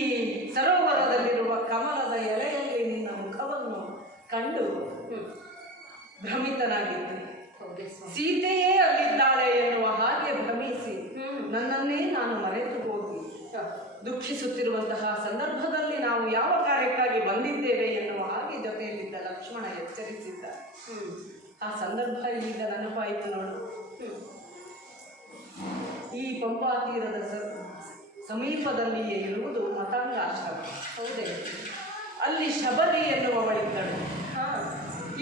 ಸರೋವರದಲ್ಲಿರುವ ಕಮಲದ ಎಲೆಯಲ್ಲಿ ನಿನ್ನ ಮುಖವನ್ನು ಕಂಡು ಭ್ರಮಿತನಾಗಿದ್ದೆ. ಸೀತೆಯೇ ಅಲ್ಲಿದ್ದಾಳೆ ಎನ್ನುವ ಹಾಗೆ ಭ್ರಮಿಸಿ ನನ್ನನ್ನೇ ನಾನು ಮರೆತು ಹೋಗಿ ದುಃಖಿಸುತ್ತಿರುವಂತಹ ಸಂದರ್ಭದಲ್ಲಿ ನಾವು ಯಾವ ಕಾರ್ಯಕ್ಕಾಗಿ ಬಂದಿದ್ದೇವೆ ಎನ್ನುವ ಹಾಗೆ ಜೊತೆಯಲ್ಲಿದ್ದ ಲಕ್ಷ್ಮಣ ಎಚ್ಚರಿಸಿದ್ದ. ಆ ಸಂದರ್ಭ ಈಗ ನೆನಪಾಯಿತು ನೋಡು. ಈ ಪಂಪಾ ತೀರದ ಸಮೀಪದಲ್ಲಿಯೇ ಇರುವುದು ಮತಾಂಗ ಆಶ್ರಮ. ಹೌದೇ? ಅಲ್ಲಿ ಶಬರಿ ಎನ್ನುವವಳಿದ್ದಳು.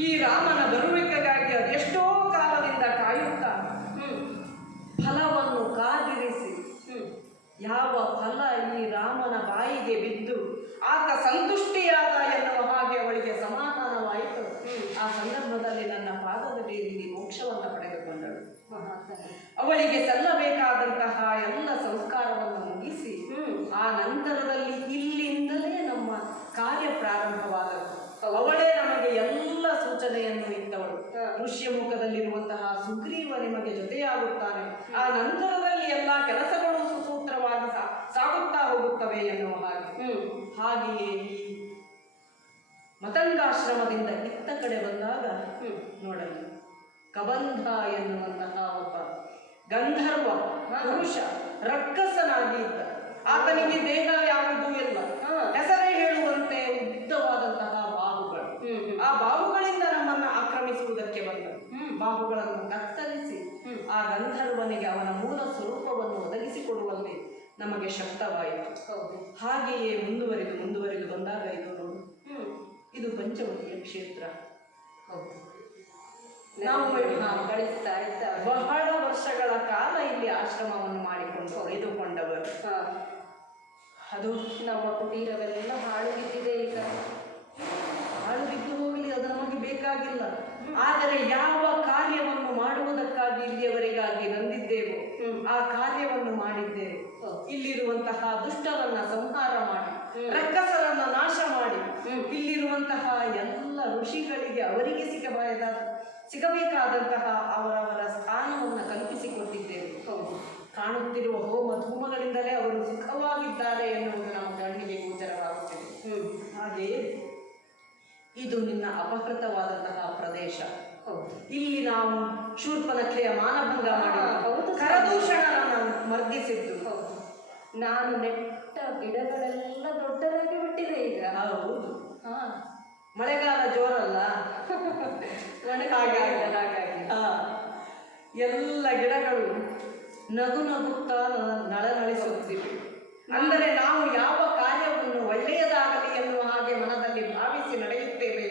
ಈ ರಾಮನ ಬರುವಿಕೆಗಾಗಿ ಅದೆಷ್ಟೋ ಕಾಲದಿಂದ ಕಾಯುತ್ತಾ ಫಲವನ್ನು ಕಾದಿರಿಸಿ ಯಾವ ಫಲ ಈ ರಾಮನ ಬಾಯಿಗೆ ಬಿದ್ದು ಆತ ಸಂತುಷ್ಟಿಯಾದ ಎನ್ನುವ ಹಾಗೆ ಅವಳಿಗೆ ಸಮಾಧಾನವಾಯಿತು. ಆ ಸಂದರ್ಭದಲ್ಲಿ ನನ್ನ ಪಾದದಲ್ಲಿ ಮೋಕ್ಷವನ್ನು ಪಡೆದುಕೊಂಡಳು. ಅವಳಿಗೆ ಸಲ್ಲಬೇಕಾದಂತಹ ಎಲ್ಲ ಸಂಸ್ಕಾರವನ್ನು ಮುಗಿಸಿ ಆ ನಂತರದಲ್ಲಿ ಇಲ್ಲಿಂದಲೇ ನಮ್ಮ ಕಾರ್ಯ ಪ್ರಾರಂಭವಾದದ್ದು. ಅವಳೇ ನಮಗೆ ಎಲ್ಲ ಸೂಚನೆಯನ್ನು ಇತ್ತವಳು. ಋಷ್ಯಮುಖದಲ್ಲಿರುವಂತಹ ಸುಗ್ರೀವ ನಿಮಗೆ ಜೊತೆಯಾಗುತ್ತಾನೆ, ಆ ನಂತರದಲ್ಲಿ ಎಲ್ಲ ಕೆಲಸಗಳು ಸುಸೂತ್ರವಾಗಿ ಸಾಗುತ್ತಾ ಹೋಗುತ್ತವೆ ಎನ್ನುವ ಹಾಗೆ. ಹಾಗೆಯೇ ಈ ಮತಂಗಾಶ್ರಮದಿಂದ ಇತ್ತ ಕಡೆ ಬಂದಾಗ ನೋಡಲಿ ಕಬಂಧ ಎನ್ನುವಂತಹ ಒಬ್ಬ ಗಂಧರ್ವ ಪುರುಷ ರಕ್ಕಸನಾಗಿ ಇದ್ದ. ಆತನಿಗೆ ದೇಹ ಯಾವುದೂ ಇಲ್ಲ, ಹೆಸರೇ ಹೇಳುವಂತೆ ಉದ್ದವಾದಂತಹ ಬಾಹುಗಳು. ಆ ಬಾಹುಗಳಿಂದ ನಮ್ಮನ್ನು ಆಕ್ರಮಿಸುವುದಕ್ಕೆ ಬಂದ. ಬಾಹುಗಳನ್ನು ಕತ್ತರಿಸಿ ಆ ಗಂಧರ್ವನಿಗೆ ಅವನ ಮೂಲ ಸ್ವರೂಪವನ್ನು ಒದಗಿಸಿಕೊಡುವಲ್ಲಿ ನಮಗೆ ಶಕ್ತವಾಯಿತು. ಹಾಗೆಯೇ ಮುಂದುವರಿದು ಬಂದಾಗ ಇದು ನೋಡು, ಇದು ಪಂಚವಟಿಯ ಕ್ಷೇತ್ರ. ನಾವು ಕಳಿಸ್ತಾ ಇದ್ದ ಬಹಳ ವರ್ಷಗಳ ಕಾಲ ಇಲ್ಲಿ ಆಶ್ರಮವನ್ನು ಮಾಡಿಕೊಂಡು ಉಳಿದುಕೊಂಡವರು. ಹಾ, ಅದು ನಮ್ಮ ಕುಟೀರವೆಲ್ಲ ಹಾಳು ಬಿದ್ದಿದೆ ಈಗ. ಹಾಳು ಬಿದ್ದು ಹೋಗಲಿ, ಅದು ನಮಗೆ ಬೇಕಾಗಿಲ್ಲ. ಆದರೆ ಯಾವ ಕಾರ್ಯವನ್ನು ಮಾಡುವುದಕ್ಕಾಗಿ ಇಲ್ಲಿಯವರೆಗಾಗಿ ಬಂದಿದ್ದೇವೋ ಆ ಕಾರ್ಯವನ್ನು ಮಾಡಿದ್ದೇವೆ. ಇಲ್ಲಿರುವಂತಹ ದುಷ್ಟರನ್ನ ಸಂಹಾರ ಮಾಡಿ, ರಕ್ಕಸರನ್ನ ನಾಶ ಮಾಡಿ, ಇಲ್ಲಿರುವಂತಹ ಎಲ್ಲ ಋಷಿಗಳಿಗೆ ಅವರಿಗೆ ಸಿಗಬೇಕಾದಂತಹ ಅವರವರ ಸ್ಥಾನವನ್ನು ಕಲ್ಪಿಸಿಕೊಟ್ಟಿದ್ದೇವೆ. ಕಾಣುತ್ತಿರುವ ಹೋಮ ಧೂಮಗಳಿಂದಲೇ ಅವರು ಸುಖವಾಗಿದ್ದಾರೆ ಎನ್ನುವುದು ನಮ್ಮ ಕಣ್ಣಿಗೆ ಗೋಚರವಾಗುತ್ತಿದೆ. ಹಾಗೆಯೇ ಇದು ನಿನ್ನ ಅಪಹೃತವಾದಂತಹ ಪ್ರದೇಶ. ಇಲ್ಲಿ ನಾವು ಶೂರ್ಪನಖೆಯ ಮಾನಭಂಗ ಮಾಡಿ ಕರದೂಷಣರನ್ನು ಮರ್ದಿಸಿದ್ದು. ನಾನು ನೆಟ್ಟ ಗಿಡಗಳೆಲ್ಲ ದೊಡ್ಡದಾಗಿ ಬಿಟ್ಟಿದೆ ಈಗ. ಹೌದು, ಹಾ, ಮಳೆಗಾಲ ಜೋರಲ್ಲ, ಹಾಗಾಗಿ ಎಲ್ಲ ಗಿಡಗಳು ನಗು ನಗುತ್ತಾ ನಳನಳಿಸುತ್ತಿವೆ. ಅಂದರೆ ನಾವು ಯಾವ ಕಾರ್ಯವನ್ನು ಒಳ್ಳೆಯದಾಗಲಿ ಎನ್ನುವ ಹಾಗೆ ಮನದಲ್ಲಿ ಭಾವಿಸಿ ನಡೆಯುತ್ತೇವೆ,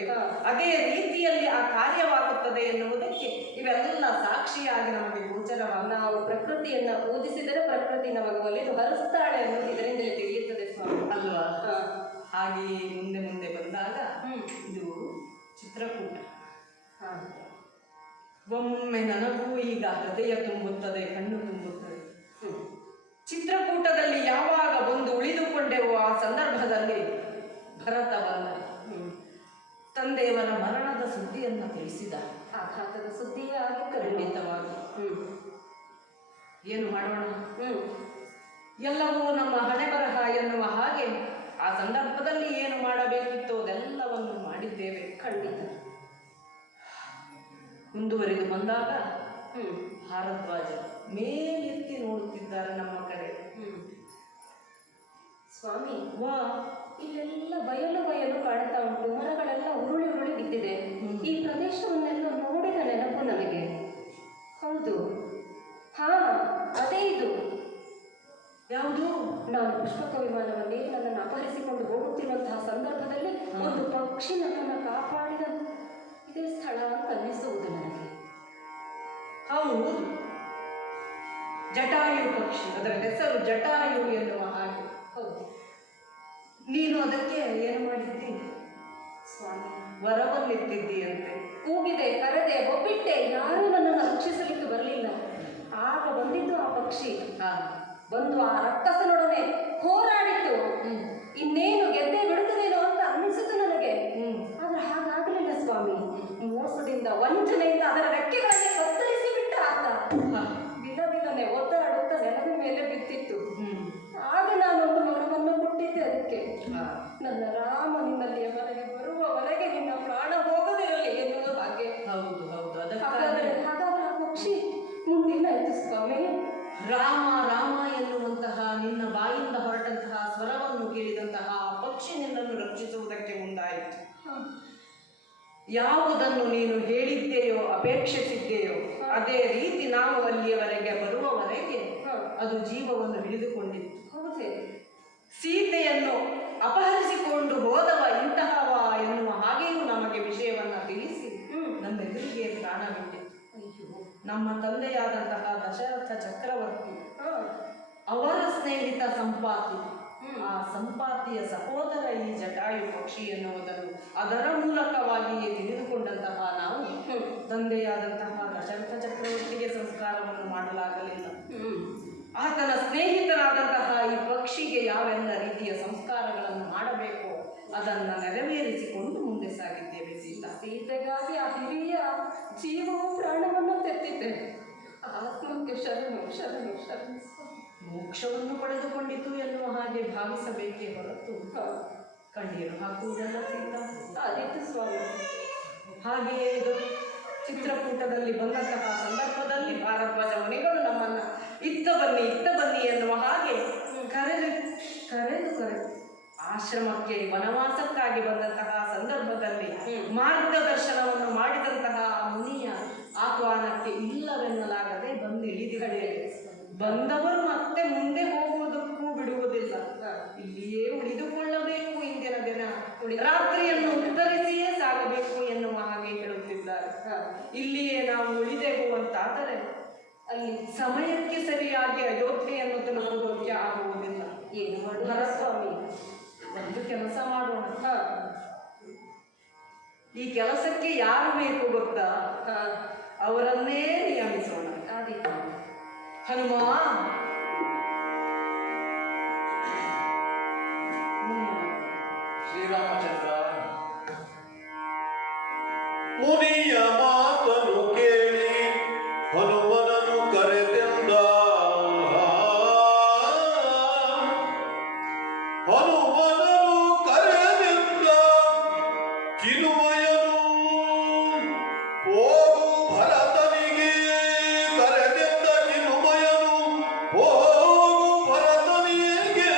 ಅದೇ ರೀತಿಯಲ್ಲಿ ಆ ಕಾರ್ಯವಾಗುತ್ತದೆ ಎನ್ನುವುದಕ್ಕೆ ಇವೆಲ್ಲ ಸಾಕ್ಷಿಯಾಗಿ ನಮಗೆ ಗೋಚರವಾಗ. ನಾವು ಪ್ರಕೃತಿಯನ್ನ ಪೂಜಿಸಿದರೆ ಪ್ರಕೃತಿ ನಮಗೆ ಒಲಿದು ಹರಿಸ್ತಾಳೆ ಅನ್ನೋದು ಇದರಿಂದಲೇ ತಿಳಿಯುತ್ತದೆ ಸ್ವಾಮಿ ಅಲ್ವಾ? ಹಾಗೆಯೇ ಮುಂದೆ ಮುಂದೆ ಬಂದಾಗ ಇದು ಚಿತ್ರಕೂಟ. ಒಮ್ಮೆ ನನಗೂ ಈಗ ಹೃದಯ ತುಂಬುತ್ತದೆ, ಕಣ್ಣು ತುಂಬುತ್ತದೆ. ಚಿತ್ರಕೂಟದಲ್ಲಿ ಯಾವಾಗ ಬಂದು ಉಳಿದುಕೊಂಡೆವು ಆ ಸಂದರ್ಭದಲ್ಲಿ ಭರತ ಬಂದ ತಂದೆಯವರ ಮರಣದ ಸುದ್ದಿಯನ್ನು ತಿಳಿಸಿದ. ಆಘಾತದ ಸುದ್ದಿಯೇ ಆಗಿತ್ತು ಖಂಡಿತವಾಗಿ. ಏನು ಮಾಡೋಣ, ಎಲ್ಲವೂ ನಮ್ಮ ಹಣೆ ಬರಹ ಎನ್ನುವ ಹಾಗೆ ಆ ಸಂದರ್ಭದಲ್ಲಿ ಏನು ಮಾಡಬೇಕಿತ್ತು ಅದೆಲ್ಲವನ್ನು ಮಾಡಿದ್ದೇವೆ. ಖಂಡಿತ. ಮುಂದುವರಿದು ಬಂದಾಗ ಭಾರದ್ವಾಜ ಮೇಲೆತ್ತಿ ನೋಡುತ್ತಿದ್ದಾರೆ ನಮ್ಮ ಕಡೆ. ಸ್ವಾಮಿ, ವಾ, ಇಲ್ಲೆಲ್ಲ ಬಯಲು ಬಯಲು ಕಾಣ್ತಾ ಉಂಟು, ಮರಗಳೆಲ್ಲ ಉರುಳಿ ಉರುಳಿ ಬಿದ್ದಿದೆ. ಈ ಪ್ರದೇಶವನ್ನೆಲ್ಲ ನೋಡಿದ ನೆನಪು ನನಗೆ. ಹೌದು, ಹಾ, ಅದೇ ಇದು. ಯಾವುದು? ನಾನು ಪುಷ್ಪಕ ವಿಮಾನದಲ್ಲಿ ನನ್ನನ್ನು ಅಪಹರಿಸಿಕೊಂಡು ಹೋಗುತ್ತಿರುವಂತಹ ಸಂದರ್ಭದಲ್ಲಿ ಒಂದು ಪಕ್ಷಿ ನನ್ನನ್ನು ಕಾಪಾಡಿದ ಇದೇ ಸ್ಥಳ ಅಂತ ಅನ್ನಿಸುವುದು ನನಗೆ. ಹೌದು, ಜಟಾಯು ಪಕ್ಷಿ, ಅದರ ಹೆಸರು ಜಟಾಯು ಎನ್ನುವ ಹಾಗೆ. ಹೌದು. ನೀನು ಅದಕ್ಕೆ ಏನು ಮಾಡಿದ್ದಿ ಸ್ವಾಮಿ? ವರವನ್ನೆತ್ತಿದ್ದೀಯಂತೆ. ಕೂಗಿದೆ, ಕರೆದೆ, ಒಬ್ಬಿಟ್ಟೆ, ಯಾರೂ ನನ್ನನ್ನು ರಕ್ಷಿಸಲಿಕ್ಕೆ ಬರಲಿಲ್ಲ. ಆಗ ಬಂದಿದ್ದು ಆ ಪಕ್ಷಿ. ಬಂದು ಆ ರಕ್ಕಸನೊಡನೆ ಹೋರಾಡಿತು. ಇನ್ನೇನು ಗೆದ್ದೆ ಬಿಡುತ್ತದೇನೋ ಅಂತ ಅನ್ನಿಸಿತು ನನಗೆ. ಆದ್ರೆ ಹಾಗಾಗಲಿಲ್ಲ ಸ್ವಾಮಿ. ಮೋಸದಿಂದ, ವಂಚನೆಯಿಂದ ಅದರ ರೆಕ್ಕೆಗಳನ್ನೇ ಕತ್ತರಿಸಿ ಬಿಟ್ಟ ಆತ. ಬಿಲ ಬಿಲನೆ ಒದ್ದಾಡುತ್ತಾ ನೆಲದ ಮೇಲೆ ಬಿದ್ದಿತ್ತು. ಆಗ ನಾನೊಂದು ವರವನ್ನು ಕೊಟ್ಟಿದ್ದೆ ಅದಕ್ಕೆ. ನನ್ನ ರಾಮ ನಿನ್ನಲ್ಲಿ ಹೊರಗೆ ಬರುವವರೆಗೆ ನಿನ್ನ ಪ್ರಾಣ ಹೋಗದಿರಲಿ ಎನ್ನುವುದು ಹಾಗೆ. ಹೌದು ಹೌದು. ಹಾಗಾದ್ರೆ ಆ ಪಕ್ಷಿ ಮುಂದೇನಾಯ್ತು ಸ್ವಾಮಿ? ರಾಮ ರಾಮ ಎನ್ನುವಂತಹ ನಿನ್ನ ಬಾಯಿಂದ ಹೊರಟಂತಹ ಸ್ವರವನ್ನು ಕೇಳಿದಂತಹ ಪಕ್ಷಿ ನಿನ್ನನ್ನು ರಕ್ಷಿಸುವುದಕ್ಕೆ ಮುಂದಾಯಿತು. ಯಾವುದನ್ನು ನೀನು ಹೇಳಿದ್ದೆಯೋ, ಅಪೇಕ್ಷಿಸಿದ್ದೆಯೋ ಅದೇ ರೀತಿ ನಾವು ಅಲ್ಲಿಯವರೆಗೆ ಬರುವವರೆಗೆ ಅದು ಜೀವವನ್ನು ಹಿಡಿದುಕೊಂಡಿತ್ತು. ಹೌದೇ? ಸೀತೆಯನ್ನು ಅಪಹರಿಸಿಕೊಂಡು ಹೋದವ ಇಂತಹವ ಎನ್ನುವ ಹಾಗೆಯೂ ನಮಗೆ ವಿಷಯವನ್ನು ತಿಳಿಸಿ ನಮ್ಮೆದುರಿಗೆ ಪ್ರಾಣ ಬಿಟ್ಟಿತ್ತು. ನಮ್ಮ ತಂದೆಯಾದಂತಹ ದಶರಥ ಚಕ್ರವರ್ತಿ ಅವರ ಸ್ನೇಹಿತ ಸಂಪಾತಿ, ಆ ಸಂಪಾತಿಯ ಸಹೋದರ ಈ ಜಟಾಯು ಪಕ್ಷಿ ಎನ್ನುವುದನ್ನು ಅದರ ಮೂಲಕವಾಗಿಯೇ ತಿಳಿದುಕೊಂಡಂತಹ ನಾವು ತಂದೆಯಾದಂತಹ ದಶರಥ ಚಕ್ರವರ್ತಿಗೆ ಸಂಸ್ಕಾರವನ್ನು ಮಾಡಲಾಗಲಿಲ್ಲ. ಆತನ ಸ್ನೇಹಿತನಾದಂತಹ ಈ ಪಕ್ಷಿಗೆ ಯಾವೆಲ್ಲ ರೀತಿಯ ಸಂಸ್ಕಾರಗಳನ್ನು ಮಾಡಬೇಕೋ ಅದನ್ನು ನೆರವೇರಿಸಿಕೊಂಡು ಮುಂದೆ ಸಾಗಿದ್ದೇವೆ. ಸೀತೆಗಾಗಿ ಆ ಹಿರಿಯ ಜೀವವು ಪ್ರಾಣವನ್ನು ತೆತ್ತಿದ್ದೆ. ಆತ್ಮಕ್ಕೆ ಶರಣು ಶರಣು ಶರಣು. ಮೋಕ್ಷವನ್ನು ಪಡೆದುಕೊಂಡಿತು ಎನ್ನುವ ಹಾಗೆ ಭಾವಿಸಬೇಕೇ ಹೊರತು ಕಣ್ಣೀರು ಹಾಕುವುದಲ್ಲ ಸೀತಾ. ಆದಿತ್ತು ಸ್ವಾಮಿ. ಹಾಗೆಯೇ ಇದು ಚಿತ್ರಕೂಟದಲ್ಲಿ ಬಂದಂತಹ ಸಂದರ್ಭದಲ್ಲಿ ಭಾರದ್ವಾಜ ಮುನಿಗಳು ನಮ್ಮನ್ನ ಇತ್ತ ಬನ್ನಿ ಎನ್ನುವ ಹಾಗೆ ಕರೆದು ಆಶ್ರಮಕ್ಕೆ ವನವಾಸಕ್ಕಾಗಿ ಬಂದಂತಹ ಸಂದರ್ಭದಲ್ಲಿ ಮಾರ್ಗದರ್ಶನವನ್ನು ಮಾಡಿದಂತಹ ಮುನಿಯ ಆಹ್ವಾನಕ್ಕೆ ಇಲ್ಲವೆನ್ನಲಾಗದೆ ಬಂದು ಇಳಿದಿದ್ದೇವೆ. ಬಂದವರು ಮತ್ತೆ ಮುಂದೆ ಹೋಗುವುದಕ್ಕೂ ಬಿಡುವುದಿಲ್ಲ, ಇಲ್ಲಿಯೇ ಉಳಿದುಕೊಳ್ಳಬೇಕು. ಇಂದಿನ ದಿನ ರಾತ್ರಿಯನ್ನು ಉತ್ತರಿಸಿಯೇ ಸಾಗಬೇಕು ಎನ್ನುವ ಹಾಗೆ ಹೇಳುತ್ತಿದ್ದಾರೆ. ಇಲ್ಲಿಯೇ ನಾವು ಉಳಿದೆವು ಅಂತಾದರೆ ಅಲ್ಲಿ ಸಮಯಕ್ಕೆ ಸರಿಯಾಗಿ ಅಯೋಧ್ಯೆಯನ್ನು ತಲುಪುವುದಕ್ಕೆ ಆಗುವುದಿಲ್ಲ. ಏನು ಮಾಡು ಭರಸ್ವಾಮಿ, ಒಂದು ಕೆಲಸ ಮಾಡೋಣ. ಈ ಕೆಲಸಕ್ಕೆ ಯಾರು ಬೇಕು ಗೊತ್ತಾ? ಅವರನ್ನೇ ನಿಯಮಿಸೋಣ. ಆದೀತು. ಹನುಮ, ಶ್ರೀರಾಮಚಂದ್ರ ಮುನಿಯ ಮಾತನು ಕೇಳಿ ಹನುಮನನು ಕರೆತೆಂದ. ಹನುಮನನು ಕರೆದೆಂದ ಚಿನುಮಯನು ಹೋಗು ಭರತನಿಗೆ. ಕರೆದೆಂದ ಚಿನುಮಯನು ಹೋಗು ಭರತನಿಗೆ.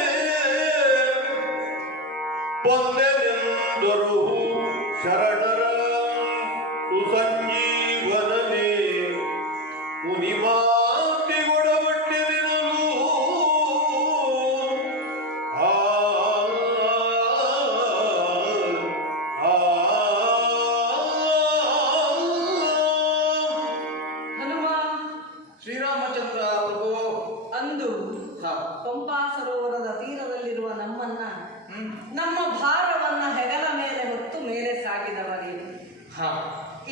ಬಂದೆನೆಂದರು ಶರಣರ ಸುಸಂಜೀವನನೇ ಮುನಿಮಾತಿಗೊಡಬಟ್ಟಿರಿನಲು. ಆ ಹನುಮ, ಶ್ರೀರಾಮಚಂದ್ರ ಪ್ರಭು. ಅಂದು ಪಂಪಾ ಸರೋವರದ ತೀರದಲ್ಲಿರುವ ನಮ್ಮನ್ನ, ನಮ್ಮ ಭಾರವನ್ನ ಹೆಗಲ ಮೇಲೆ ಹೊತ್ತು ಮೇಲೆ ಸಾಗಿದವರೇನು.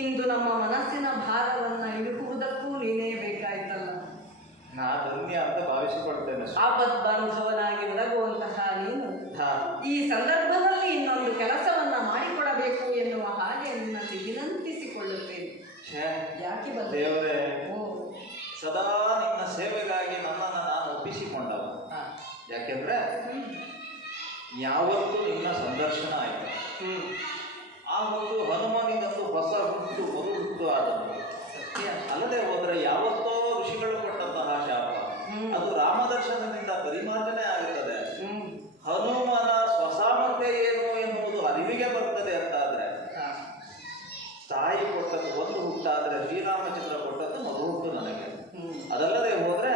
ಇಂದು ನಮ್ಮ ಮನಸ್ಸಿನ ಭಾರವನ್ನ ಇಳುಕುವುದಕ್ಕೂ ನೀನೇ ಬೇಕಾಯ್ತಲ್ಲ. ನಾನು ಧನ್ಯ ಅಂತ ಭಾವಿಸಿಕೊಳ್ತೇನೆ. ಆಪತ್ ಬಾಂಧವನಾಗಿ ಒದಗುವಂತಹ ನೀನು ಈ ಸಂದರ್ಭದಲ್ಲಿ ಇನ್ನೊಂದು ಕೆಲಸವನ್ನ ಮಾಡಿಕೊಡಬೇಕು ಎನ್ನುವ ಹಾಗೆ ನಿನ್ನಲ್ಲಿ ವಿನಂತಿಸಿಕೊಳ್ಳುತ್ತೇನೆ. ಯಾಕೆ ಬಂದೆ? ದೇವರೇ, ಓ, ಸದಾ ನಿನ್ನ ಸೇವೆಗಾಗಿ ನನ್ನನ್ನು ನಾನು ಒಪ್ಪಿಸಿಕೊಂಡವ. ಯಾಕೆಂದ್ರೆ ಯಾವತ್ತೂ ನಿನ್ನ ಸಂದರ್ಶನ ಆಯಿತು, ಆವತ್ತು ಹನುಮನಿಗಂತೂ ಹೊಸ ಹುಟ್ಟು ಮರು ಹುಟ್ಟು ಆದದ್ದು ಸತ್ಯ. ಅಲ್ಲದೆ ಹೋದರೆ ಯಾವತ್ತೋ ಋಷಿಗಳು ಕೊಟ್ಟಂತಹ ಶಾಪ ಅದು ರಾಮದರ್ಶನದಿಂದ ಪರಿಮಾರ್ಜನೆ ಆಗುತ್ತದೆ. ಹನುಮನ ಸ್ವಸಾಮರ್ಥ್ಯ ಏನು ಎನ್ನುವುದು ಅರಿವಿಗೆ ಬರ್ತದೆ ಅಂತಾದ್ರೆ, ತಾಯಿ ಕೊಟ್ಟದ್ದು ಒಂದು ಹುಟ್ಟಾದ್ರೆ ಶ್ರೀರಾಮಚಂದ್ರ ಕೊಟ್ಟದ್ದು ಮರು ಹುಟ್ಟು ನನಗೆ. ಅದಲ್ಲದೆ ಹೋದ್ರೆ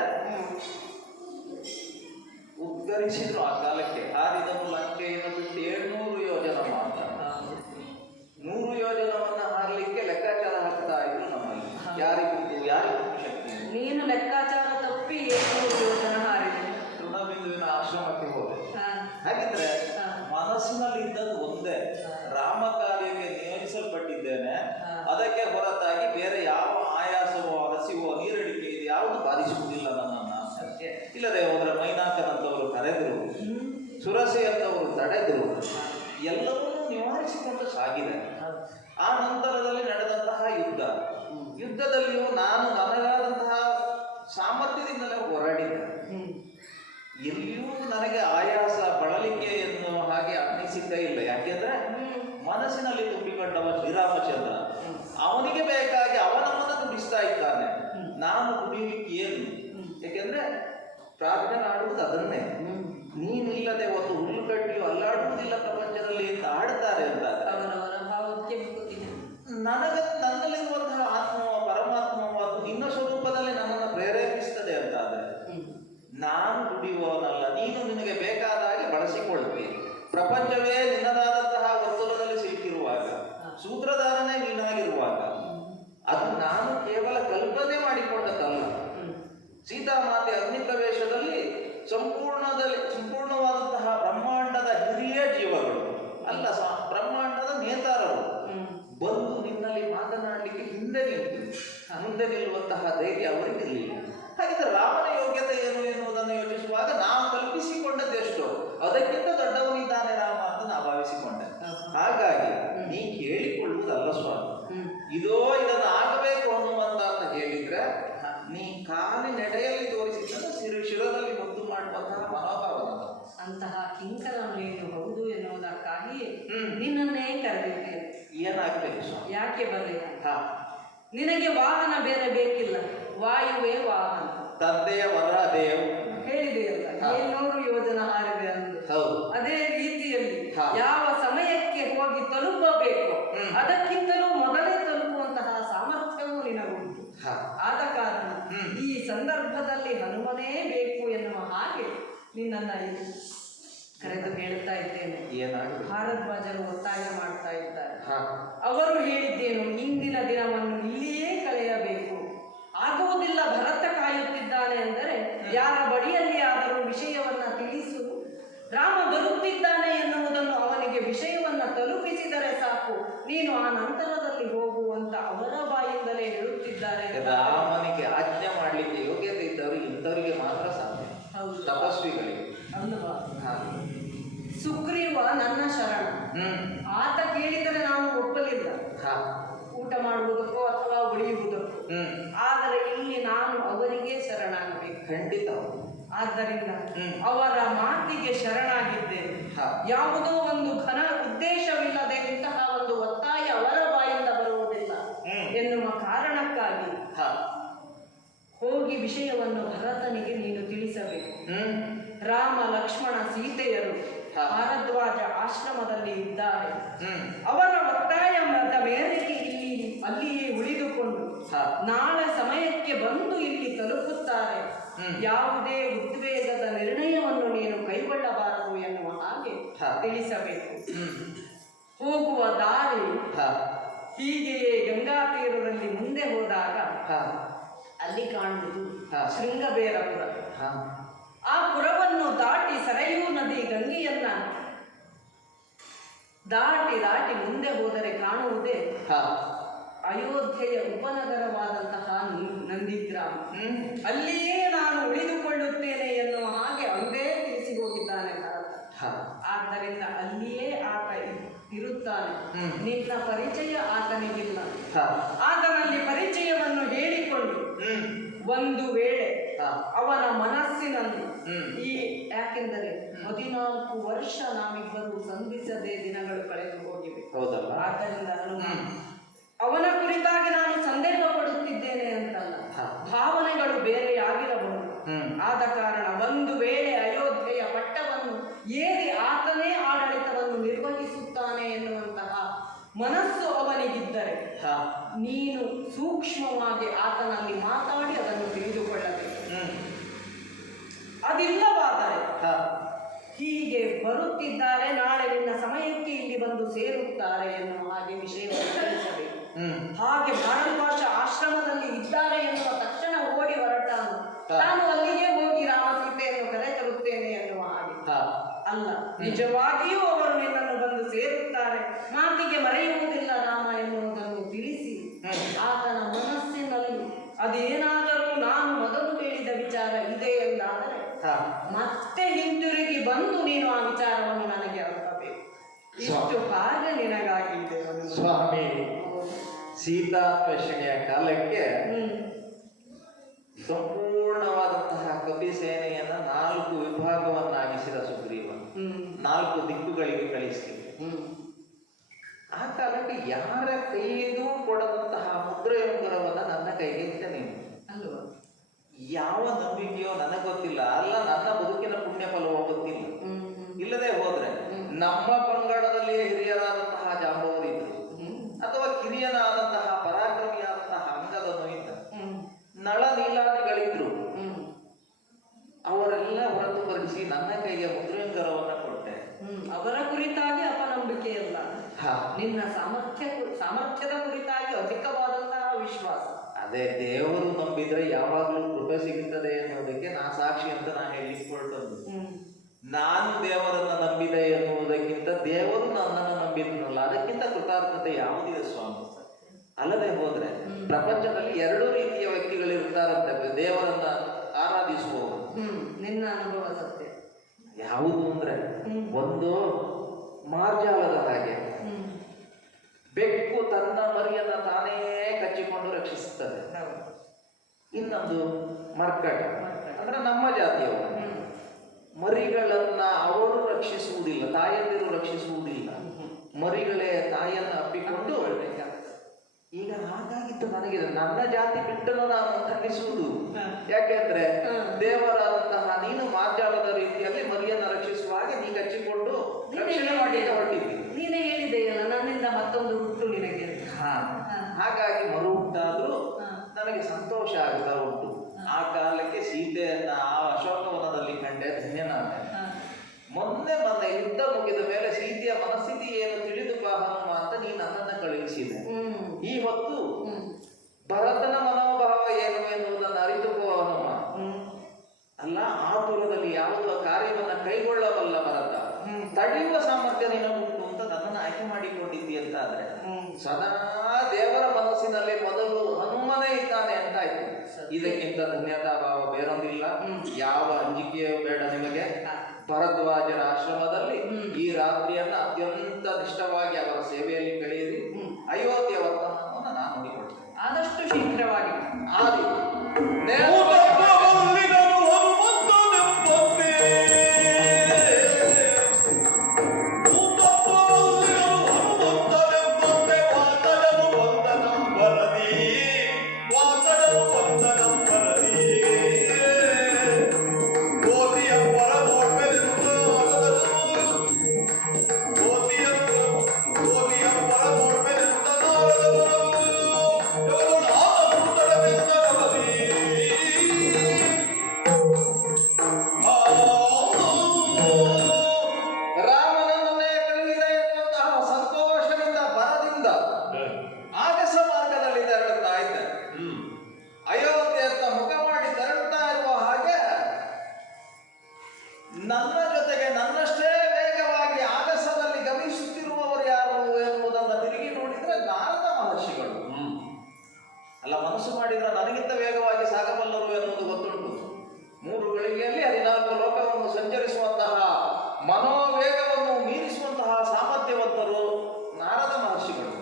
ಉದ್ಗರಿಸಿದ್ರು ಆ ಕಾಲಕ್ಕೆ. ಹಾರಿದನು ಲಂಕೆಯನ್ನು ಬಿಟ್ಟು 700 ಯೋಜನ ಮಾತ್ರ. 100 ಯೋಜನವನ್ನ ಹಾರಲಿಕ್ಕೆ ಲೆಕ್ಕಾಚಾರ ಹಾಕ್ತಾ ಇದ್ರು ನಮ್ಮಲ್ಲಿ. ಯಾರಿಗೂ ಶಕ್ತಿ. ನೀನು ಲೆಕ್ಕಾಚಾರ ತಪ್ಪಿ 700 ಯೋಜನ ಹಾರಿದೆ. ತೃಣಬಿಂದುವಿನ ಆಶ್ರಮಕ್ಕೆ ಹೋದೆ. ಹಾಗಿದ್ರೆ ಹಾ. ಮನಸ್ಸಿನಲ್ಲಿ ಇದ್ದದ್ದು ಒಂದೇ, ರಾಮ ಕಾರ್ಯಕ್ಕೆ ನಿಯೋಜಿಸಲ್ಪಟ್ಟಿದ್ದೇನೆ. ಅದಕ್ಕೆ ಹೊರತಾಗಿ ಬೇರೆ ಯಾವ ಆಯಾಸವೋ ಹಸಿವೋ ನೀರಡಿಕೆ ಇದು ಯಾವುದು ಬಾಧಿಸುವುದಿಲ್ಲ ನನ್ನನ್ನು. ಇಲ್ಲದೆ ಹೋದ್ರೆ ಮೈನಾಕನಂತವರು ಕರೆದರು, ಸುರಸೆ ಅಂತವರು ತಡೆದರು, ಎಲ್ಲವನ್ನೂ ನಿವಾರಿಸಿಕೊಂಡು ಸಾಗಿದೆ. ಆ ನಂತರದಲ್ಲಿ ನಡೆದಂತಹ ಯುದ್ಧದಲ್ಲಿಯೂ ನಾನು ನನಗಾದಂತಹ ಸಾಮರ್ಥ್ಯದಿಂದಲೇ ಹೋರಾಡಿದ್ದೆ. ಎಲ್ಲಿಯೂ ನನಗೆ ಆಯಾಸ ಬಳಲಿಕೆ ಎನ್ನುವ ಹಾಗೆ ಅನ್ನಿಸಿದ್ದೇ ಇಲ್ಲ. ಯಾಕೆಂದ್ರೆ ಮನಸ್ಸಿನಲ್ಲಿ ತುಂಬಿಕೊಂಡವ ಶ್ರೀರಾಮಚಂದ್ರ, ಅವನಿಗೆ ಬೇಕಾಗಿ ಅವನವನ್ನ ದುಡಿಸ್ತಾ ಇದ್ದಾನೆ. ನಾನು ದುಡಿಲಿಕ್ಕೆ ಏನು? ಯಾಕೆಂದ್ರೆ ಪ್ರಾರ್ಥನೆ ಆಡುವುದು ಅದನ್ನೇ. ನೀನಿಲ್ಲದೆ ಒಂದು ಹುಲ್ಲುಕಡ್ಡಿಯು ಅಲ್ಲಾಡುವುದಿಲ್ಲ ಪ್ರಪಂಚದಲ್ಲಿ ಅಂತ ಆಡ್ತಾರೆ ಅಂತ. ಅವರವರ ಭಾವಕ್ಕೆ ಗೊತ್ತಿದೆ. ನನ್ನಲ್ಲಿರುವಂತಹ ಆತ್ಮವ ಪರಮಾತ್ಮವ ಅದು ನಿನ್ನ ಸ್ವರೂಪದಲ್ಲಿ ನನ್ನನ್ನು ಪ್ರೇರೇಪಿಸ್ತದೆ ಅಂತಾದ್ರೆ, ನಾನು ದುಡಿಯುವವನಲ್ಲ, ನೀನು ನಿನಗೆ ಬೇಕಾದ ಹಾಗೆ ಬಳಸಿಕೊಳ್ಳುತ್ತಿ. ಪ್ರಪಂಚವೇ ನಿನ್ನದಾದಂತಹ ವರ್ತುಲದಲ್ಲಿ ಸಿಲುಕಿರುವಾಗ, ಸೂತ್ರಧಾರನೇ ನೀನಾಗಿರುವಾಗ, ಅದು ನಾನು ಕೇವಲ ಕಲ್ಪನೆ ಮಾಡಿಕೊಂಡದ್ದಲ್ಲ. ಸೀತಾಮಾತೆ ಅಗ್ನಿಪ್ರವೇಶದಲ್ಲಿ ಸಂಪೂರ್ಣವಾದಂತಹ ಬ್ರಹ್ಮಾಂಡದ ಹಿರಿಯ ಜೀವಗಳು ಅಲ್ಲ, ಬ್ರಹ್ಮಾಂಡದ ನೇತಾರರು ಬಂದು ನಿನ್ನಲ್ಲಿ ಮಾತನಾಡಲಿಕ್ಕೆ ಹಿಂದೆ ನಿಂತು ಮುಂದೆ ನಿಲ್ಲುವಂತಹ ಧೈರ್ಯ ಅವರಿಗಿರಲಿಲ್ಲ. ಹಾಗಿದ್ರೆ ರಾಮನ ಯೋಗ್ಯತೆ ಏನು ಎನ್ನುವುದನ್ನು ಯೋಚಿಸುವಾಗ ನಾವು ಕಲ್ಪಿಸಿಕೊಂಡದ್ದೆಷ್ಟೋ ಅದಕ್ಕಿಂತ ದೊಡ್ಡವನಿದ್ದಾನೆ ರಾಮ ಅಂತ ನಾ ಭಾವಿಸಿಕೊಂಡೆ. ಹಾಗಾಗಿ ನೀ ಕೇಳಿಕೊಳ್ಳುವುದಲ್ಲ ಸ್ವಾಮಿ, ಇದನ್ನು ಆಗಬೇಕು ಅನ್ನುವಂತ ಅಂತ ಹೇಳಿದ್ರೆ ನೀ ಕಾಲಿ ನಡೆಯಲ್ಲಿ ತೋರಿಸಿದ್ದನ್ನು ಶಿರದಲ್ಲಿ ಮುದ್ದು ಮಾಡುವಂತಹ ಮನೋಭಾವದ ಅಂತಹ ಕಿಂಕರನು ನೀನು ಹೌದು ಎನ್ನುವುದಕ್ಕಾಗಿ ನಿನ್ನನ್ನೇ ಕರೆದಿದ್ದೇನೆ. ಏನಾಗಬೇಕು ಸ್ವಾಮಿ? ಯಾಕೆ ಬರಲಿಲ್ಲ? ನಿನಗೆ ವಾಹನ ಬೇರೆ ಬೇಕಿಲ್ಲ, ವಾಯುವೇ ವಾಹನ. ತಂದೆಯ ವರ ದೇವ್ ಹೇಳಿದೆಯಲ್ಲ, 700 ಯೋಜನ ಹಾರಿದೆ ಅಂದು. ಅದೇ ರೀತಿಯಲ್ಲಿ ಯಾವ ಸಮಯಕ್ಕೆ ಹೋಗಿ ತಲುಪಬೇಕು ಅದಕ್ಕಿಂತಲೂ ಮೊದಲೇ ತಲುಪುವಂತಹ ಸಾಮರ್ಥ್ಯವೂ ನಿನಗುಂಟು. ಆದ ಕಾರಣ ಈ ಸಂದರ್ಭದಲ್ಲಿ ಹನುಮನೇ ಬೇಕು ಎನ್ನುವ ಹಾಗೆ ನಿನ್ನನ್ನು ಕರೆದು ಹೇಳ್ತಾ ಇದ್ದೇನೆ. ಏನಾಗುತ್ತೆ? ಭಾರದ್ವಾಜರು ಒತ್ತಾಯ ಮಾಡ್ತಾ ಇದ್ದಾರೆ. ಹಾ ಅವರು ಹೇಳಿದ್ದೇನು, ಇಂದಿನ ದಿನವನ್ನು ಇಲ್ಲಿಯೇ ಕಳೆಯಬೇಕು. ಆಗುವುದಿಲ್ಲ, ಭರತ ಕಾಯುತ್ತಿದ್ದಾನೆ ಅಂದರೆ ಯಾರ ಬಳಿಯಲ್ಲಿ ಆದರೂ ವಿಷಯವನ್ನ ತಿಳಿಸು. ರಾಮ ಬರುತ್ತಿದ್ದಾನೆ ಎನ್ನುವುದನ್ನು ಅವನಿಗೆ ವಿಷಯವನ್ನ ತಲುಪಿಸಿದರೆ ಸಾಕು, ನೀನು ಆ ನಂತರದಲ್ಲಿ ಹೋಗುವಂತ ಅವರ ಬಾಯಿಂದಲೇ ಹೇಳುತ್ತಿದ್ದಾರೆ. ರಾಮನಿಗೆ ಆಜ್ಞೆ ಮಾಡ್ಲಿಕ್ಕೆ ಯೋಗ್ಯತೆ ಇದ್ದವರು ಇಂಥವರಿಗೆ ಮಾತ್ರ ಸಾಧ್ಯ, ಹೌದು ತಪಸ್ವಿಗಳಿಗೆ ಅಲ್ವಾ? ಹಾ. ಸುಗ್ರೀವ ನನ್ನ ಶರಣ, ಆತ ಕೇಳಿದರೆ ನಾನು ಒಪ್ಪಲಿಲ್ಲ, ಹಾ. ಊಟ ಮಾಡುವುದಕ್ಕೋ ಅಥವಾ ಉಳಿಯುವುದಕ್ಕೋ. ಆದರೆ ಇಲ್ಲಿ ನಾನು ಅವರಿಗೆ ಶರಣಾಗಬೇಕು. ಖಂಡಿತ. ಆದ್ದರಿಂದ ಅವರ ಮಾತಿಗೆ ಶರಣಾಗಿದ್ದೇನೆ. ಯಾವುದೋ ಒಂದು ಘನ ಉದ್ದೇಶವಿಲ್ಲದೆ ಇಂತಹ ಒಂದು ಒತ್ತಾಯ ಅವರ ಬಾಯಿಂದ ಬರುವುದಿಲ್ಲ ಎನ್ನುವ ಕಾರಣಕ್ಕಾಗಿ ಹೋಗಿ ವಿಷಯವನ್ನು ಭರತನಿಗೆ ನೀನು ತಿಳಿಸಬೇಕು. ರಾಮ ಲಕ್ಷ್ಮಣ ಸೀತೆಯರು ಭಾರದ್ವಾಜ ಆಶ್ರಮದಲ್ಲಿ ಇದ್ದಾರೆ. ಅವರ ಒತ್ತಾಯದ ಮೇರೆಗೆ ಅಲ್ಲಿಯೇ ಉಳಿದುಕೊಂಡು ನಾಳೆ ಸಮಯಕ್ಕೆ ಬಂದು ಇಲ್ಲಿ ತಲುಪುತ್ತಾರೆ. ಯಾವುದೇ ಉದ್ವೇಗದ ನಿರ್ಣಯವನ್ನು ನೀನು ಕೈಗೊಳ್ಳಬಾರದು ಎನ್ನುವ ಹಾಗೆ ತಿಳಿಸಬೇಕು. ಹೋಗುವ ದಾರಿ ಹೀಗೆಯೇ ಗಂಗಾ ತೀರದಲ್ಲಿ ಮುಂದೆ ಹೋದಾಗ ಅಲ್ಲಿ ಕಾಣುವುದು ಶೃಂಗಬೇರಪುರ. ಆ ಪುರವನ್ನು ದಾಟಿ ಸರಯೂ ನದಿ ಗಂಗೆಯನ್ನ ದಾಟಿ ಮುಂದೆ ಹೋದರೆ ಕಾಣುವುದೇ ಅಯೋಧ್ಯೆಯ ಉಪನಗರವಾದಂತಹ ನಂದಿಗ್ರಾಮ. ಅಲ್ಲಿಯೇ ನಾನು ಉಳಿದುಕೊಳ್ಳುತ್ತೇನೆ ಎನ್ನುವ ಹಾಗೆ ಅಂದೇ ತಿಳಿಸಿ ಹೋಗಿದ್ದಾನೆ ಭರತ. ಆದ್ದರಿಂದ ಅಲ್ಲಿಯೇ ಆತ ಇರುತ್ತಾನೆ. ನಿನ್ನ ಪರಿಚಯ ಆತನಿಗಿಲ್ಲ. ಆತನಲ್ಲಿ ಪರಿಚಯವನ್ನು ಹೇಳಿಕೊಂಡು ಒಂದು ವೇಳೆ ಅವನ ಮನಸ್ಸಿನಲ್ಲಿ ಯಾಕೆಂದರೆ 14 ವರ್ಷ ನಾವಿಬ್ಬರು ಸಂಧಿಸದೆ ದಿನಗಳು ಕಳೆದು ಹೋಗಿವೆ. ಆದ್ದರಿಂದ ಅವನ ಕುರಿತಾಗಿ ನಾನು ಸಂದೇಹ ಪಡುತ್ತಿದ್ದೇನೆ ಅಂತಲ್ಲ, ಭಾವನೆಗಳು ಬೇರೆಯಾಗಿರಬಹುದು. ಆದ ಕಾರಣ ಒಂದು ವೇಳೆ ಅಯೋಧ್ಯೆಯ ಪಟ್ಟವನ್ನು ಏರಿ ಆತನೇ ಆಡಳಿತವನ್ನು ನಿರ್ವಹಿಸುತ್ತಾನೆ ಎನ್ನುವಂತಹ ಮನಸ್ಸು ಅವನಿಗಿದ್ದರೆ ನೀನು ಸೂಕ್ಷ್ಮವಾಗಿ ಆತನಲ್ಲಿ ಮಾತಾಡಿ ಅದನ್ನು ತಿಳಿದುಕೊಳ್ಳಬೇಕು. ಅದಿಲ್ಲವಾದರೆ ಹೀಗೆ ಬರುತ್ತಿದ್ದಾರೆ, ನಾಳೆ ನಿನ್ನ ಸಮಯಕ್ಕೆ ಇಲ್ಲಿ ಬಂದು ಸೇರುತ್ತಾರೆ ಎನ್ನುವ ಹಾಗೆ ವಿಷಯವನ್ನು ತಿಳಿಸಬೇಕು. ಹಾಗೆ ಭಾರದ್ವಾಜ ಆಶ್ರಮದಲ್ಲಿ ಇದ್ದಾರೆ ಎನ್ನುವ ತಕ್ಷಣ ಓಡಿ ಹೊರಟಾನು. ನಾನು ಅಲ್ಲಿಗೆ ಹೋಗಿ ರಾಮ ಸೀತೆಯನ್ನು ಕರೆ ತರುತ್ತೇನೆ ಎನ್ನುವ ಹಾಗೆ ಅಲ್ಲ, ನಿಜವಾಗಿಯೂ ಅವರು ನಿನ್ನನ್ನು ಬಂದು ಸೇರುತ್ತಾರೆ, ಮಾತಿಗೆ ಮರೆಯುವುದಿಲ್ಲ ರಾಮ ಎನ್ನುವುದನ್ನು ತಿಳಿಸಿ ಆತನ ಮನಸ್ಸಿನಲ್ಲಿ ಅದೇನಾದರೂ ನಾನು ಮೊದಲು ಹೇಳಿದ ವಿಚಾರ ಇದೆ ಎಂದಾದರೆ ಮತ್ತೆ ಹಿಂತಿರುಗಿ ಬಂದು ನೀನು ಆ ವಿಚಾರವನ್ನು ನನಗೆ ಅರ್ಥಬೇಕು. ಇಷ್ಟು ಭಾಗ ನಿನಗಾಗಿದೆ ಸ್ವಾಮಿ. ಸೀತಾನ್ವೇಷಣೆಯ ಕಾಲಕ್ಕೆ ಸಂಪೂರ್ಣವಾದಂತಹ ಕಪಿ ಸೇನೆಯನ್ನ 4 ವಿಭಾಗವನ್ನಾಗಿಸಿದ ಸುಗ್ರೀವ 4 ದಿಕ್ಕುಗಳಿಗೆ ಕಳಿಸಿದೆ. ಆ ಕಾಲಕ್ಕೆ ಯಾರ ಕೈಗೂ ಕೊಡದಂತಹ ಮುದ್ರೆಯುಂಗುರವನ್ನ ನನ್ನ ಕೈಗೆ ಇಟ್ಟ ನೀನು ಅಲ್ವಾ? ಯಾವ ನಂಬಿಕೆಯೋ ನನಗೆ ಗೊತ್ತಿಲ್ಲ, ಅಲ್ಲ ನನ್ನ ಬದುಕಿನ ಪುಣ್ಯ ಫಲವೋ ಗೊತ್ತಿಲ್ಲ. ಇಲ್ಲದೆ ಹೋದ್ರೆ ನಮ್ಮ ಪಂಗಡದಲ್ಲಿಯೇ ಹಿರಿಯರಾದಂತಹ ಜಾಂಬವರಿದ್ರು, ಅಥವಾ ಕಿರಿಯನಾದಂತಹ ಪರಾಕ್ರಮಿಯಾದಂತಹ ಅಂಗದನು ಇದ್ದ, ನಳ ನೀಲಾದಿಗಳಿದ್ರು. ಅವರೆಲ್ಲ ಹೊರತುಪಡಿಸಿ ನನ್ನ ಕೈಗೆ ಮುದ್ರೆಯುಂಗರವನ್ನ ಕೊಟ್ಟೆ. ಅವರ ಕುರಿತಾಗಿ ಅಪನಂಬಿಕೆಯಲ್ಲ, ನಿನ್ನ ಸಾಮರ್ಥ್ಯದ ಕುರಿತಾಗಿ ಅಧಿಕವಾದಂತಹ ವಿಶ್ವಾಸ. ಅದೇ ದೇವರು ನಂಬಿದ್ರೆ ಯಾವಾಗಲೂ ಕೃಪೆ ಸಿಗುತ್ತದೆ ಎನ್ನುವುದಕ್ಕೆ ನಾ ಸಾಕ್ಷಿ ಅಂತ ನಾನು ಹೇಳಿಕೊಳ್ತದ್ದು. ನಾನು ದೇವರನ್ನ ನಂಬಿದೆ ಎನ್ನುವುದಕ್ಕಿಂತ ದೇವರು ನನ್ನನ್ನು ನಂಬಿದ್ನಲ್ಲ, ಅದಕ್ಕಿಂತ ಕೃತಾರ್ಥತೆ ಯಾವುದಿದೆ ಸ್ವಾಮಿ? ಅಲ್ಲದೆ ಹೋದ್ರೆ ಪ್ರಪಂಚದಲ್ಲಿ 2 ರೀತಿಯ ವ್ಯಕ್ತಿಗಳಿರ್ತಾರಂತೆ ದೇವರನ್ನ ಆರಾಧಿಸುವವರು. ನಿನ್ನ ಅನುಭವ ಸತ್ಯ. ಯಾವುದು ಅಂದ್ರೆ, ಒಂದು ಮಾರ್ಜಾಲದ ಹಾಗೆ ಬೆಕ್ಕು ತನ್ನ ಮರಿಯನ್ನ ತಾನೇ ಕಚ್ಚಿಕೊಂಡು ರಕ್ಷಿಸುತ್ತದೆ. ಇನ್ನೊಂದು ಮರ್ಕಟ ಅಂದ್ರೆ ನಮ್ಮ ಜಾತಿಯವರು, ಮರಿಗಳನ್ನ ಅವರು ರಕ್ಷಿಸುವುದಿಲ್ಲ, ತಾಯಂದಿರು ರಕ್ಷಿಸುವುದಿಲ್ಲ, ಮರಿಗಳೇ ತಾಯಿಯನ್ನ ಅಪ್ಪಿಕೊಂಡು. ಈಗ ಹಾಗಾಗಿತ್ತು ನನಗೆ, ನನ್ನ ಜಾತಿ ಬಿಟ್ಟನು ನಾನು ಖಂಡಿಸುವುದು. ಯಾಕೆಂದ್ರೆ ದೇವರಾದಂತಹ ನೀನು ಮಾರ್ಜಾಲದ ರೀತಿಯಲ್ಲಿ ಮರಿಯನ್ನ ರಕ್ಷಿಸುವ ಹಾಗೆ ನೀ ಕಚ್ಚಿಕೊಂಡು ರಕ್ಷಣೆ ಮಾಡಲಿಕ್ಕೆ ಹೊರಟಿದ್ದಿ. ನೀನೇ ಹೇಳಿದೆಯಲ್ಲ, ನನ್ನಿಂದ ಮತ್ತೊಂದು ಹುಟ್ಟು ನಿನಗೆ. ಹಾಗಾಗಿ ಮರು ಹುಟ್ಟಾದ್ರೂ ನನಗೆ ಸಂತೋಷ ಆಗ್ತಾ ಉಂಟು. ಆ ಕಾಲಕ್ಕೆ ಸೀತೆಯನ್ನ ಆ ಅಶೋಕವನದಲ್ಲಿ ಕಂಡೆ ಧನ್ಯನಾದ. ಮೊನ್ನೆ ಬಂದ ಯುದ್ಧ ಮುಗಿದ ಮೇಲೆ ಸೀತೆಯ ಮನಸ್ಥಿತಿ ಏನು ತಿಳಿದು ಬಾ ಹನುಮ ಅಂತ ನೀ ನನ್ನನ್ನು ಕಳುಹಿಸಿದೆ. ಈ ಹೊತ್ತು ಭರತನ ಮನೋಭಾವ ಏನು ಎನ್ನುವುದನ್ನು ಅರಿತುಕೋ ಹನುಮ. ಅಲ್ಲ, ಆತುರದಲ್ಲಿ ಯಾವುದೋ ಕಾರ್ಯವನ್ನು ಕೈಗೊಳ್ಳಬಲ್ಲ ಭರತ, ತಡೆಯುವ ಸಾಮರ್ಥ್ಯ ನಿನಗುಂಟು ಅಂತ ನನ್ನನ್ನು ಆಯ್ಕೆ ಮಾಡಿಕೊಂಡಿದ್ದಿ ಅಂತ ಆದ್ರೆ ಸದಾ ದೇವರ ಮನಸ್ಸಿನಲ್ಲಿ ಮೊದಲು ಹನುಮನೇ ಇದ್ದಾನೆ ಅಂತಾಯ್ತು. ಇದಕ್ಕಿಂತ ಧನ್ಯತಾ ಭಾವ ಬೇರೊಂದಿಲ್ಲ. ಯಾವ ಅಂಜಿಕೆಯೂ ಬೇಡ ನಿಮಗೆ. ಭರದ್ವಾಜರ ಆಶ್ರಮದಲ್ಲಿ ಈ ರಾತ್ರಿಯನ್ನ ಅತ್ಯಂತ ನಿಷ್ಠವಾಗಿ ಅವರ ಸೇವೆಯಲ್ಲಿ ಕಳೆಯಿರಿ. ಅಯೋಧ್ಯೆ ವರ್ತಮಾನವನ್ನು ನಾನು ನೋಡಿಕೊಳ್ತೇನೆ. ಆದಷ್ಟು ಶೀಘ್ರವಾಗಿ ಆದಿ ನನ್ನ ಜೊತೆಗೆ ನನ್ನಷ್ಟೇ ವೇಗವಾಗಿ ಆಗಸದಲ್ಲಿ ಗಮಿಸುತ್ತಿರುವವರು ಯಾರು ಎನ್ನುವುದನ್ನು ತಿರುಗಿ ನೋಡಿದ್ರೆ ನಾರದ ಮಹರ್ಷಿಗಳು. ಅಲ್ಲ, ಮನಸ್ಸು ಮಾಡಿದ್ರೆ ನನಗಿಂತ ವೇಗವಾಗಿ ಸಾಗಬಲ್ಲರು ಎನ್ನುವುದು ಗೊತ್ತುಂಟು. 3 ಗಳಿಗೆಯಲ್ಲಿ 14 ಲೋಕವನ್ನು ಸಂಚರಿಸುವಂತಹ ಮನೋವೇಗವನ್ನು ಮೀರಿಸುವಂತಹ ಸಾಮರ್ಥ್ಯವಂತರು ನಾರದ ಮಹರ್ಷಿಗಳು.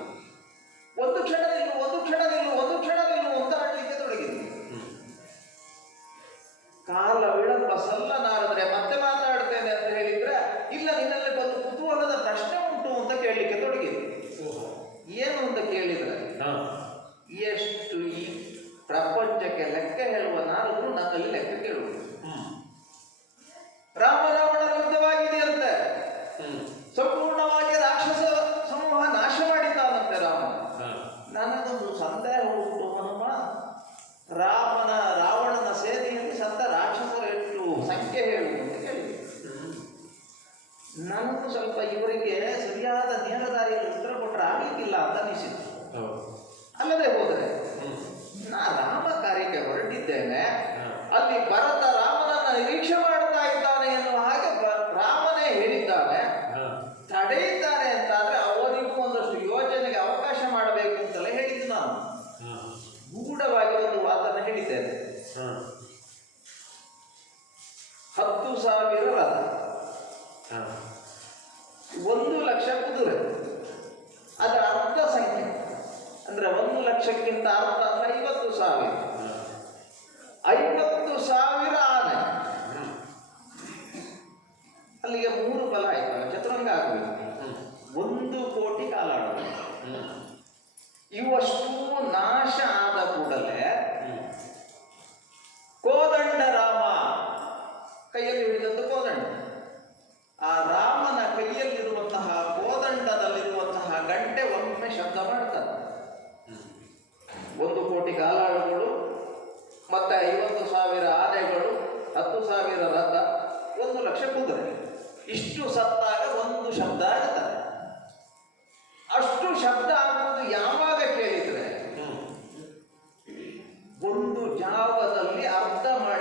ಒಂದು ಕ್ಷಣ ನಿಲ್ಲು, ಒಂದು ಕ್ಷಣ ನಿಲ್ಲು, ಒಂದು ಕ್ಷಣ ನಿಲ್ಲು ಅಂತ ಆಡಲಿಕ್ಕೆ ತೊಡಗಿದ್ರು. ಕಾಲ ವಿಳಂಬ ಸಲ್ಲ ನಾರದ್ರೆ ಮತ್ತೆ ಮಾತಾಡ್ತೇನೆ ಅಂತ ಹೇಳಿದ್ರೆ, ಇಲ್ಲ ನಿನ್ನಲ್ಲಿ ಒಂದು ಕುತೂಹಲದ ಪ್ರಶ್ನೆ ಉಂಟು ಅಂತ ಕೇಳಲಿಕ್ಕೆ ತೊಡಗಿದ್ರು. ಏನು ಅಂತ ಕೇಳಿದ್ರೆ, ಎಷ್ಟು ಈ ಪ್ರಪಂಚಕ್ಕೆ ಲೆಕ್ಕ ಹೇಳುವ ನಾರದರು ನನ್ನಲ್ಲಿ ಲೆಕ್ಕ ಕೇಳುವುದು. ರಾಮರಾವಣ ಯುದ್ಧವಾಗಿದೆಯಂತೆ, ಸಂಪೂರ್ಣವಾಗಿ ರಾಕ್ಷಸ ಸಮೂಹ ನಾಶ ಮಾಡಿದ್ದಾನಂತೆ ರಾಮ. ನನಗೊಂದು ಸಂದೇಹ ಉಂಟು ಹನುಮ, ರಾವಣನ ಸೇನೆಯಲ್ಲಿ ಸತ್ತ ರಾಕ್ಷಸರ ಎಷ್ಟು ಸಂಖ್ಯೆ ಹೇಳು ಅಂತ ಕೇಳಿದೆ. ನನಗೂ ಸ್ವಲ್ಪ ಇವರಿಗೆ ಸರಿಯಾದ ನೇರ ದಾರಿಯಲ್ಲಿ ಉತ್ತರ ಕೊಟ್ಟರೆ ಆಗಲಿಕ್ಕಿಲ್ಲ ಅಂತ ಅನಿಸಿತು. ಅಲ್ಲದೆ ಹೋದರೆ ನಾ ರಾಮ ಕಾರ್ಯಕ್ಕೆ ಹೊರಟಿದ್ದೇನೆ, ಅಲ್ಲಿ ಭರತ ರಾಮನನ್ನ ನಿರೀಕ್ಷೆ ಮಾಡ್ತಾ ಇದ್ದಾನೆ ಎನ್ನುವ ಹಾಗೆ ರಾಮನೇ ಹೇಳಿದ್ದಾನೆ, ತಡೆಯಿದ್ದಾನೆ ಅಂತಾದ್ರೆ ಅವರಿಗೂ ಒಂದಷ್ಟು ಯೋಜನೆಗೆ ಅವಕಾಶ ಮಾಡಬೇಕು ಅಂತಲೇ ಹೇಳಿದ್ದು. ನಾನು ಗೂಢವಾಗಿ ಒಂದು ಮಾತನ್ನು ಹೇಳಿದ್ದೇನೆ. 10,000 ರಥ, 1,00,000 ಕುದುರೆ, ಅದರ ಅರ್ಧ ಸಂಖ್ಯೆ ಅಂದ್ರೆ 1,00,000ಕ್ಕಿಂತ ಅರ್ಧ ಅಂದ್ರೆ 50,000. 50,000 ಆನೆ, ಅಲ್ಲಿಗೆ 3 ಬಲ ಆಯ್ತಲ್ಲ, ಚತುರಂಗ ಆಗಬೇಕು. 1 ಕೋಟಿ ಕಾಲಾಡುಗಳು. ಇವಷ್ಟು ನಾಶ ಆದ ಕೂಡಲೇ ಕೋದಂಡ ರಾಮ ಕೈಯಲ್ಲಿ ಹಿಡಿದದ್ದು ಕೋದಂಡ. ಆ ರಾಮನ ಕೈಯಲ್ಲಿರುವಂತಹ ಕೋದಂಡದಲ್ಲಿರುವಂತಹ ಗಂಟೆ ಒಮ್ಮೆ ಶಬ್ದ ಮಾಡ್ತದೆ. 1 ಕೋಟಿ ಕಾಲಾಳುಗಳು, ಮತ್ತೆ 50,000 ಆನೆಗಳು, 10,000 ರಥ, 1,00,000 ಕುದುರೆ. ಇಷ್ಟು ಸತ್ತಾಗ ಒಂದು ಶಬ್ದ ಆಗುತ್ತದೆ. ಅಷ್ಟು ಶಬ್ದ